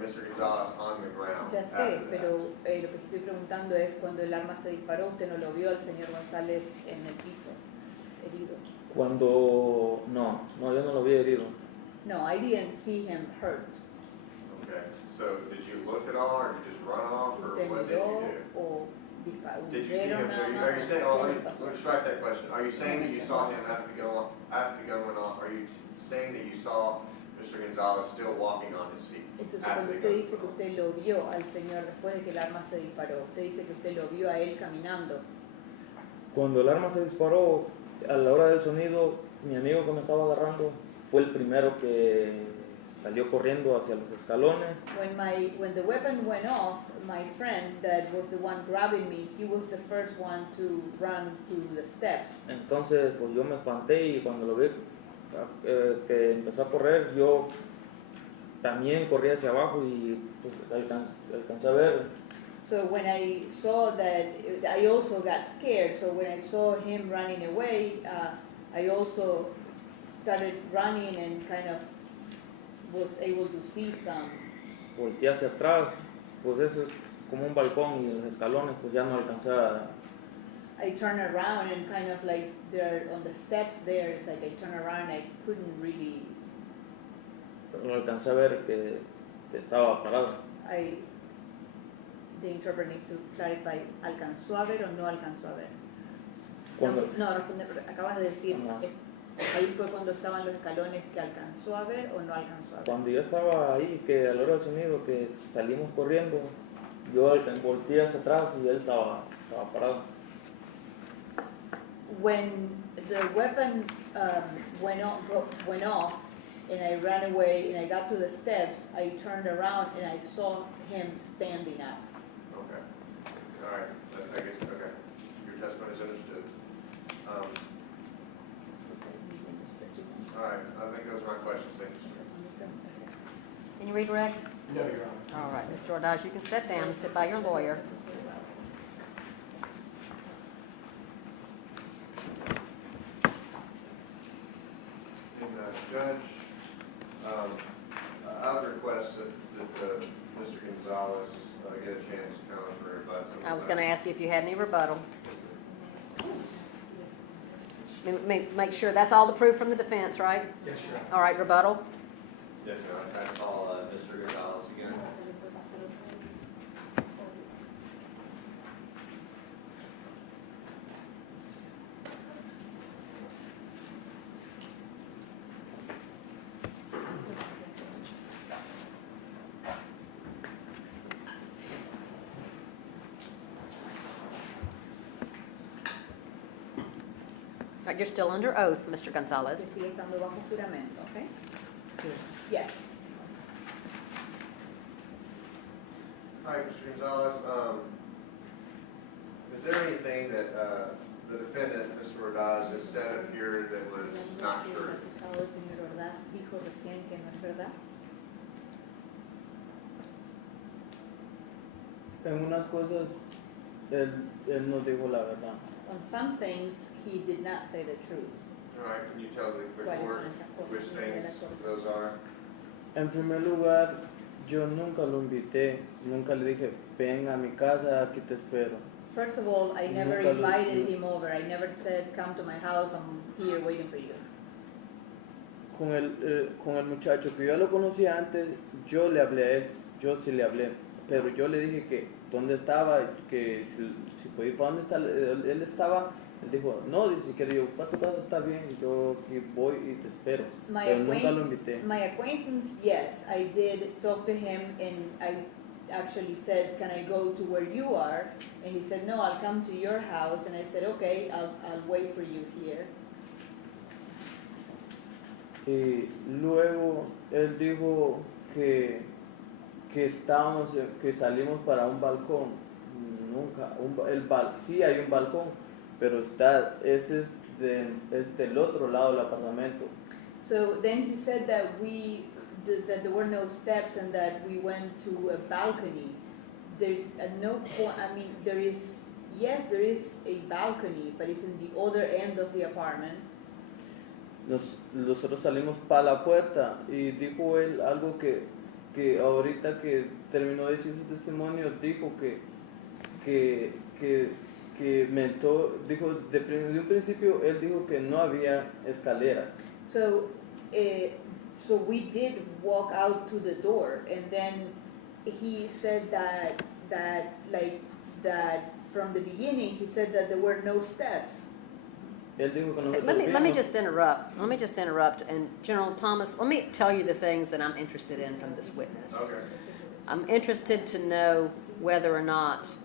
Mr. Gonzalez on the ground. Ya sé, after pero that. lo que estoy preguntando es cuando el arma se disparó, usted no lo vio al señor González en el piso, herido. Cuando... No, yo no lo vi herido. No, I didn't see him hurt. Okay, so did you look at all, or did you just run off, or ¿Usted what did miró you do? o disparó? Did you see him, are you saying, let me strike that question. Are you saying that you saw him after the gun went off? Are you saying that you saw Mr. Gonzalez still walking on his feet? Entonces after cuando the usted gun dice went que off? usted lo vio al señor después de que el arma se disparó, usted dice que usted lo vio a él caminando. Cuando el arma se disparó, a la hora del sonido, mi amigo que me estaba agarrando fue el primero que salió corriendo hacia los escalones. When the weapon went off, my friend that was the one grabbing me, he was the first one to run to the steps. Entonces, pues yo me espanté y cuando lo vi que empezó a correr, yo también corrí hacia abajo y pues, alcancé a ver. So when I saw that, I also got scared. So when I saw him running away, I also started running and kind of was able to see some. Volteé hacia atrás, pues eso es como un balcón y los escalones, pues ya no alcancé a... I turned around and kind of like there on the steps there, it's like I turned around and I couldn't really. No alcancé a ver que estaba parado. The interpreter needs to clarify, ¿alcanzó a ver o no alcanzó a ver? Cuando, No, acabas de decir, Ajá. ahí fue cuando estaban los escalones, que alcanzó a ver o no alcanzó a ver. cuando yo estaba ahí, que a la hora del sonido, que salimos corriendo, yo volteé hacia atrás y él estaba parado. When the weapon went off and I ran away and I got to the steps, I turned around and I saw him standing up. Okay, all right, I guess, okay, your testimony is understood. All right, I think those are my questions, thank you, sir. Can you redirect? No, Your Honor. All right, Mr. Ordaz, you can step down and sit by your lawyer. And Judge, I would request that Mr. Gonzalez get a chance to come up and rebut some of I was going to that. ask you if you had any rebuttal. Make sure that's all the proof from the defense, right? Yes, Your Honor. All right, rebuttal. Yes, ma'am, I call Mr. Gonzalez again. All right, you're still under oath, Mr. Gonzalez. Sigue estando bajo juramento, okay? Yes. All right, Mr. Gonzalez, is there anything that the defendant, Mr. Mr. Ordaz just said up here that was not true? El acusado, el señor Ordaz, dijo recién que no es verdad. En unas cosas, él no dijo la verdad. On some things, he did not say the truth. All right, can you tell the ¿Cuáles court son esas cosas? which things those are? En primer lugar, yo nunca lo invité, nunca le dije, ven a mi casa, aquí te espero. First of all, I never Nunca lo- invited him over. I never said, come to my house, I'm here waiting for you. Con el muchacho que yo lo conocía antes, yo le hablé a él, yo sí le hablé, pero yo le dije que dónde estaba, que si podía ir para dónde está, él estaba, él dijo, no, dice que yo, para tu casa está bien, yo aquí voy y te espero, pero nunca lo invité. My acquaintance, yes, I did talk to him and I actually said, can I go to where you are? And he said, no, I'll come to your house. And I said, okay, I'll wait for you here. Y luego él dijo que que salimos para un balcón. Nunca, sí hay un balcón, pero ese es del otro lado del apartamento. So then he said that that there were no steps and that we went to a balcony. There's no point, I mean, there is a balcony, but it's in the other end of the apartment. Nosotros salimos para la puerta y dijo él algo que ahorita que terminó de decir su testimonio, dijo que mentó, dijo de un principio él dijo que no había escaleras. So we did walk out to the door, and then he said that from the beginning he said that there were no steps. Él dijo que nosotros Let me just interrupt. And General Thomas, let me tell you the things that I'm interested in from this witness. Okay. I'm interested to know whether or not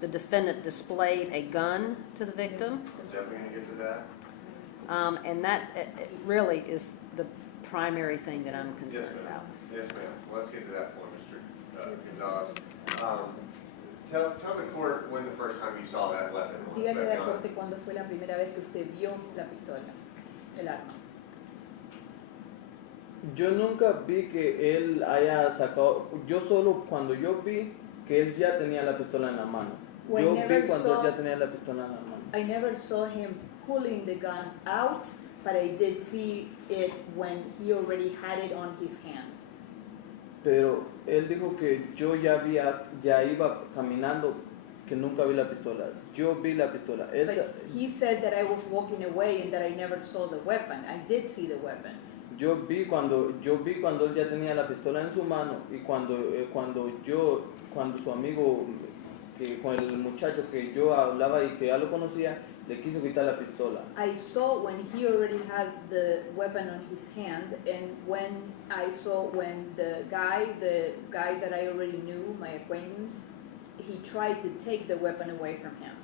the defendant displayed a gun to the victim. Definitely going to get to that. And that it really is the primary thing that I'm concerned about. Yes, ma'am. Well, let's get to that point, Mr. Gonzalez. Tell the court when the first time you saw that weapon. Dígale a la corte cuándo fue la primera vez que usted vio la pistola, el arma. Yo nunca vi que él haya sacado, yo solo cuando yo vi que él ya tenía la pistola en la mano. Yo vi cuando él ya tenía la pistola en la mano. I never saw him pulling the gun out, but I did see it when he already had it on his hands. Pero él dijo que yo ya iba caminando, que nunca vi la pistola. Yo vi la pistola. But he said that I was walking away and that I never saw the weapon. I did see the weapon. Yo vi cuando él ya tenía la pistola en su mano y cuando su amigo, con el muchacho que yo hablaba y que ya lo conocía, le quiso quitar la pistola. I saw when he already had the weapon on his hand, and when the guy that I already knew, my acquaintance, he tried to take the weapon away from him.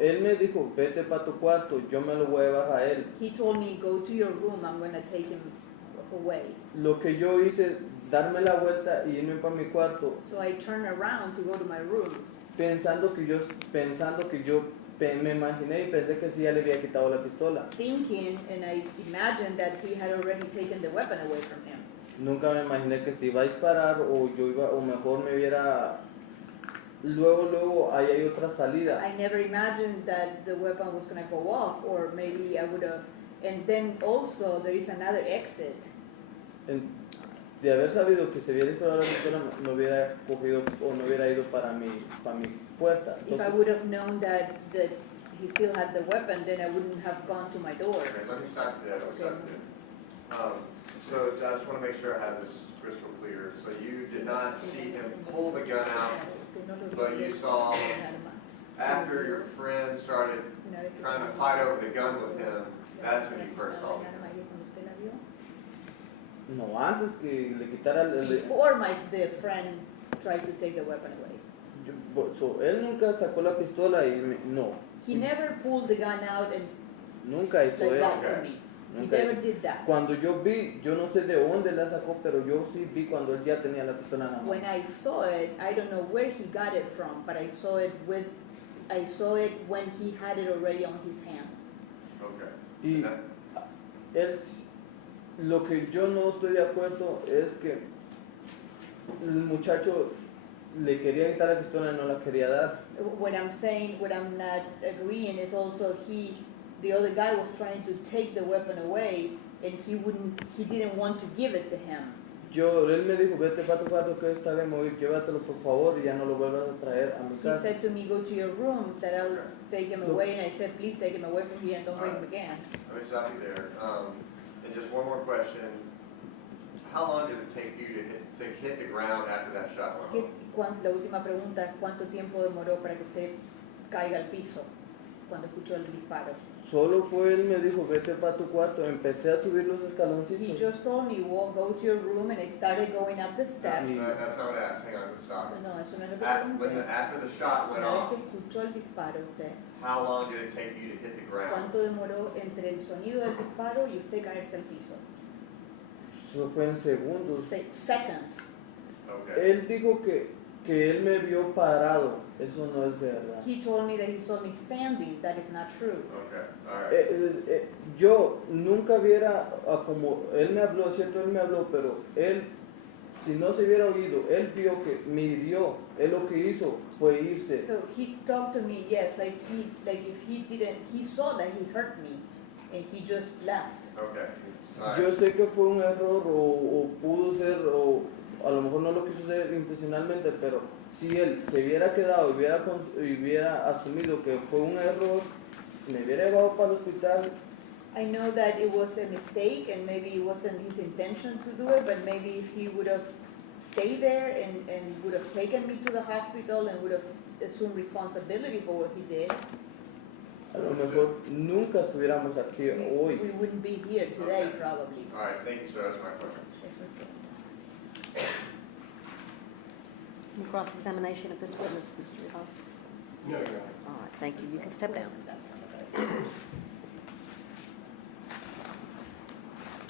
Él me dijo, vete para tu cuarto, yo me lo voy a llevar a él. He told me, go to your room, I'm going to take him away. Lo que yo hice, darme la vuelta y irme para mi cuarto. So I turned around to go to my room. Pensando que yo me imaginé y pensé que sí ya le había quitado la pistola. Thinking, and I imagined that he had already taken the weapon away from him. Nunca me imaginé que si iba a disparar o mejor me viera. Luego ahí hay otra salida. I never imagined that the weapon was going to go off, or maybe I would have. And then also there is another exit. De haber sabido que se hubiera disparado la pistola, no hubiera cogido o no hubiera ido para mi puerta. If I would have known that he still had the weapon, then I wouldn't have gone to my door. Okay, let me stop you there. Okay. So I just want to make sure I have this crystal clear. So you did not see him pull the gun out, but you saw after your friend started trying to fight over the gun with him, that's when you first saw him. No, antes que le quitara Before the friend tried to take the weapon away. So, él nunca sacó la pistola y no. He never pulled the gun out and Nunca hizo like eso. that to me. Nunca He never hizo. did that. Cuando yo vi, yo no sé de dónde la sacó, pero yo sí vi cuando él ya tenía la pistola en la mano. When I saw it, I don't know where he got it from, but I saw it I saw it when he had it already on his hand. Okay. Y That- lo que yo no estoy de acuerdo es que el muchacho le quería quitar la pistola y no la quería dar. What I'm saying, what I'm not agreeing is also the other guy was trying to take the weapon away, and he didn't want to give it to him. Él me dijo, vete para tu cuarto que está bien, mover, llévatelo por favor y ya no lo vuelvas a traer a mi He casa. said to me, go to your room, that I'll take him away, and I said, please take him away from here and don't bring him again. Let me stop you there. And just one more question. How long did it take you to hit the ground after that shot went off? La última pregunta es, ¿cuánto tiempo demoró para que usted caiga al piso cuando escuchó el disparo? Solo fue él me dijo, vete para tu cuarto. Empecé a subir los He escaloncitos. just told me, go to your room, and I started going up the steps. That's not what I asked. Hang on, let's stop. No, eso no es lo que pregunté. After the shot went Una vez off, que escuchó el disparo usted, how long did it take you to hit the ground? ¿cuánto demoró entre el sonido del disparo y usted caerse al piso? Eso fue en segundos. Seconds. Okay. Él dijo que él me vio parado. Eso no es verdad. He told me that he saw me standing. That is not true. Okay. All right. Yo nunca viera como él me habló, cierto, él me habló, pero él, si no se hubiera oído, él vio que me hirió. Él lo que hizo fue irse. So he talked to me, yes, he saw that he hurt me, and he just left. Okay. All right. Yo sé que fue un error o pudo ser, o a lo mejor no lo quiso hacer intencionalmente, pero si él se hubiera quedado y hubiera asumido que fue un error, me hubiera llevado para el hospital. I know that it was a mistake, and maybe it wasn't his intention to do it, but maybe if he would have stayed there and would have taken me to the hospital and would have assumed responsibility for what he did, A lo mejor nunca estuviéramos aquí hoy. we wouldn't be here today, probably. All right. Thank you, sir. That's my question. Eso es todo. Any cross-examination of this witness, Mr. Rojas? No, Your Honor. All right, thank you. You can step down.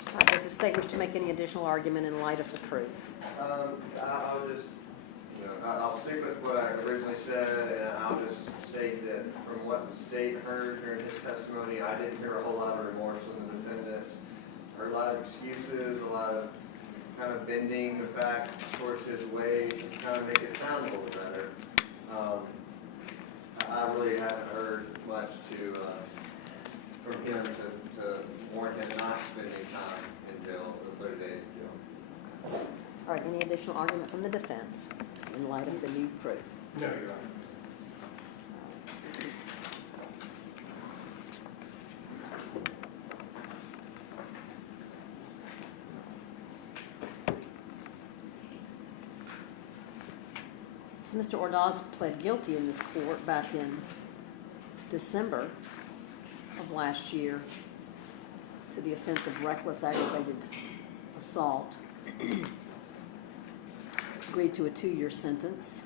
All right, does the state wish to make any additional argument in light of the proof? I'll just, I'll stick with what I originally said, and I'll just state that from what the state heard during his testimony, I didn't hear a whole lot of remorse from the defendant. Heard a lot of excuses, a lot of kind of bending the facts towards his way to kind of make it sound a little better. I really haven't heard much from him to warrant him not spending time in jail, the 30 days in jail. All right, any additional argument from the defense in light of the new proof? No, Your Honor. So Mr. Ordaz pled guilty in this court back in December of last year to the offense of reckless aggravated assault. Agreed to a 2-year sentence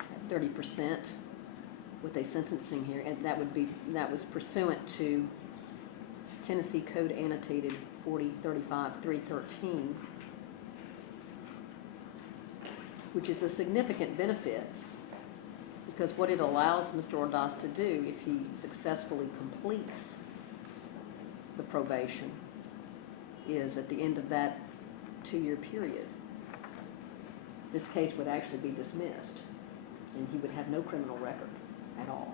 at 30% with a sentencing hearing, and that was pursuant to Tennessee Code Annotated 4035-313, which is a significant benefit because what it allows Mr. Ordaz to do if he successfully completes the probation is at the end of that 2-year period, this case would actually be dismissed and he would have no criminal record at all.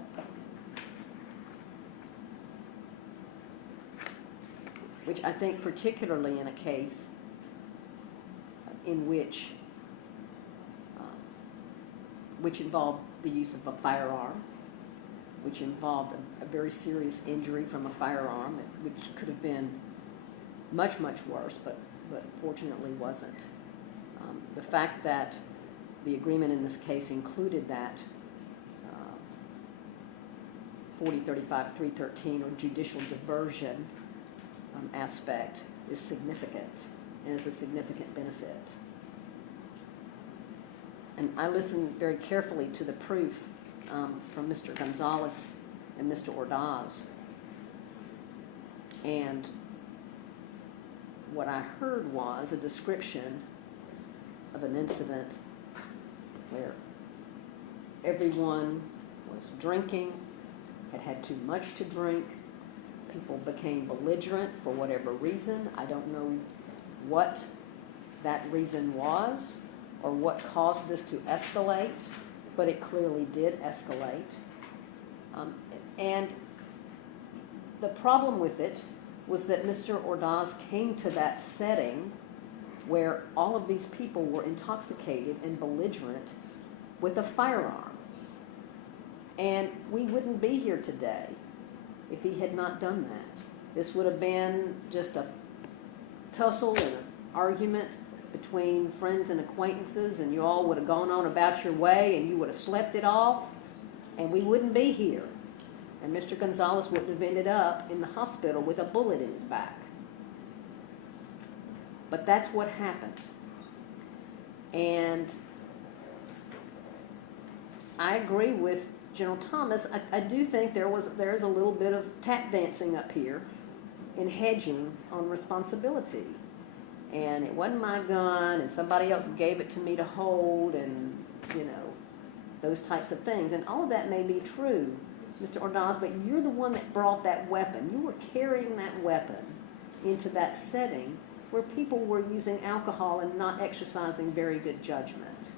Which I think particularly in a case in which involved the use of a firearm, which involved a very serious injury from a firearm, which could have been much, much worse, but fortunately wasn't. The fact that the agreement in this case included that 4035-313 or judicial diversion aspect is significant and is a significant benefit. And I listened very carefully to the proof from Mr. Gonzalez and Mr. Ordaz. And what I heard was a description of an incident where everyone was drinking, had had too much to drink. People became belligerent for whatever reason. I don't know what that reason was or what caused this to escalate, but it clearly did escalate. And the problem with it was that Mr. Ordaz came to that setting where all of these people were intoxicated and belligerent with a firearm. And we wouldn't be here today if he had not done that. This would have been just a tussle and an argument between friends and acquaintances, and you all would have gone on about your way, and you would have slept it off, and we wouldn't be here. And Mr. Gonzalez wouldn't have ended up in the hospital with a bullet in his back. But that's what happened. And I agree with General Thomas. I do think there's a little bit of tap dancing up here in hedging on responsibility. And it wasn't my gun, and somebody else gave it to me to hold, and, you know, those types of things. And all of that may be true, Mr. Ordaz, but you're the one that brought that weapon. You were carrying that weapon into that setting where people were using alcohol and not exercising very good judgment.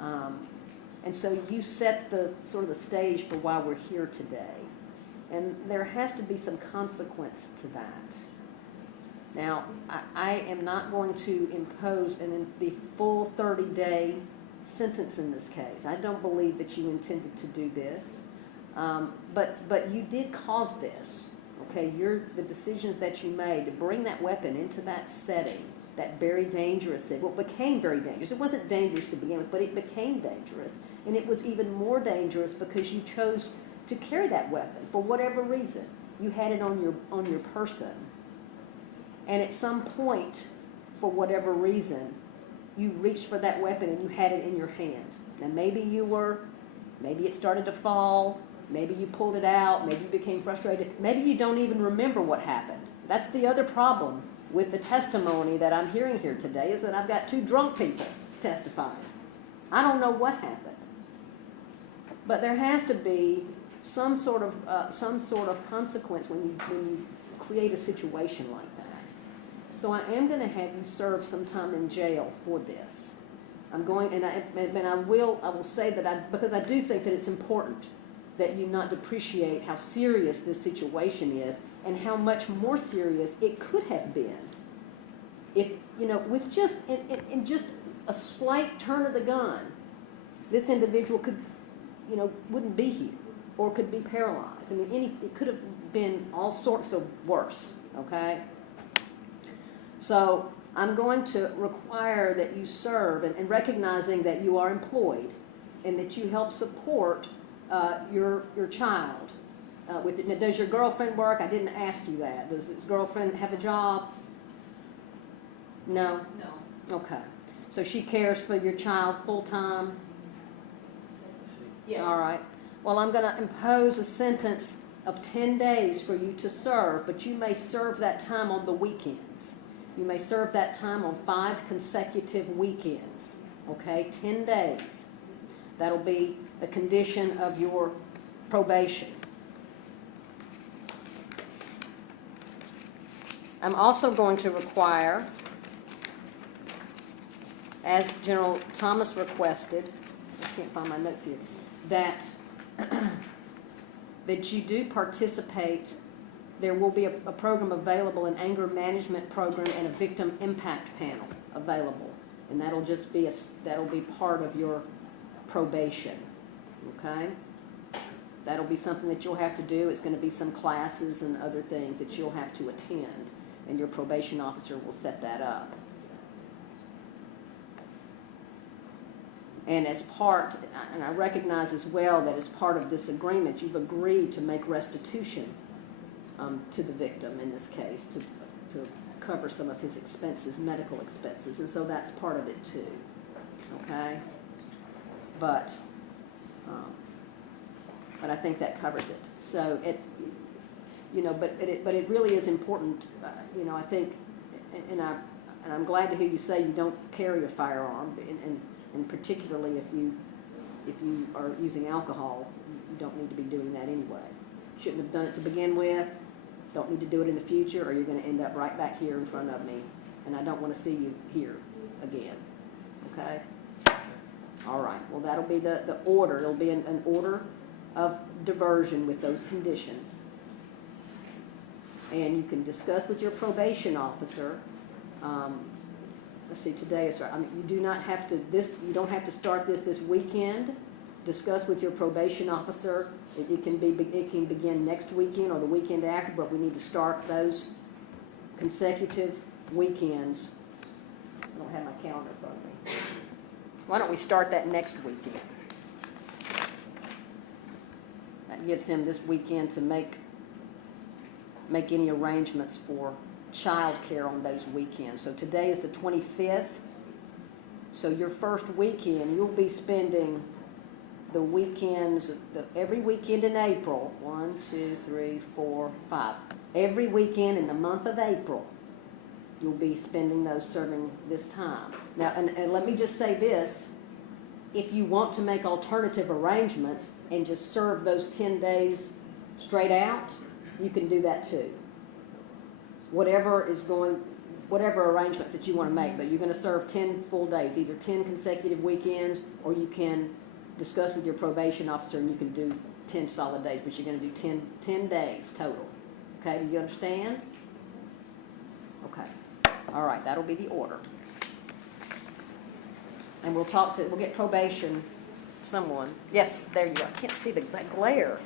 And so you set the sort of the stage for why we're here today. And there has to be some consequence to that. Now, I am not going to impose the full 30-day sentence in this case. I don't believe that you intended to do this. But you did cause this. Okay, the decisions that you made to bring that weapon into that setting, that very dangerous setting, well, it became very dangerous. It wasn't dangerous to begin with, but it became dangerous. And it was even more dangerous because you chose to carry that weapon for whatever reason. You had it on your person. And at some point, for whatever reason, you reached for that weapon and you had it in your hand. Now maybe it started to fall, maybe you pulled it out, maybe you became frustrated, maybe you don't even remember what happened. That's the other problem with the testimony that I'm hearing here today, is that I've got two drunk people testifying. I don't know what happened. But there has to be some sort of consequence when you create a situation like that. So I am going to have you serve some time in jail for this. I'm going, and I will say that because I do think that it's important that you not depreciate how serious this situation is and how much more serious it could have been if, you know, with just in just a slight turn of the gun, this individual could, you know, wouldn't be here or could be paralyzed. I mean, it could have been all sorts of worse. Okay. So I'm going to require that you serve, and recognizing that you are employed and that you help support your child. Does your girlfriend work? I didn't ask you that. Does his girlfriend have a job? No? No. Okay. So she cares for your child full time? Yes. All right. Well, I'm going to impose a sentence of 10 days for you to serve, but you may serve that time on the weekends. You may serve that time on 5 consecutive weekends, okay? 10 days. That'll be a condition of your probation. I'm also going to require, as General Thomas requested, I can't find my notes here, that you do participate. There will be a program available, an anger management program, and a victim impact panel available, and that'll be part of your probation. Okay, that'll be something that you'll have to do. It's going to be some classes and other things that you'll have to attend, and your probation officer will set that up. And as part, and I recognize as well that as part of this agreement, you've agreed to make restitution to the victim in this case, to cover some of his expenses, medical expenses, and so that's part of it too. Okay, but I think that covers it. So it, you know, but it really is important. You know, I think, and I'm glad to hear you say you don't carry a firearm, and particularly if you are using alcohol, you don't need to be doing that anyway. Shouldn't have done it to begin with, don't need to do it in the future, or you're gonna end up right back here in front of me, and I don't wanna see you here again, okay? All right, well, that'll be the order. It'll be an order of diversion with those conditions. And you can discuss with your probation officer. Let's see, today is, I mean, you do not have to, you don't have to start this weekend. Discuss with your probation officer. It can begin next weekend or the weekend after, but we need to start those consecutive weekends. I don't have my calendar in front of me. Why don't we start that next weekend? That gives him this weekend to make any arrangements for child care on those weekends. So today is the 25th. So your first weekend, you'll be spending the weekends, every weekend in April, 1, 2, 3, 4, 5. Every weekend in the month of April, you'll be spending those serving this time. Now, and let me just say this, if you want to make alternative arrangements and just serve those 10 days straight out, you can do that too. Whatever arrangements that you want to make, but you're going to serve 10 full days, either 10 consecutive weekends, or you can discuss with your probation officer and you can do 10 solid days, but you're going to do 10 days total. Okay, do you understand? Okay. All right, that'll be the order. And we'll get probation, someone. Yes, there you go. I can't see that glare.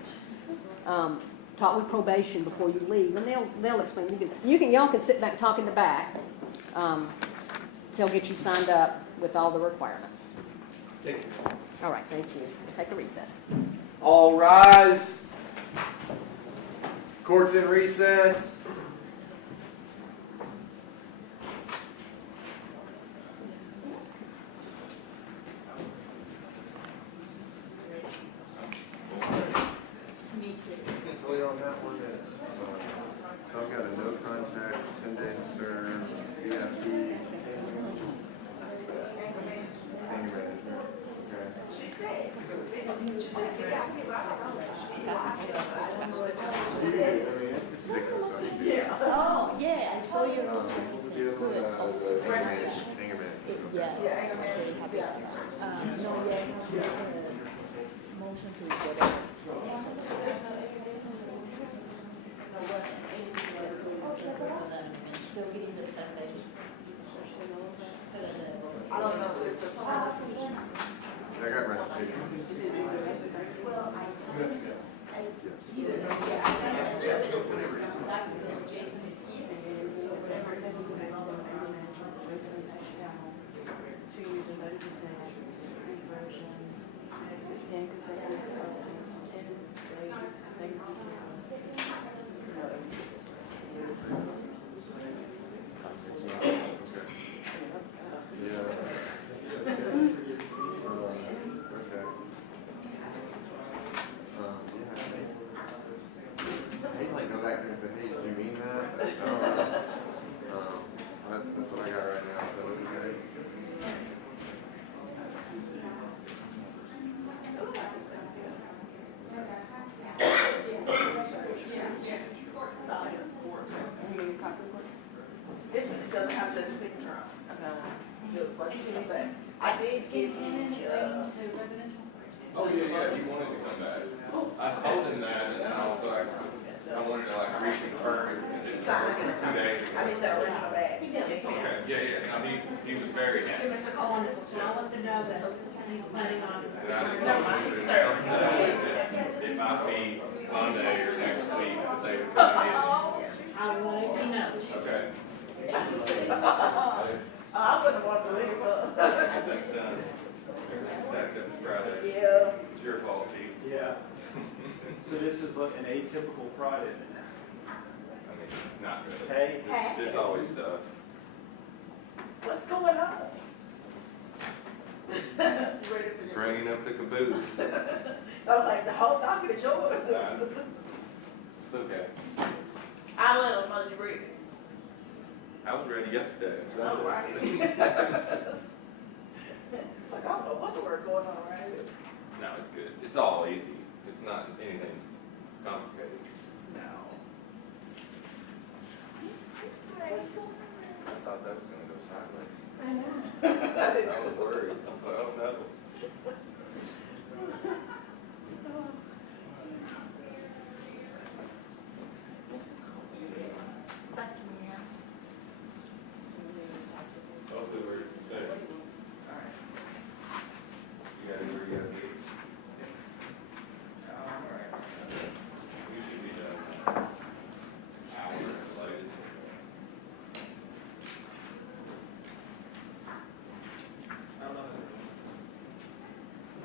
Talk with probation before you leave, and they'll explain. Y'all can sit back and talk in the back. They'll get you signed up with all the requirements. Thank you. All right, thank you. Take a recess. All rise. Court's in recess. Clear on that one, yes. So I've got a no contact, 10 days to serve, EFT. Anger management, okay. She said, they got people, I don't know. It's ridiculous. Yeah. Oh, yeah, I saw your. Anger management. Yeah. Yeah, anger management, yeah. No, yeah, motion to whatever. I don't know if it's a total. I got restitution. That's what I got right now. That would be great. This one doesn't have to signature on it. Just like, I did give him, Oh, yeah, he wanted to come back. I told him that, and I was like, I wanted to like reconfirm it, because it was 2 days ago. I need that original bag. Okay, yeah, no, he was very happy. Give Mr. Coleman. So I'll let them know that he's planning on. And I just Never told mind, him he's that serving. it might be Monday or next week, but they were coming in. I'll let you know. Okay. I wouldn't want to leave her. Stacked up Friday. Yeah. It's your fault, Chief. Yeah. So this is like an atypical Friday. I mean, not really. Hey? There's always stuff. What's going on? You ready for your... Bringing up the caboose. I was like, the whole docket is yours. It's okay. I let them know you ready. I was ready yesterday. Oh, right. Like, I don't know what the word going on right here. That's good. It's all easy. It's not anything complicated. No. I thought that was gonna go sideways. I know. I was worried. I was like, oh no. Thank you, ma'am. Hopefully we're safe. All right. You gotta where you gotta be. We should be done. Hour later.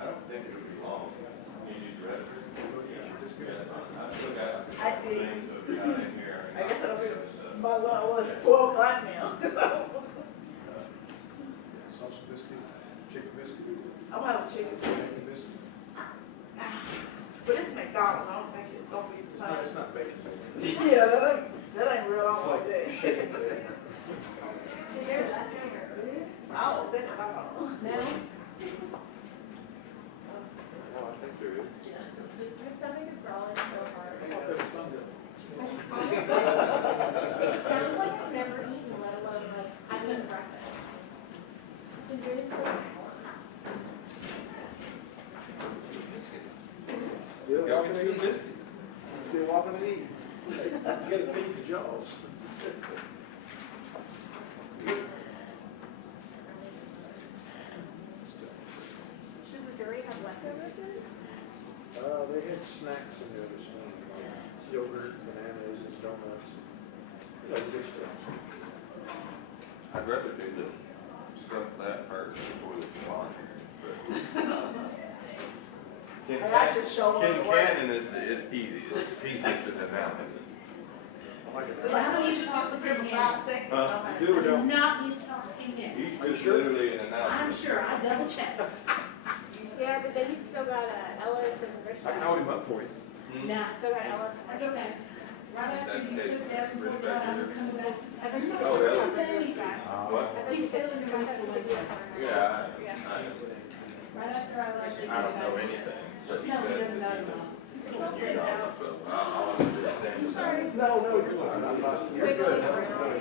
I don't think it'll be long. You need to rest. I still got I did. things that are kind of in here. I guess it'll be, my lunch was 12 o'clock now, so. Sausage biscuit, chicken biscuit. I'm gonna have a chicken biscuit. Bacon biscuit. But it's McDonald's, I don't think it's gonna be the It's not, it's same. not bacon. Yeah, that ain't real, I It's don't like like that. chicken bacon. Is there leftover food? Oh, that's McDonald's. No? No, I think there is. My stomach is growling so hard. I thought there was some that- Honestly, it sounds like I've never eaten, let alone like having breakfast. It's been very cold. Still Y'all walking get and you a eating. biscuit. Still walking and eating. You gotta feed the jaws. Does the jury have leftover food? They had snacks in there this morning, like yogurt, bananas, and donuts. You know, good stuff. I'd rather do the stuff that first before the volunteering, but. Ken And I just show up Ken to work. Cannon is easy. He's just an announcement. I like it. It's like, so you just talk to them for 5 seconds. Huh? I'm like, Do or don't? Not these folks came in. He's Are you just sure? literally an I'm announcement. sure, I double checked. Yeah, but then you've still got Ellis and Richmond. I can hold him up for you. Nah, Still got Ellis and that's okay. Right after That's you case took that of report respect out, I was here. coming back to say, there's no. Oh, really? What? Yeah, He's still in the rest of the way. I Right after I left. I don't know anything, but he No, he says doesn't know that at all. He said, you "Don't say know, that." so I'll understand. I'm sorry. No, you're fine. I'm not, you're good.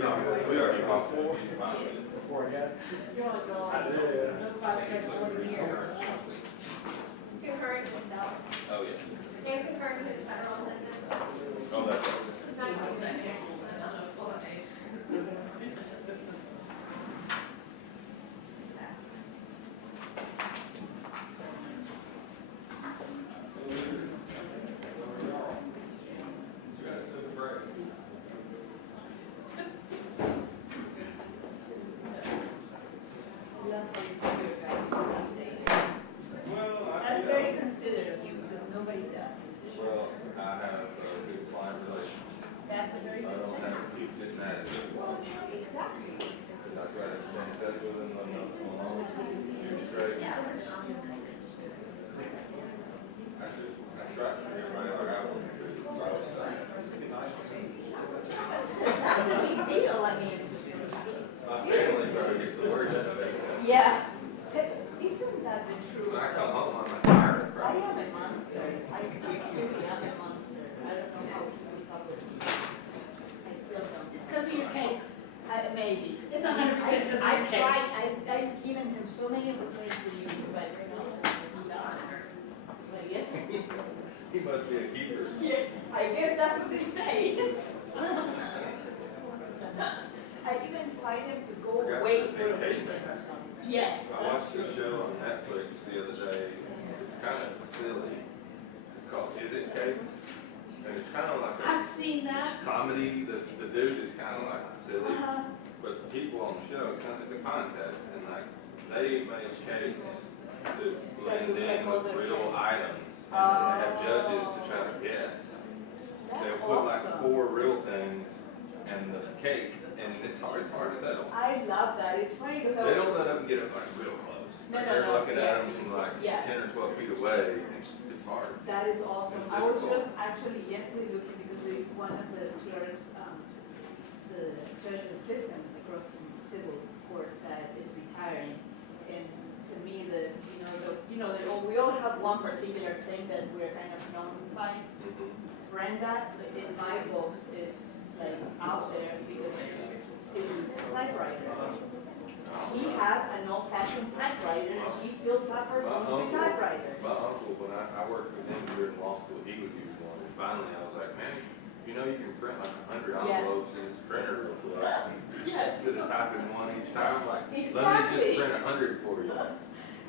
No, we already talked about it. He's fine with it. Before I got. You're all gone. Yeah. No 5 seconds wasn't here. concurrent with himself. Oh, yeah. And concurrent with his federal sentence. Oh, that's all. It's not consent. You guys took a break. Well, That's very considerate of you, because nobody does. well, I have a good client relation. That's a very I good don't thing. have to keep getting at it. Exactly. I try to stay in touch with them on the phone, shoot straight. I try to figure out how I want to do it. That's a big deal, I mean. My family probably gets the worst of it. Yeah. Isn't that the truth? When I come home, I'm tired. I am a monster. I truly am a monster. I don't know how people suffer. I still don't. It's because of your cakes. Maybe. It's 100% because of your I've tried, cakes. I've given him so many opportunities to use, but no, he doesn't. But yes, He must be a keeper. yeah, I guess that's what they say. I even find him to go Forgot away the for big a cake weekend man. or something. Yes. I watched a show on Netflix the other day. It's kind of silly. It's called Is It Cake? And it's kind of like I've a seen that. comedy. The dude is kind of like silly. Uh-huh. But the people on the show, it's a contest. And like, they make cakes to blend in with real items. And they have judges to try to guess. They'll put like 4 real things and the cake. And it's hard to tell. I love that. It's funny because They don't let them get up like real close. No, Like, no, they're no, looking yeah. at them from like Yeah. 10 or 12 feet away. It's hard. That is awesome. It's I was difficult. just actually yesterday looking because there is one of the clerks, the judge assistant across from civil court that is retiring. And to me, we all have one particular thing that we're kind of known by. Brenda, in my books, is like out there because she still uses a typewriter. She has an old-fashioned typewriter, and she fills up her typewriter. My uncle, when I worked with him during law school, he would use one, and finally I was like, man, you know you can print like 100 envelopes in this printer real quick. Yes. Instead of typing one each time, like, let me Exactly. just print 100 for you.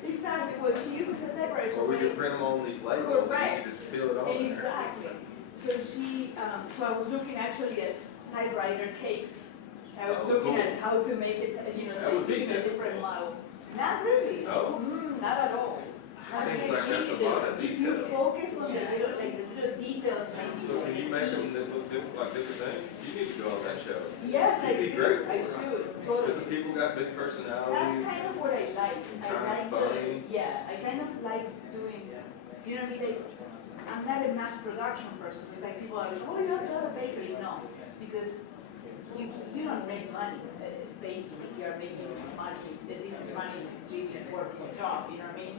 Exactly, well, she uses a typewriter. Or we could print them on these labels, and you Correct. could just fill it on there. Exactly. So so I was looking actually at typewriter cakes. I was looking cool. at how to make it, That would be looking at different difficult. models. Not really. No? Not at all. Seems like that's a lot of If you detail. focus on the little details, maybe. So can you like make them these. that look different, like different things? You need to go on that show. Yes, I You'd be should. great I for it. should, Because totally. the people got big That's personalities. kind of what I like. I Kind of like funny. I kind of like doing, you know what I mean? Like, I'm not a mass production person. So it's like people are like, oh, you have to have a bakery. No, because you don't make money baking if you're making money, decent money, living, working a job. You know what I mean?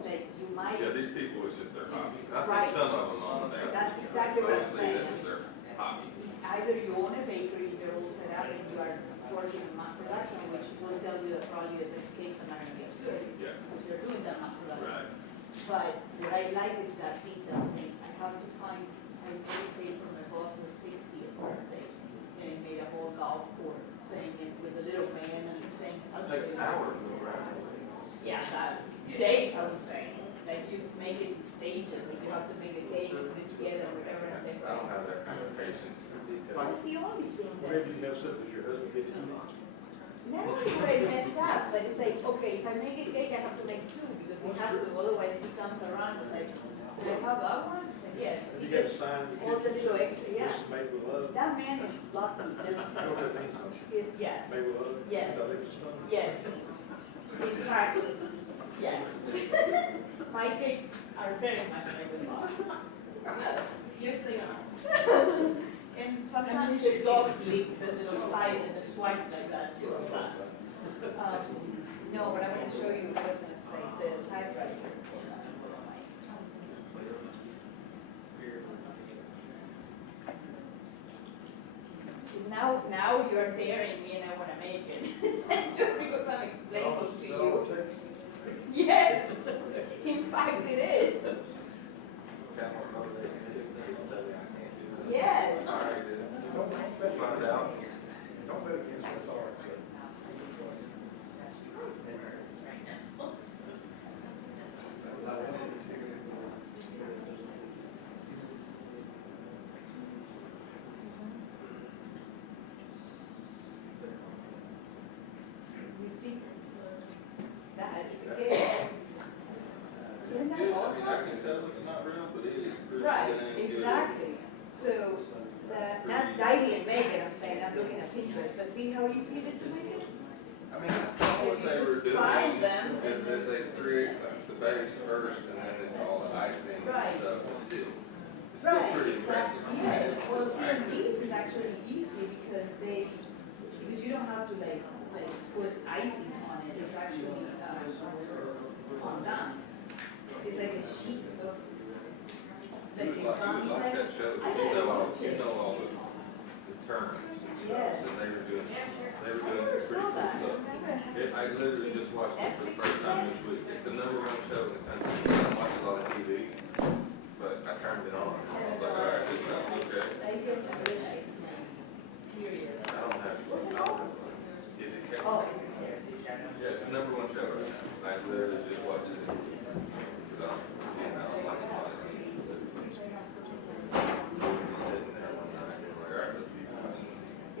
Like you might. Yeah, these people, it's just their hobby. I Right. think some of them on there. That's exactly what I'm Mostly saying. that was their hobby. Either you own a bakery, you're all set up, and you are working in mass production, which will tell you that probably the education are going to get good. Yeah. Because you're doing that mass production. Right. But what I like is that detail thing. I have to find, I really paid for my boss's 60th birthday, and he made a whole golf course thing and with a little man and saying. It takes hours to go around. Yeah, that, days I was saying. Like you make it in stages, like you have to make a cake and put it together or whatever. And then. I don't have that kind of patience for detail. That's the only thing What that. made you mess up? Does your husband get you? Not only would I mess up, but it's like, okay, if I make a cake, I have to make two because we have to, otherwise he comes around and like, do I have that one? And yes. You got to sign the All the kitchen. little extra, yeah. This is made with love. That man is lucky. You know what that means, don't you? Yes, Made with love? Yes. Is that what it's done? yes, exactly, yes. My cakes are very much made with love. Yes, they are. And sometimes the dogs lick the little side and the swipe like that too. No, but I'm going to show you what I was going to say, the typewriter. Now you're daring me and I want to make it. Just because I'm explaining to you. Yes, in fact it is. Yes. All right, then. Find out. Don't bet against what's all right. You see, that is a cake. Isn't that Good. awesome? I can tell it's not real, but it is pretty. Right, dang good. exactly. So, that's Heidi and Megan, I'm saying, I'm looking at Pinterest, but see how easy it is to make it? I mean, I saw what You they just were doing, buy them is and- that they create the base first, and then it's all the icing Right. and stuff, but still, it's still Right, pretty exactly. impressive. Yeah, well, see, and these is actually easy because because you don't have to like put icing on it, it's actually, fondant. It's like a sheet of, You would like that show, I because you know all watch it. the terms and stuff, Yes. and they were doing I some never pretty saw cool that. stuff. I literally just watched it for the first time this week. It's the #1 show in the country. I don't watch a lot of TV, but I turned it on. I was like, all right, this sounds okay. Period. I don't have. Is it? Oh, Yeah, it's the #1 show right now. I literally just watched it. Because I'm seeing how I watch a lot of TV. Just sitting there one night, and I'm like, all right, let's see this.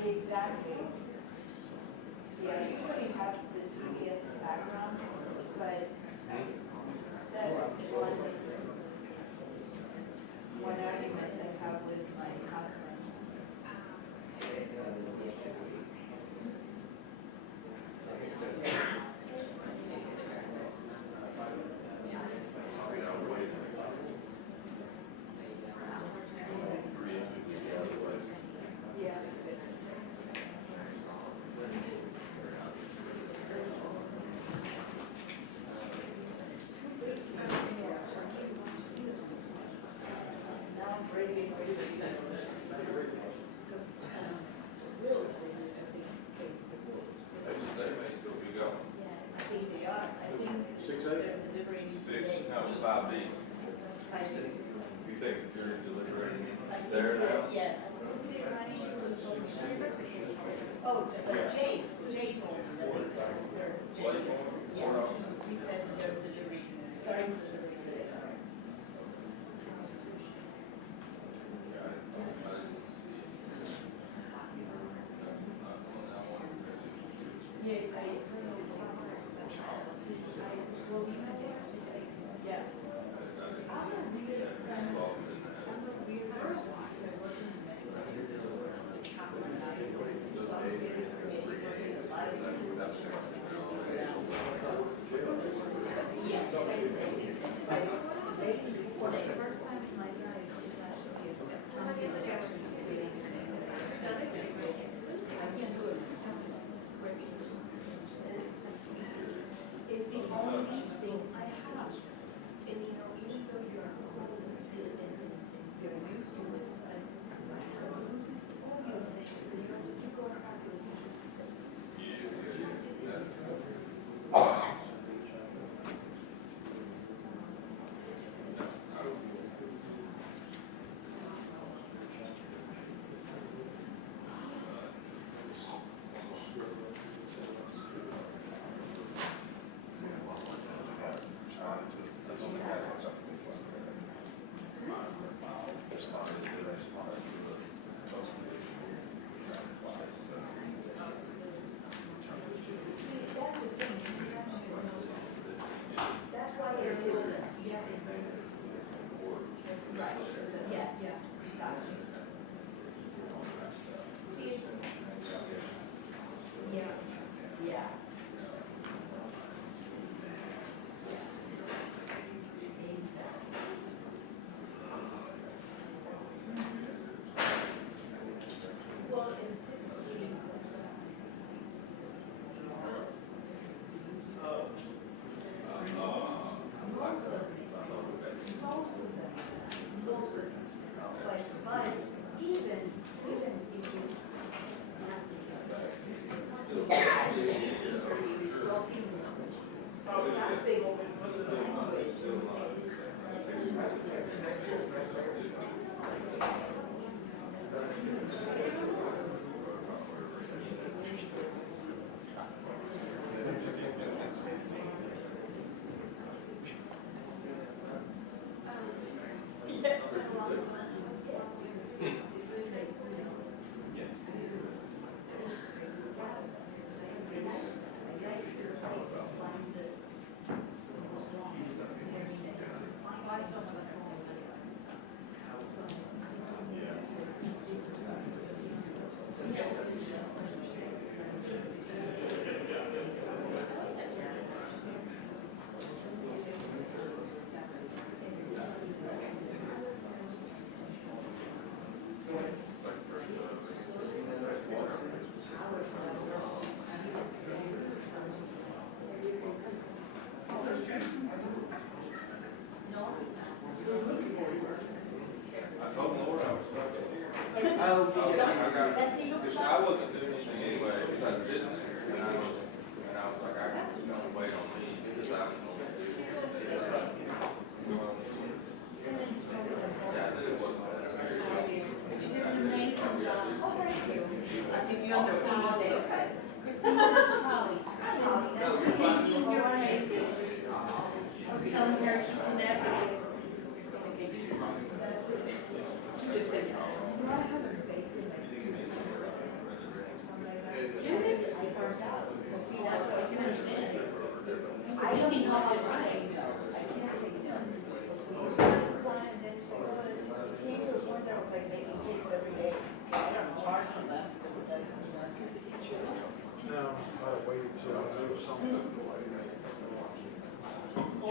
exactly. See, I usually have the TV as a background, but that 5B. You think the jury's deliberating there now? Yeah. Oh, Jay told me that they're, yeah, he said that they're delivering, starting to deliver today. Yes, yeah. It's the only thing I have. And you know, even though you're old and you're used to it, all your things, and you don't just go around with that's why they're doing this. Right, yeah, exactly. See, yeah. Well, and typically, but even if it's not big open. I wasn't doing anything anyway, because I didn't, and I was like, I don't wait on me, because I was going to do it. Yeah, I knew it wasn't. She did an amazing job. Oh, thank you. As if you understand this. Christina, this is Holly. You're amazing. I was telling her she can never get Christina gave you some. She just said yes. Judith, I burned out. See, that's what I can understand. I don't even know how to say no. I can't say no. He was one that was like making cakes every day. I don't charge them that, No, I waited till I knew something.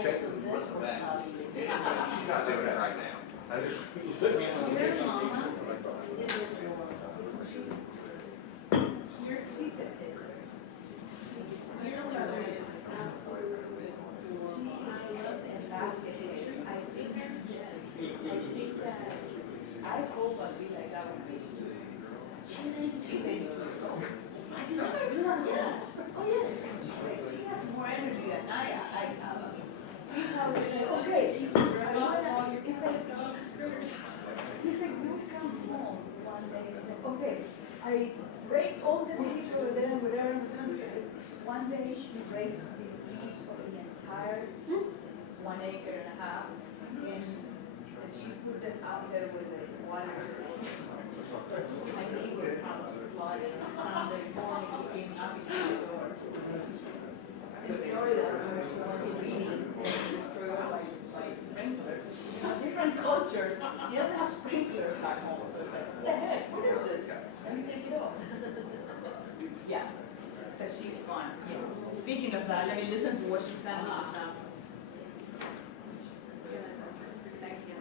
Check with the back. She's not doing that right now. I just. Where's Mama? I hope I'll be like that one. She's 82. I didn't realize that. Oh yeah, she has more energy than I have. She's Okay, she's right. It's like, he said, you come home one day, he said, okay, I break all the leaves over there and whatever. One day she breaks the leaves of the entire 1.5 acres, and she put them out there with the water. My neighbors come flooding on Sunday morning, he came out to the door. In Florida, when you're reading, destroyed by sprinklers. Different cultures, the other have sprinklers back home, so it's like, what the heck, what is this? Let me take it off. Yeah, because she's fun. Yeah. Speaking of that, let me listen to what she sent me just now. Thank you.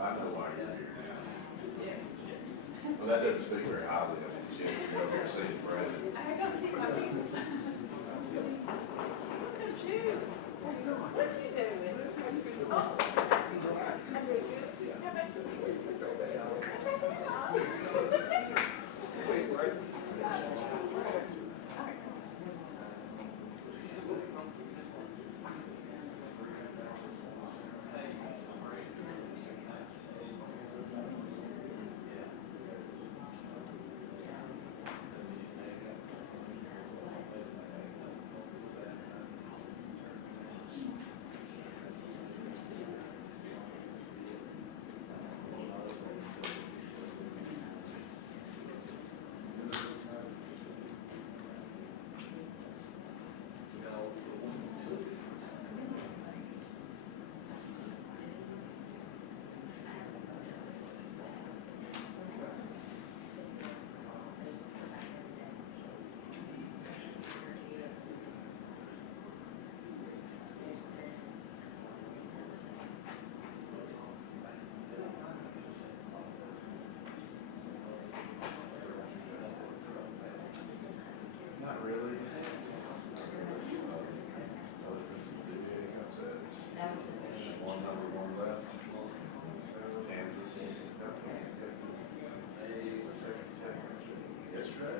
so I know why you're here now. Well, that doesn't speak very highly of you, Jim. You're over here seeing Brandon. I gotta see my people. Look at you. What you doing? Oh. I'm very good. How about you? Not really. Other than some DA upsets. There's just one number one left. Kansas. Yesterday,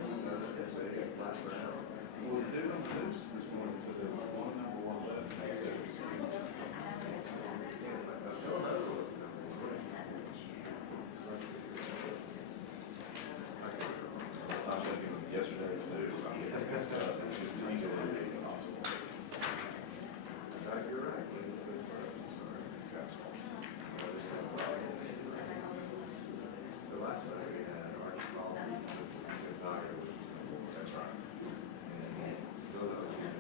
they got black brown. Well, the dude on the news this morning said there was one number one left. They said it was. I'm thinking of yesterday's news, I'm getting messed up, and it's just easily possible. You're right. The last night we had Arkansas, Gonzaga, that's right. And Philadelphia.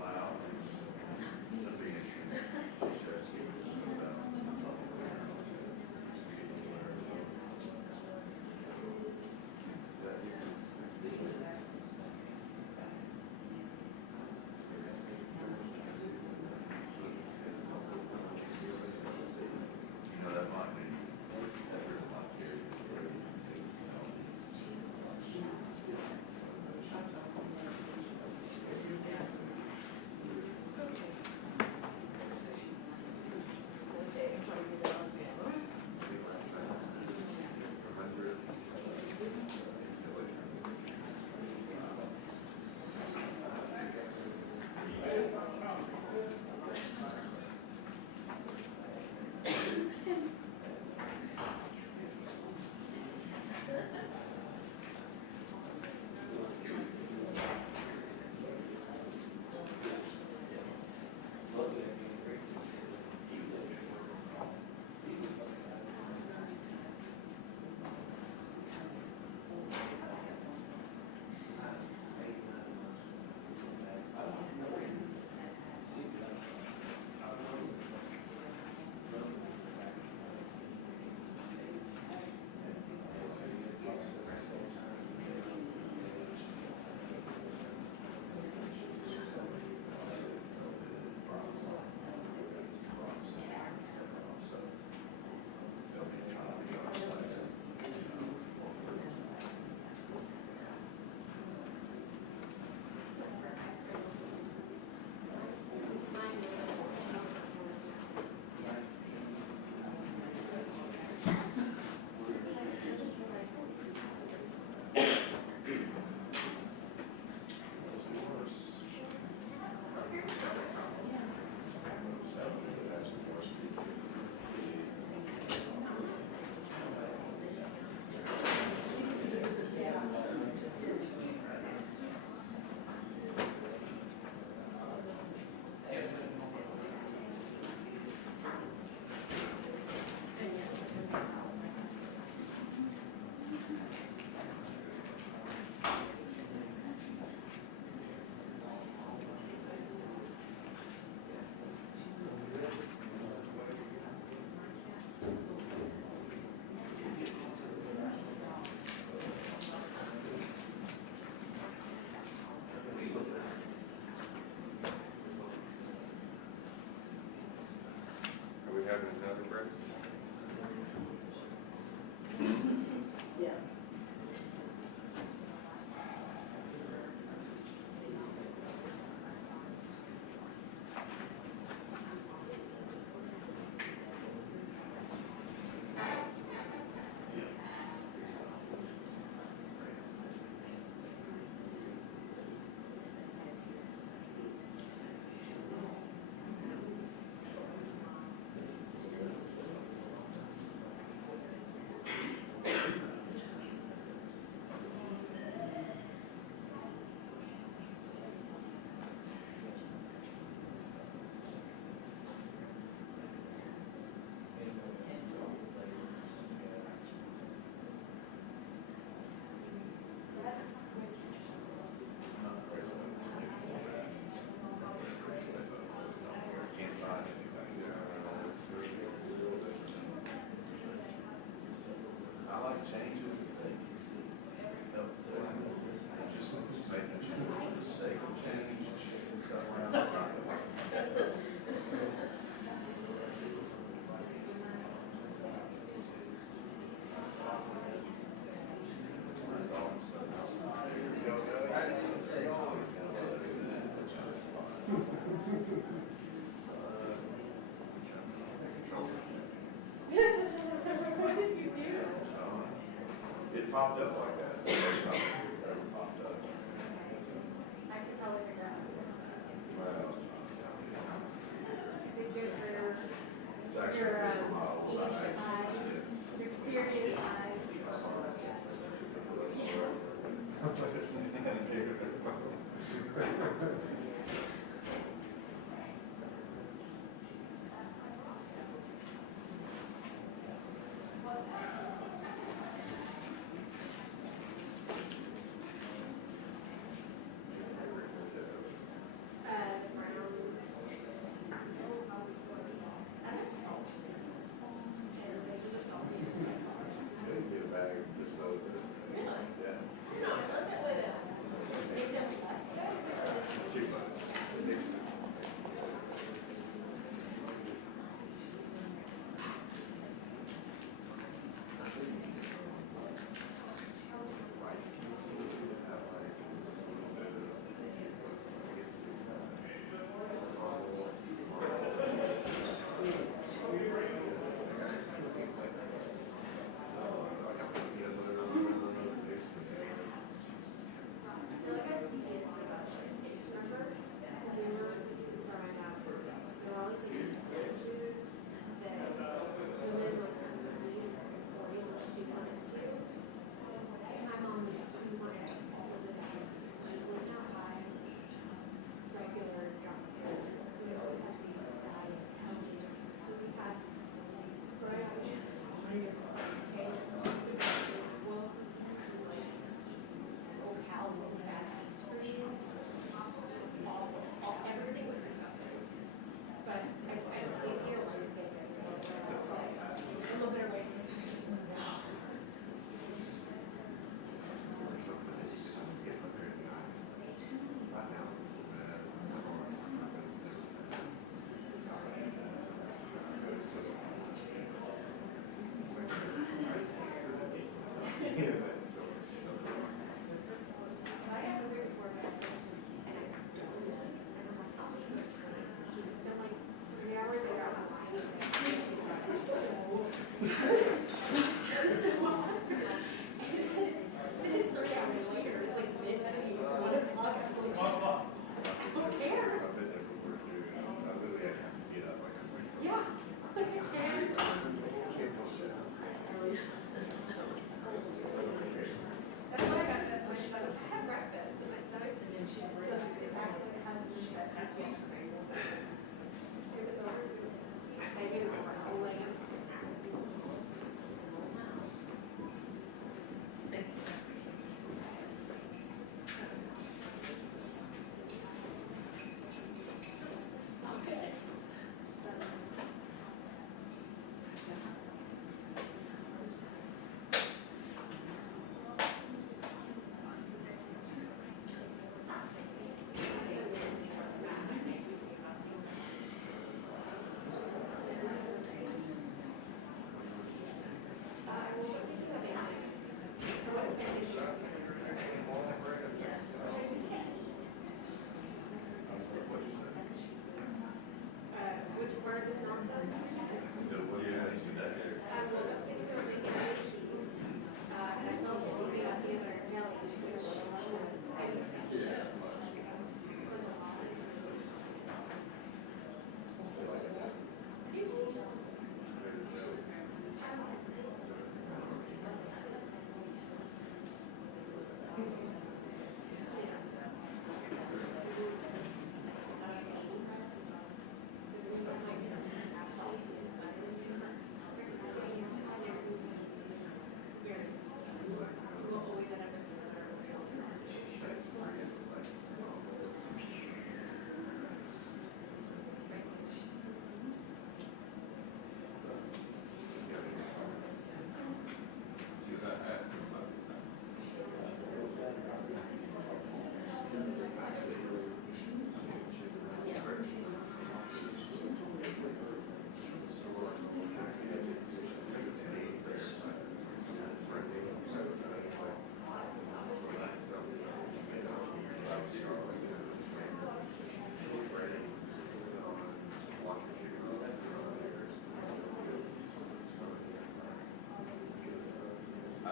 Wow. That'd be interesting. changes if they help just making change for the sake of change, shifting stuff around, that's not the way. What did you do? It popped up like that. It popped up. I could probably figure out what this. Well, Is it good for it's actually your, a bigger model. Asian Nice. eyes, your experience eyes? Yeah. There's anything I can do.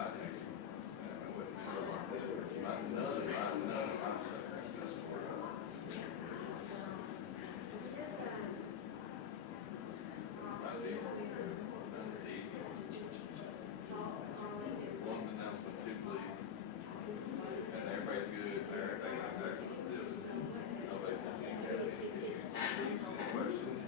One's announcement, two pleas, and everybody's good, everything like that. Nobody's got any issues, questions.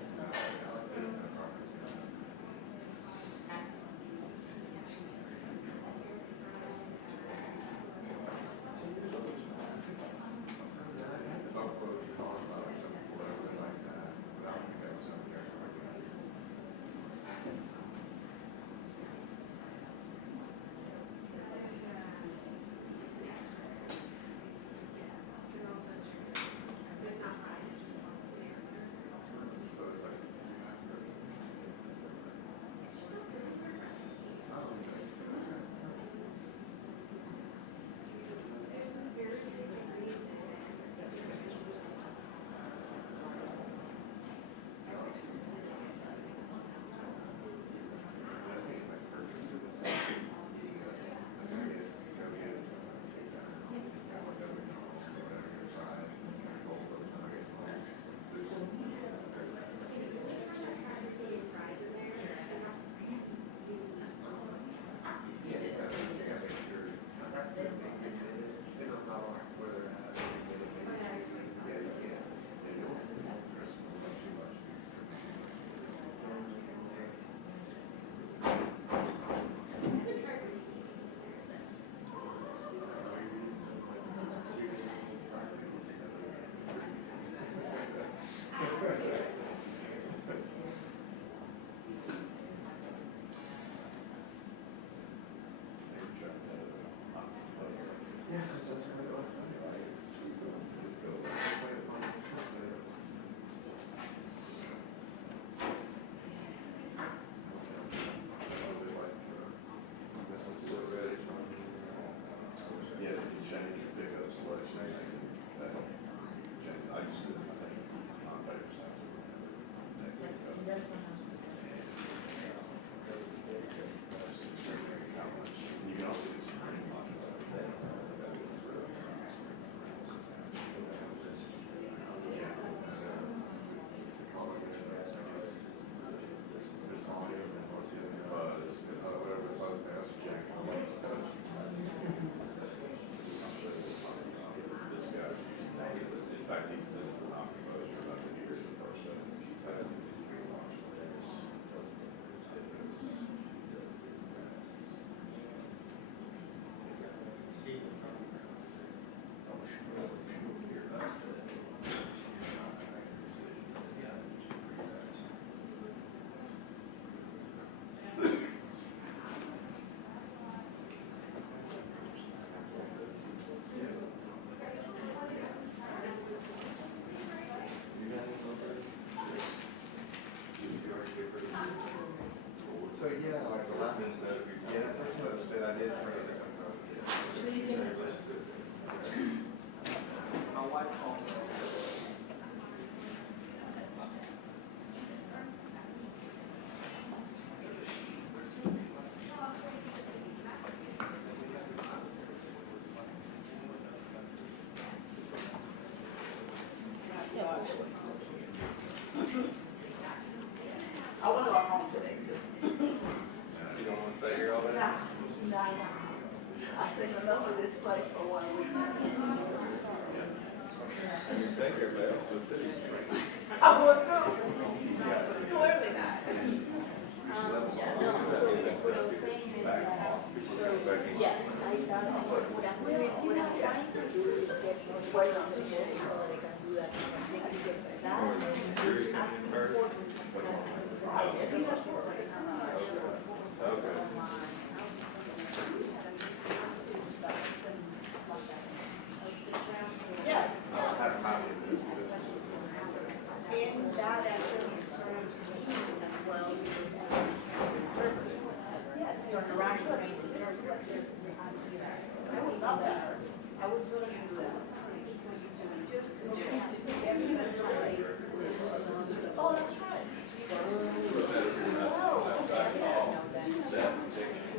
So, yeah, like the last instead of, yeah, the first said I did. My wife called me. I want to go home today too. You don't want to stay here all day? Nah. I've seen enough of this place for 1 week. You think everybody else would too. I would too. Clearly not. No, so what I was saying is that, yes, what I'm trying to do is get more weight on the board so they can do that. Because that is asking for yeah. And that actually serves me as well because yes, turn around and train the interpreters. I would love that. I would totally do that. Oh, that's right. Oh, okay.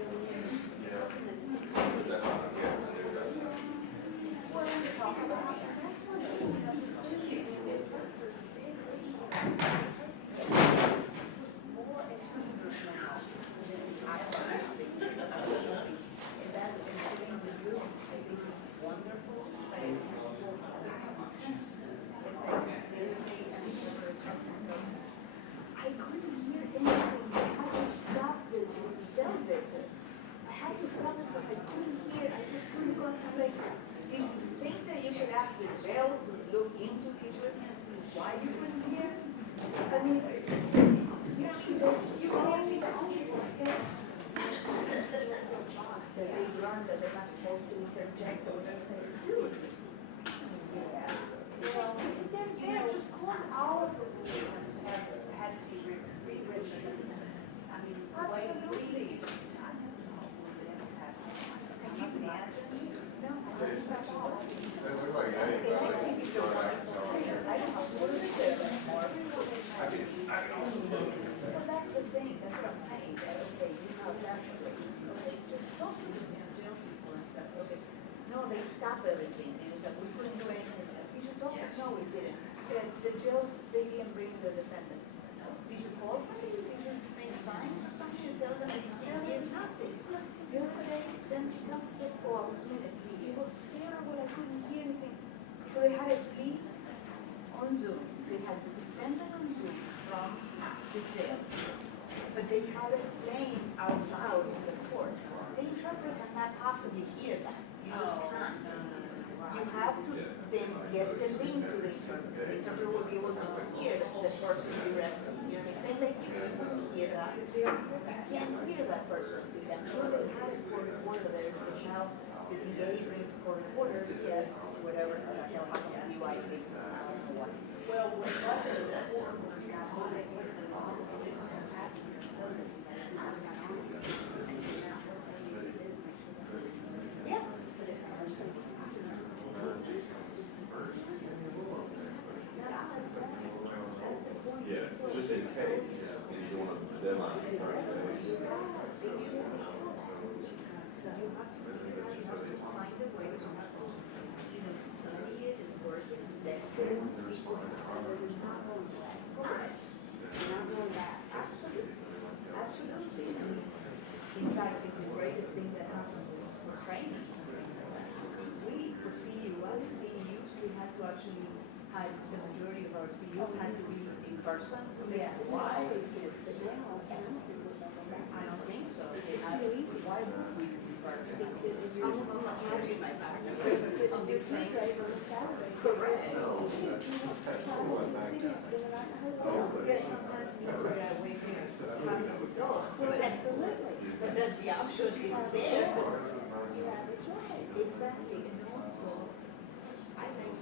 wonderful space. I couldn't hear anything. I had to stop the jail visit. I had to stop it because I couldn't hear. I just couldn't concentrate. Did you think that you could ask the jail to look into these witnesses and see why you couldn't hear? I mean, you can't be the only one. Yes. That they learned that they're not supposed to interject or whatever they do. Yeah. Well, if they're there, just call all of them. Had to be rewritten. I mean, absolutely. Can you imagine? No, I don't know. They look like any valley. I don't know what it is anymore. Well, that's the thing, that's what I'm saying, that, okay, you know, that's what they just talk to the jail people and stuff, okay. No, they stop everything, and it's like, we couldn't do anything. You should talk, no, we didn't. The jail, they didn't bring the defendant. You should call somebody, you should make signs or something, and tell them they can't hear nothing. The other day, then she comes to, oh, I was in a plea. It was terrible, I couldn't hear anything. So they had a plea on Zoom. They had the defendant on Zoom from the jail. But they had it playing out loud in the court. The interpreter cannot possibly hear that. You just can't. You have to then get the link to the interpreter. The interpreter will be able to hear the person directly. You know, say like you couldn't hear that. You can't hear that person. I'm sure they had a court reporter there, but now the DA brings a court reporter, yes, whatever, DUI cases, I don't know what. Well, what yeah. Yeah, just in case, and you want a deadline for 30 days. Find a way to, study it and work it, and that's the people correct. Not doing that. Absolutely. Absolutely. In fact, it's the greatest thing that happens for training and things like that. We, for CEUs, we had to actually have the majority of our CEUs had to be in person. Yeah. Why? I don't think so. Why would we be in person? I'm not asking my back. On these things. Correct. Yes, sometimes you know, we're away from absolutely. But that's the option is there. Exactly. And also, I think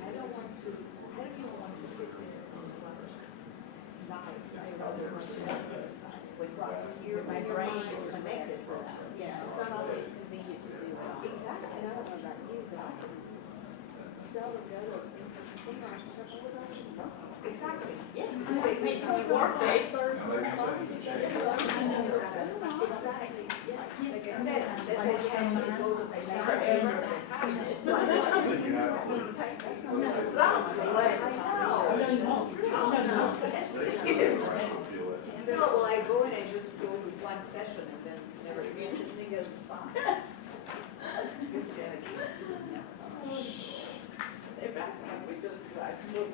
I don't want to, I don't even want to sit there and watch live. I rather want to with my brain is connected to that. Yeah, it's not always convenient to do that. Exactly. And I don't know about you, but I can sell the go of exactly. Yeah. They make my work face. Exactly. Yeah. Like I said, unless I can go to say forever. No, well, I go and I just go with one session and then never again. It doesn't stop. Good dedication. They're back to my windows, I can look.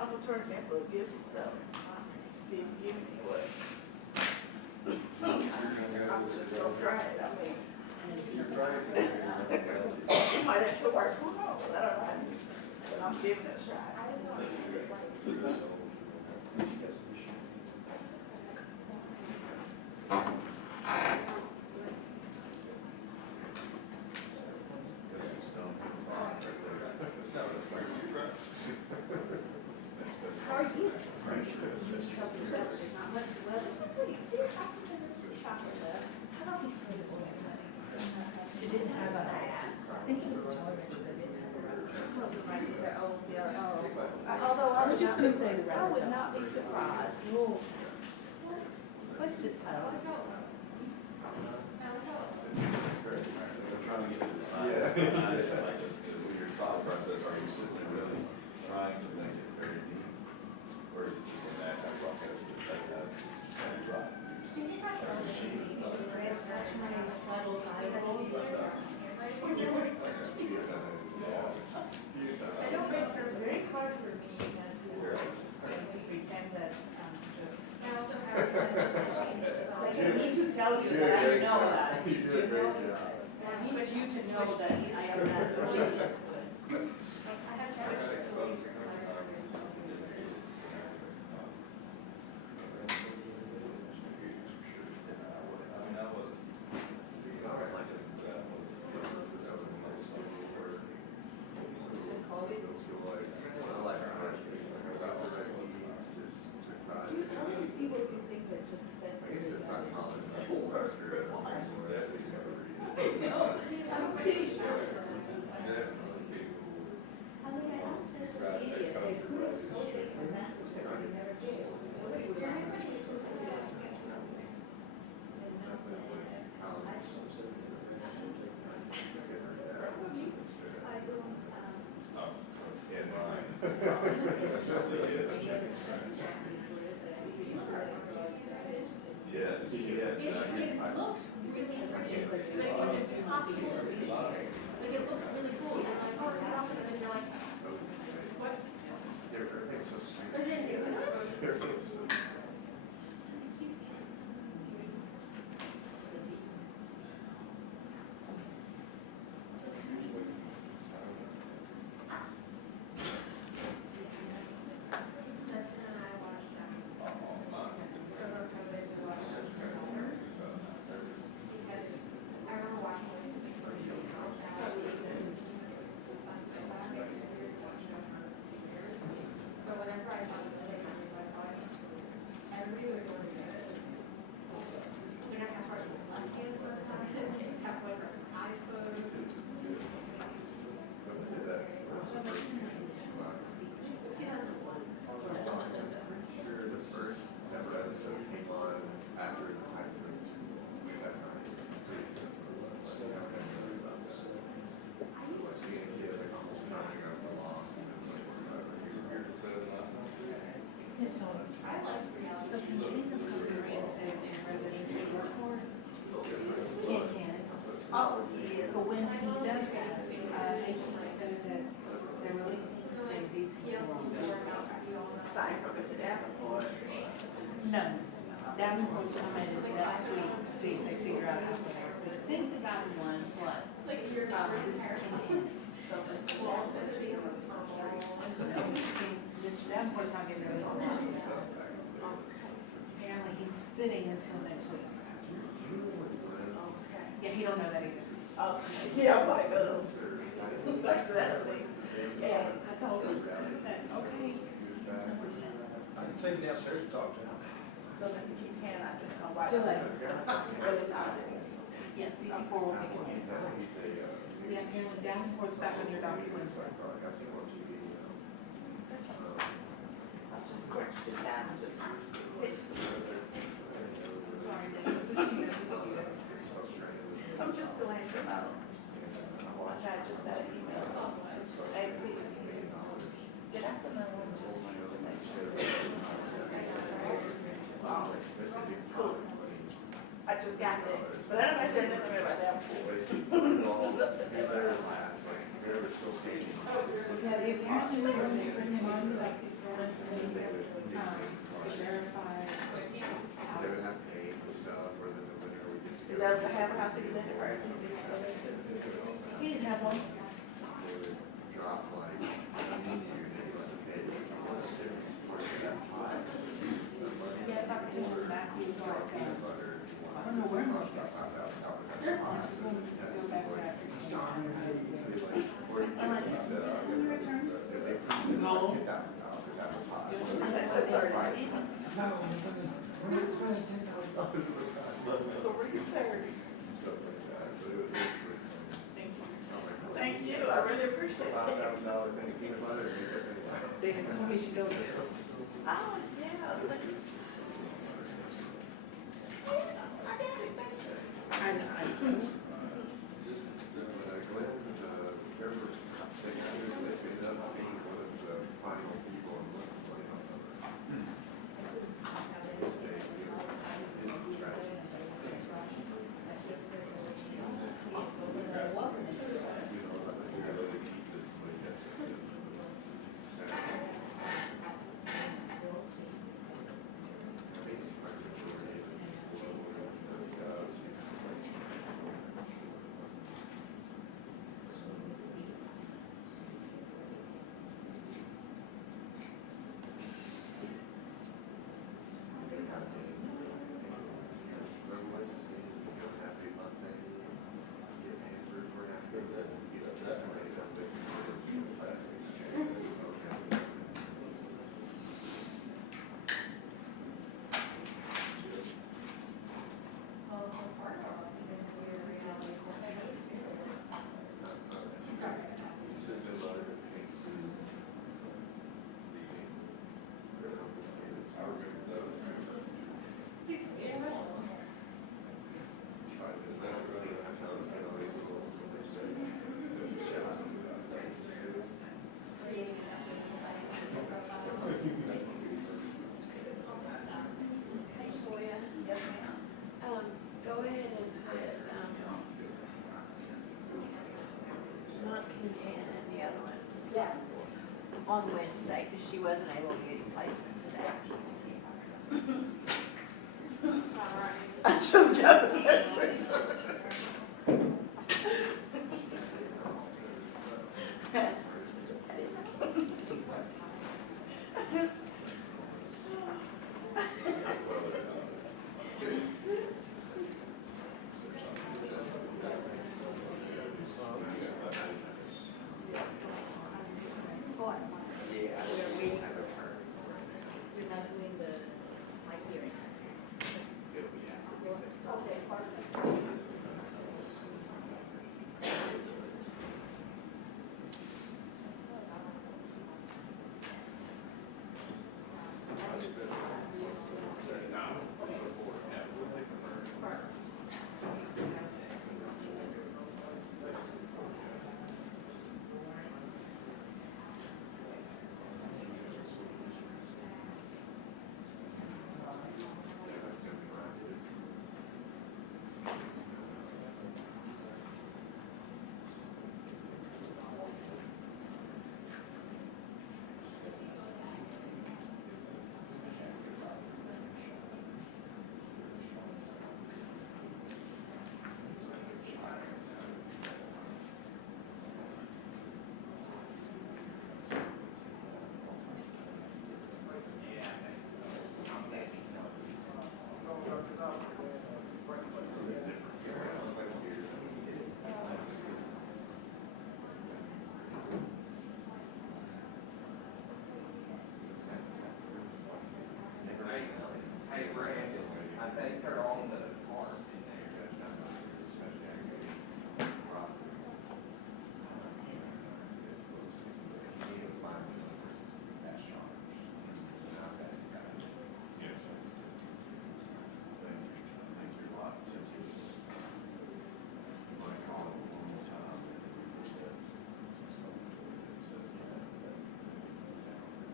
I'm gonna turn it in for a gift and stuff. See if you give me what. I'm just gonna try it, I mean. You might have to work, who knows, I don't know. But I'm giving it a try. Although I was just gonna say the I would not be surprised. Let's just hope. We're trying to get to decide. Your thought process, are you simply really trying to make it very deep? Or is it just a natural process that's right? I don't think it's very hard for me to pretend that I'm just. I also have. Like, I need to tell you that I know about it. You know? I need you to know that I am not doing this. I have switched to a research Yes. It looked really impressive. Like, it was impossible to read. Like, it looked really cool. You're like, oh, this is awesome. And then you're like, what? But then it was. Oh, yeah. But when he does that, he said that they're releasing the same DC form. Sign from Mr. Davenport. No, Davenport's coming next week to see if they figure out how to fix it. I think they got one, what? This is Kincaid. So it's close. Mr. Davenport's not getting released now. Apparently he's sitting until next week. Yeah, he don't know that either. Oh, yeah, I'm like, that's that thing. Yeah. I told him, I said, okay. I can take you downstairs and talk to him. So Mr. Keith can, I just come right. Too late. Well, it's out. Yes, DC4 will make it. Yeah, apparently Davenport's back on your documents. I'll just scratch it down and just take it. Sorry, this is you. I'm just glad to know. I just got an email from AP. Good afternoon, just wanted to make sure. Cool. I just got that, but I don't say nothing about that. Yeah, they apparently were going to bring him on like to verify. They would have to pay for stuff, or then the winner would get Is together. that the half house you live or? He didn't have one. They would drop like, you did like a pay, part of that pie. Yeah, I talked to him back, he was like, I don't know where most of that. They're on, just want to go back to Africa. No. That's the third one. Thank you, I really appreciate it. $5,000 thing of peanut butter. They told me she goes there. Oh, yeah, but it's. I got it, thanks. I know. Go ahead and put, not Concan and the other one. Yeah. On Wednesday, because she wasn't able to get a placement today. All right. I just got the message.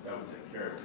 That would take care of it.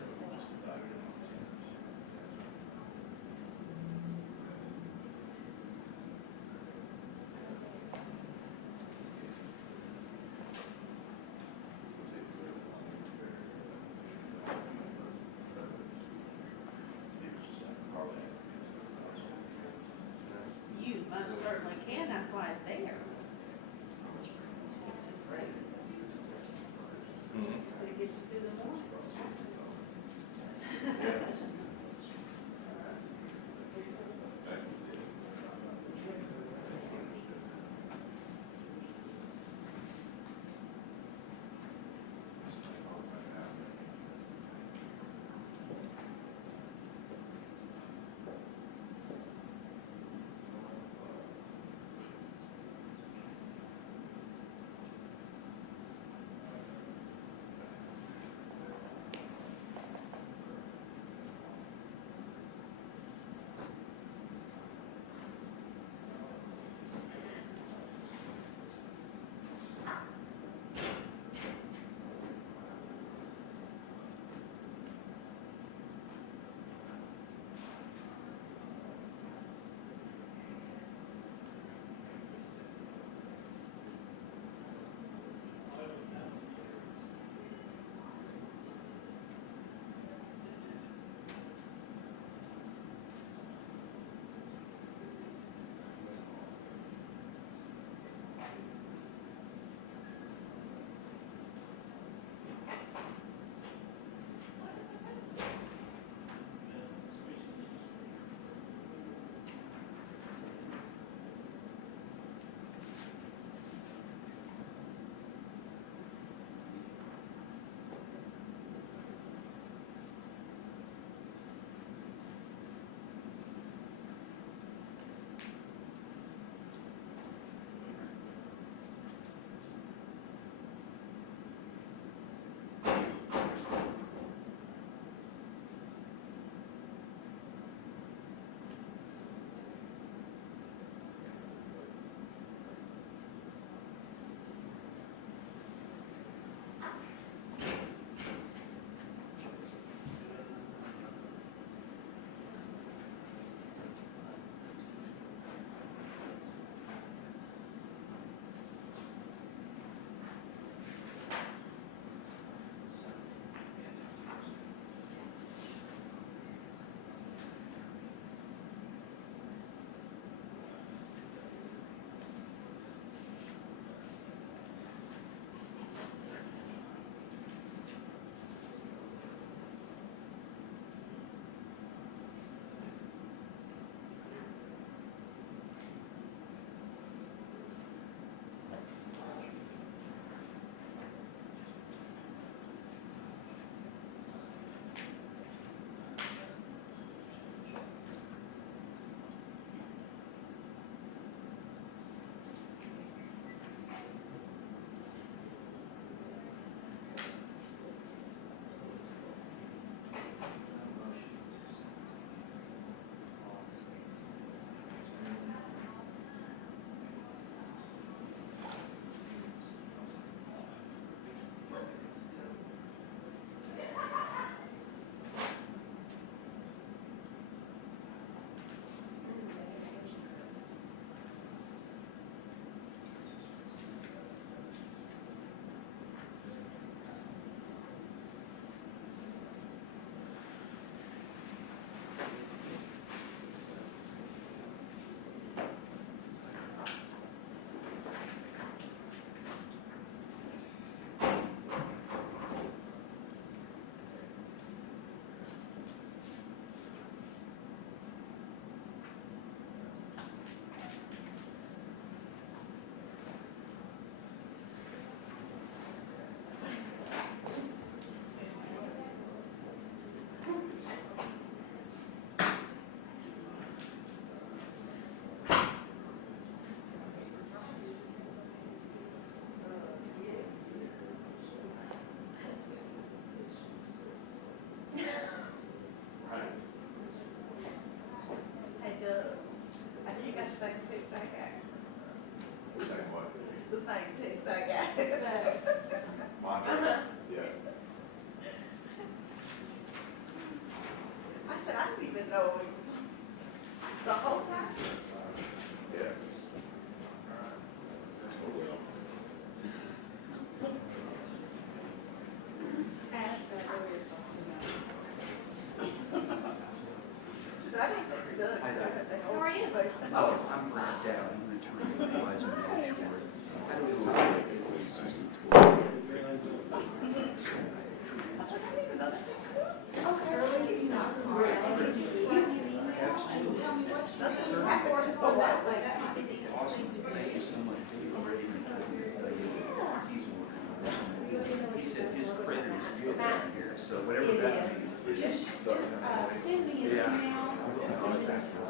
so whatever It that is. means. Just send me an email,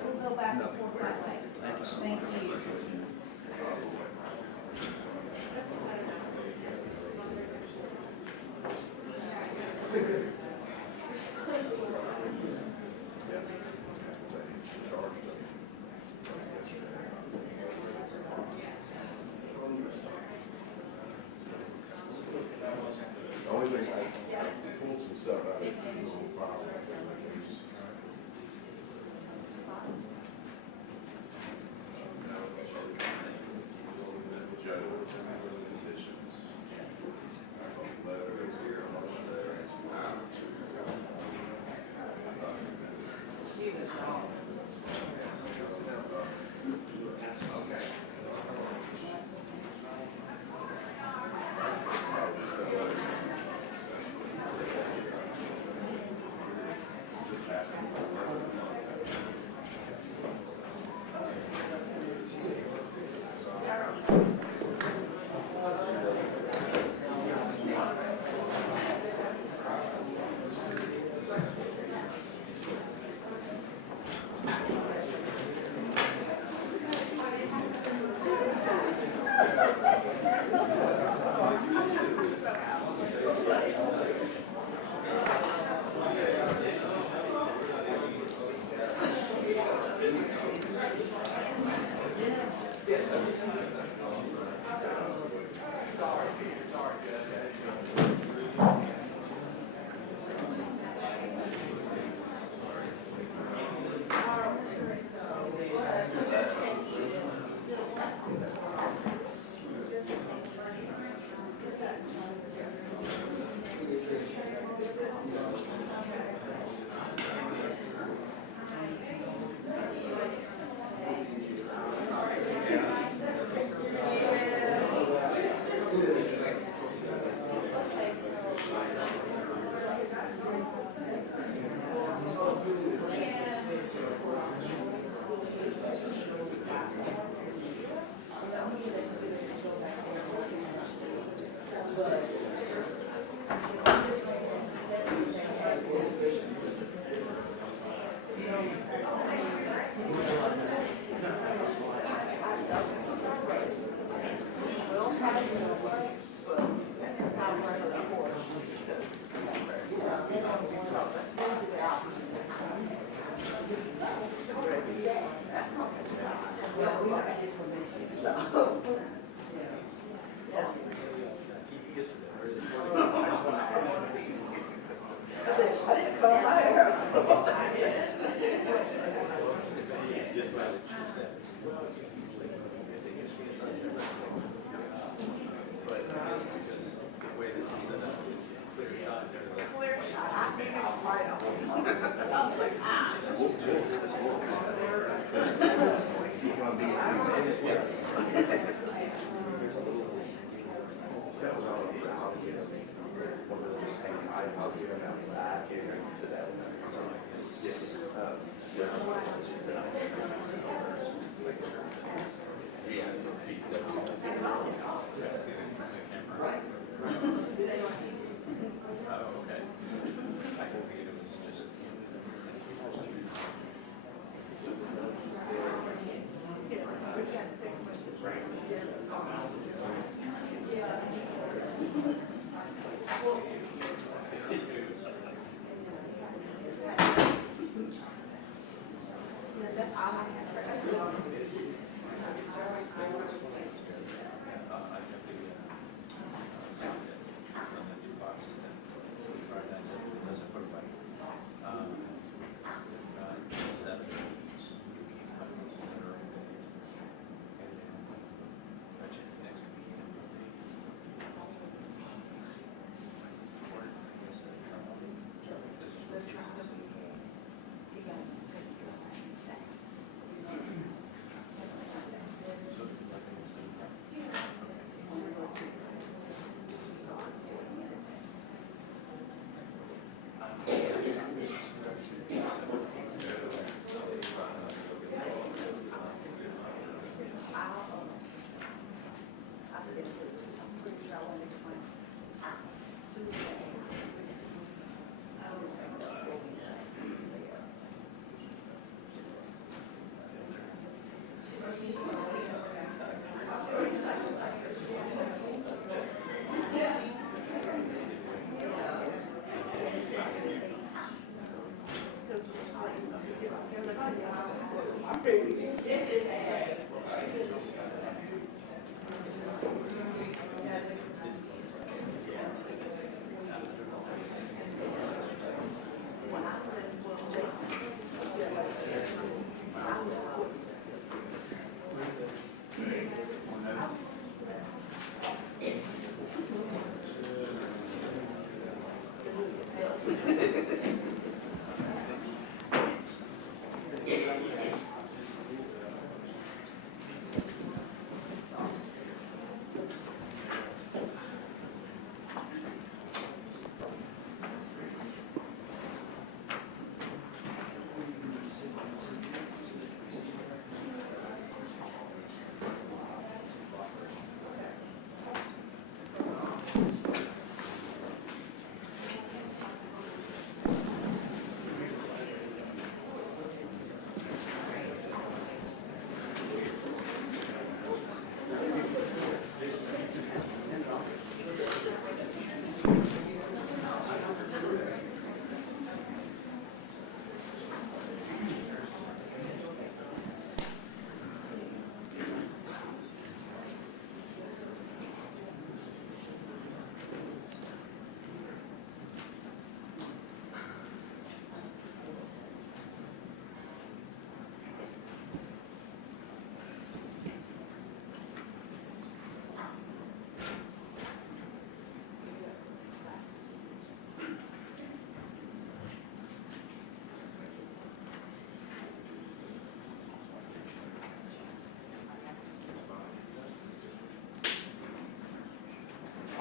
we'll go back and forth that way. Thank you. The only thing, I pulled some stuff out of the file.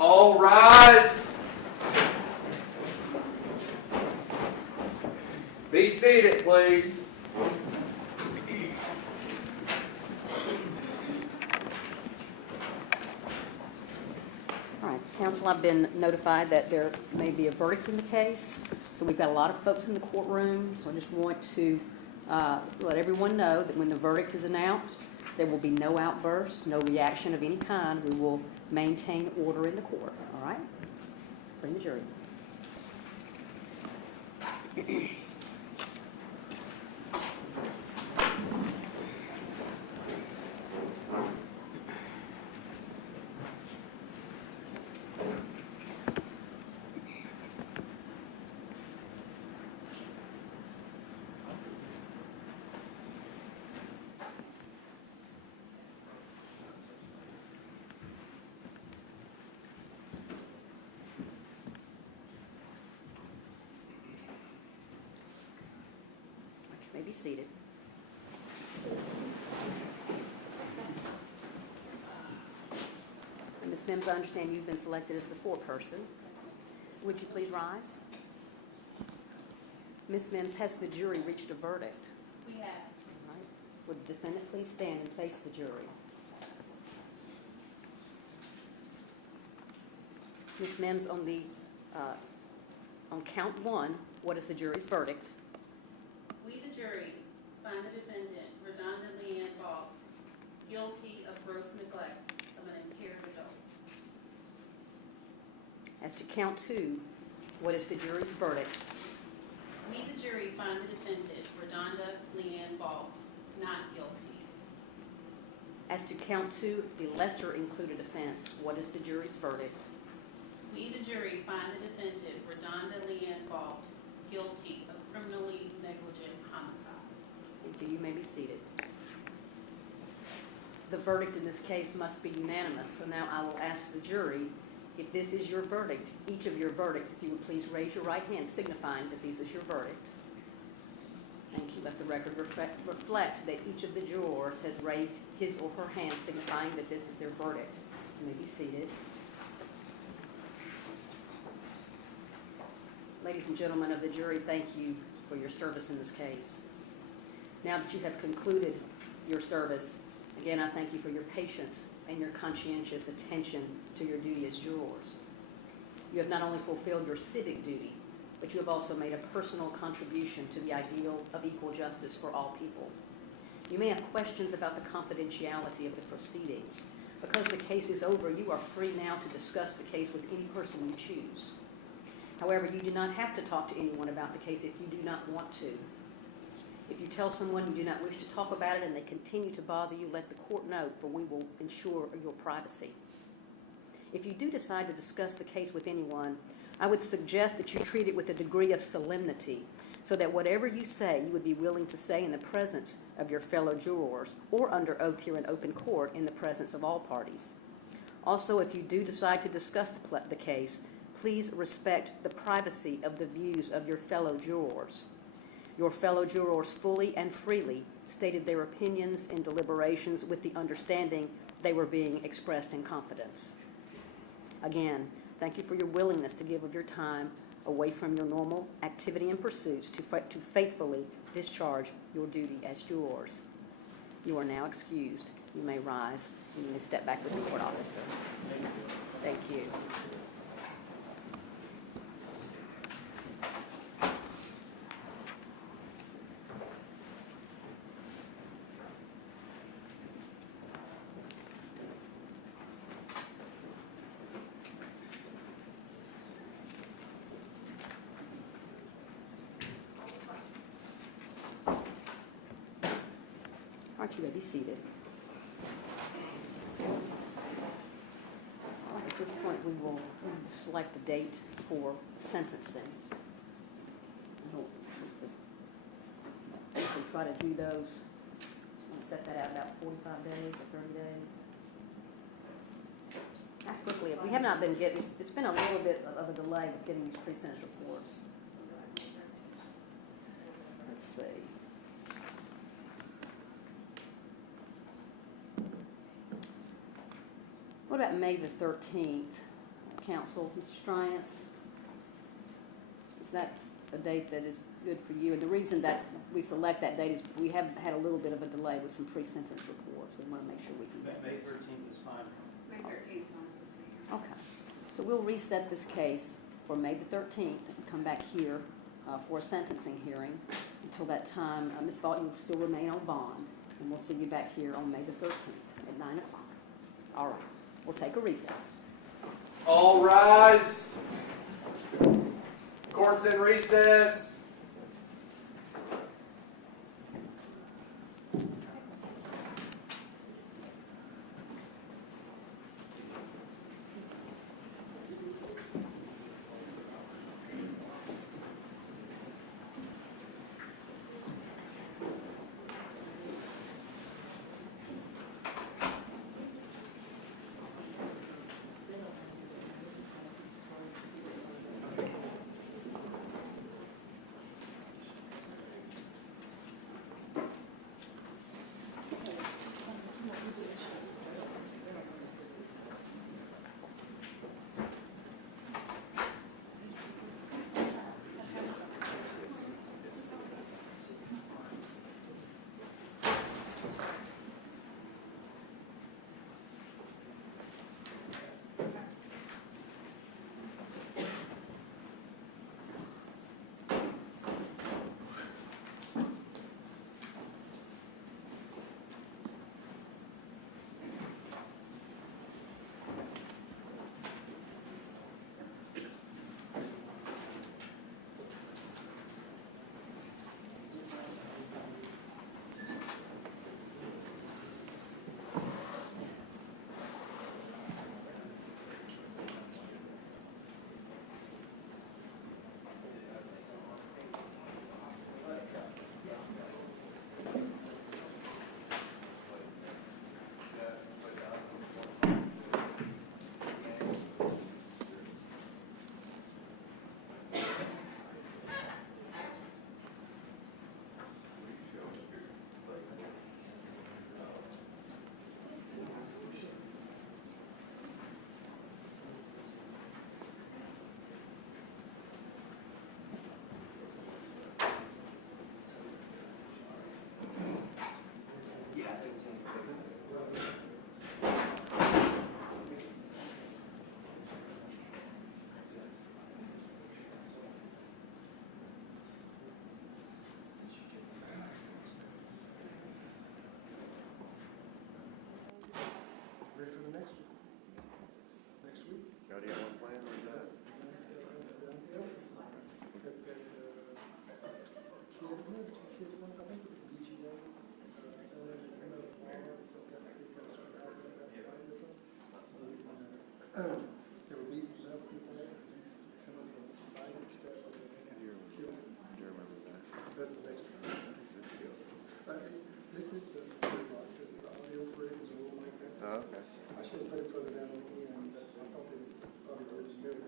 All rise. Be seated, please. All right, counsel, I've been notified that there may be a verdict in the case, so we've got a lot of folks in the courtroom, so I just want to let everyone know that when the verdict is announced, there will be no outburst, no reaction of any kind. We will maintain order in the court, all right? Bring the jury. You may be seated. Ms. Mims, I understand you've been selected as the foreperson. Would you please rise? Ms. Mims, has the jury reached a verdict? We have. All right. Would the defendant please stand and face the jury? Ms. Mims, on count one, what is the jury's verdict? We, the jury, find the defendant, RaDonda Vaught, guilty of gross neglect of an impaired adult. As to count two, what is the jury's verdict? We, the jury, find the defendant, RaDonda Vaught, not guilty. As to count two, the lesser included offense, what is the jury's verdict? We, the jury, find the defendant, RaDonda Vaught, guilty of criminally negligent homicide. Thank you. You may be seated. The verdict in this case must be unanimous, so now I will ask the jury, if this is your verdict, each of your verdicts, if you would please raise your right hand signifying that this is your verdict. Thank you. Let the record reflect that each of the jurors has raised his or her hand signifying that this is their verdict. You may be seated. Ladies and gentlemen of the jury, thank you for your service in this case. Now that you have concluded your service, again, I thank you for your patience and your conscientious attention to your duty as jurors. You have not only fulfilled your civic duty, but you have also made a personal contribution to the ideal of equal justice for all people. You may have questions about the confidentiality of the proceedings. Because the case is over, you are free now to discuss the case with any person you choose. However, you do not have to talk to anyone about the case if you do not want to. If you tell someone you do not wish to talk about it and they continue to bother you, let the court know, for we will ensure your privacy. If you do decide to discuss the case with anyone, I would suggest that you treat it with a degree of solemnity, so that whatever you say, you would be willing to say in the presence of your fellow jurors, or under oath here in open court in the presence of all parties. Also, if you do decide to discuss the case, please respect the privacy of the views of your fellow jurors. Your fellow jurors fully and freely stated their opinions in deliberations with the understanding they were being expressed in confidence. Again, thank you for your willingness to give of your time away from your normal activity and pursuits to faithfully discharge your duty as jurors. You are now excused. You may rise and you may step back with the court officer. Thank you. Aren't you ready? Seated. At this point, we will select the date for sentencing. We can try to do those. We'll set that out about 45 days or 30 days. How quickly? We have not been getting. It's been a little bit of a delay with getting these pre-sentence reports. Let's see. What about May the 13th, counsel? Mr. Striance? Is that a date that is good for you? And the reason that we select that date is we have had a little bit of a delay with some pre-sentence reports. We want to make sure we can get May 13th is fine. May 13th is on the same. Okay. So we'll reset this case for May the 13th and come back here for a sentencing hearing. Until that time, Ms. Vaught, you will still remain on bond, and we'll see you back here on May the 13th at 9 o'clock. All right. We'll take a recess. All rise. Court's in recess.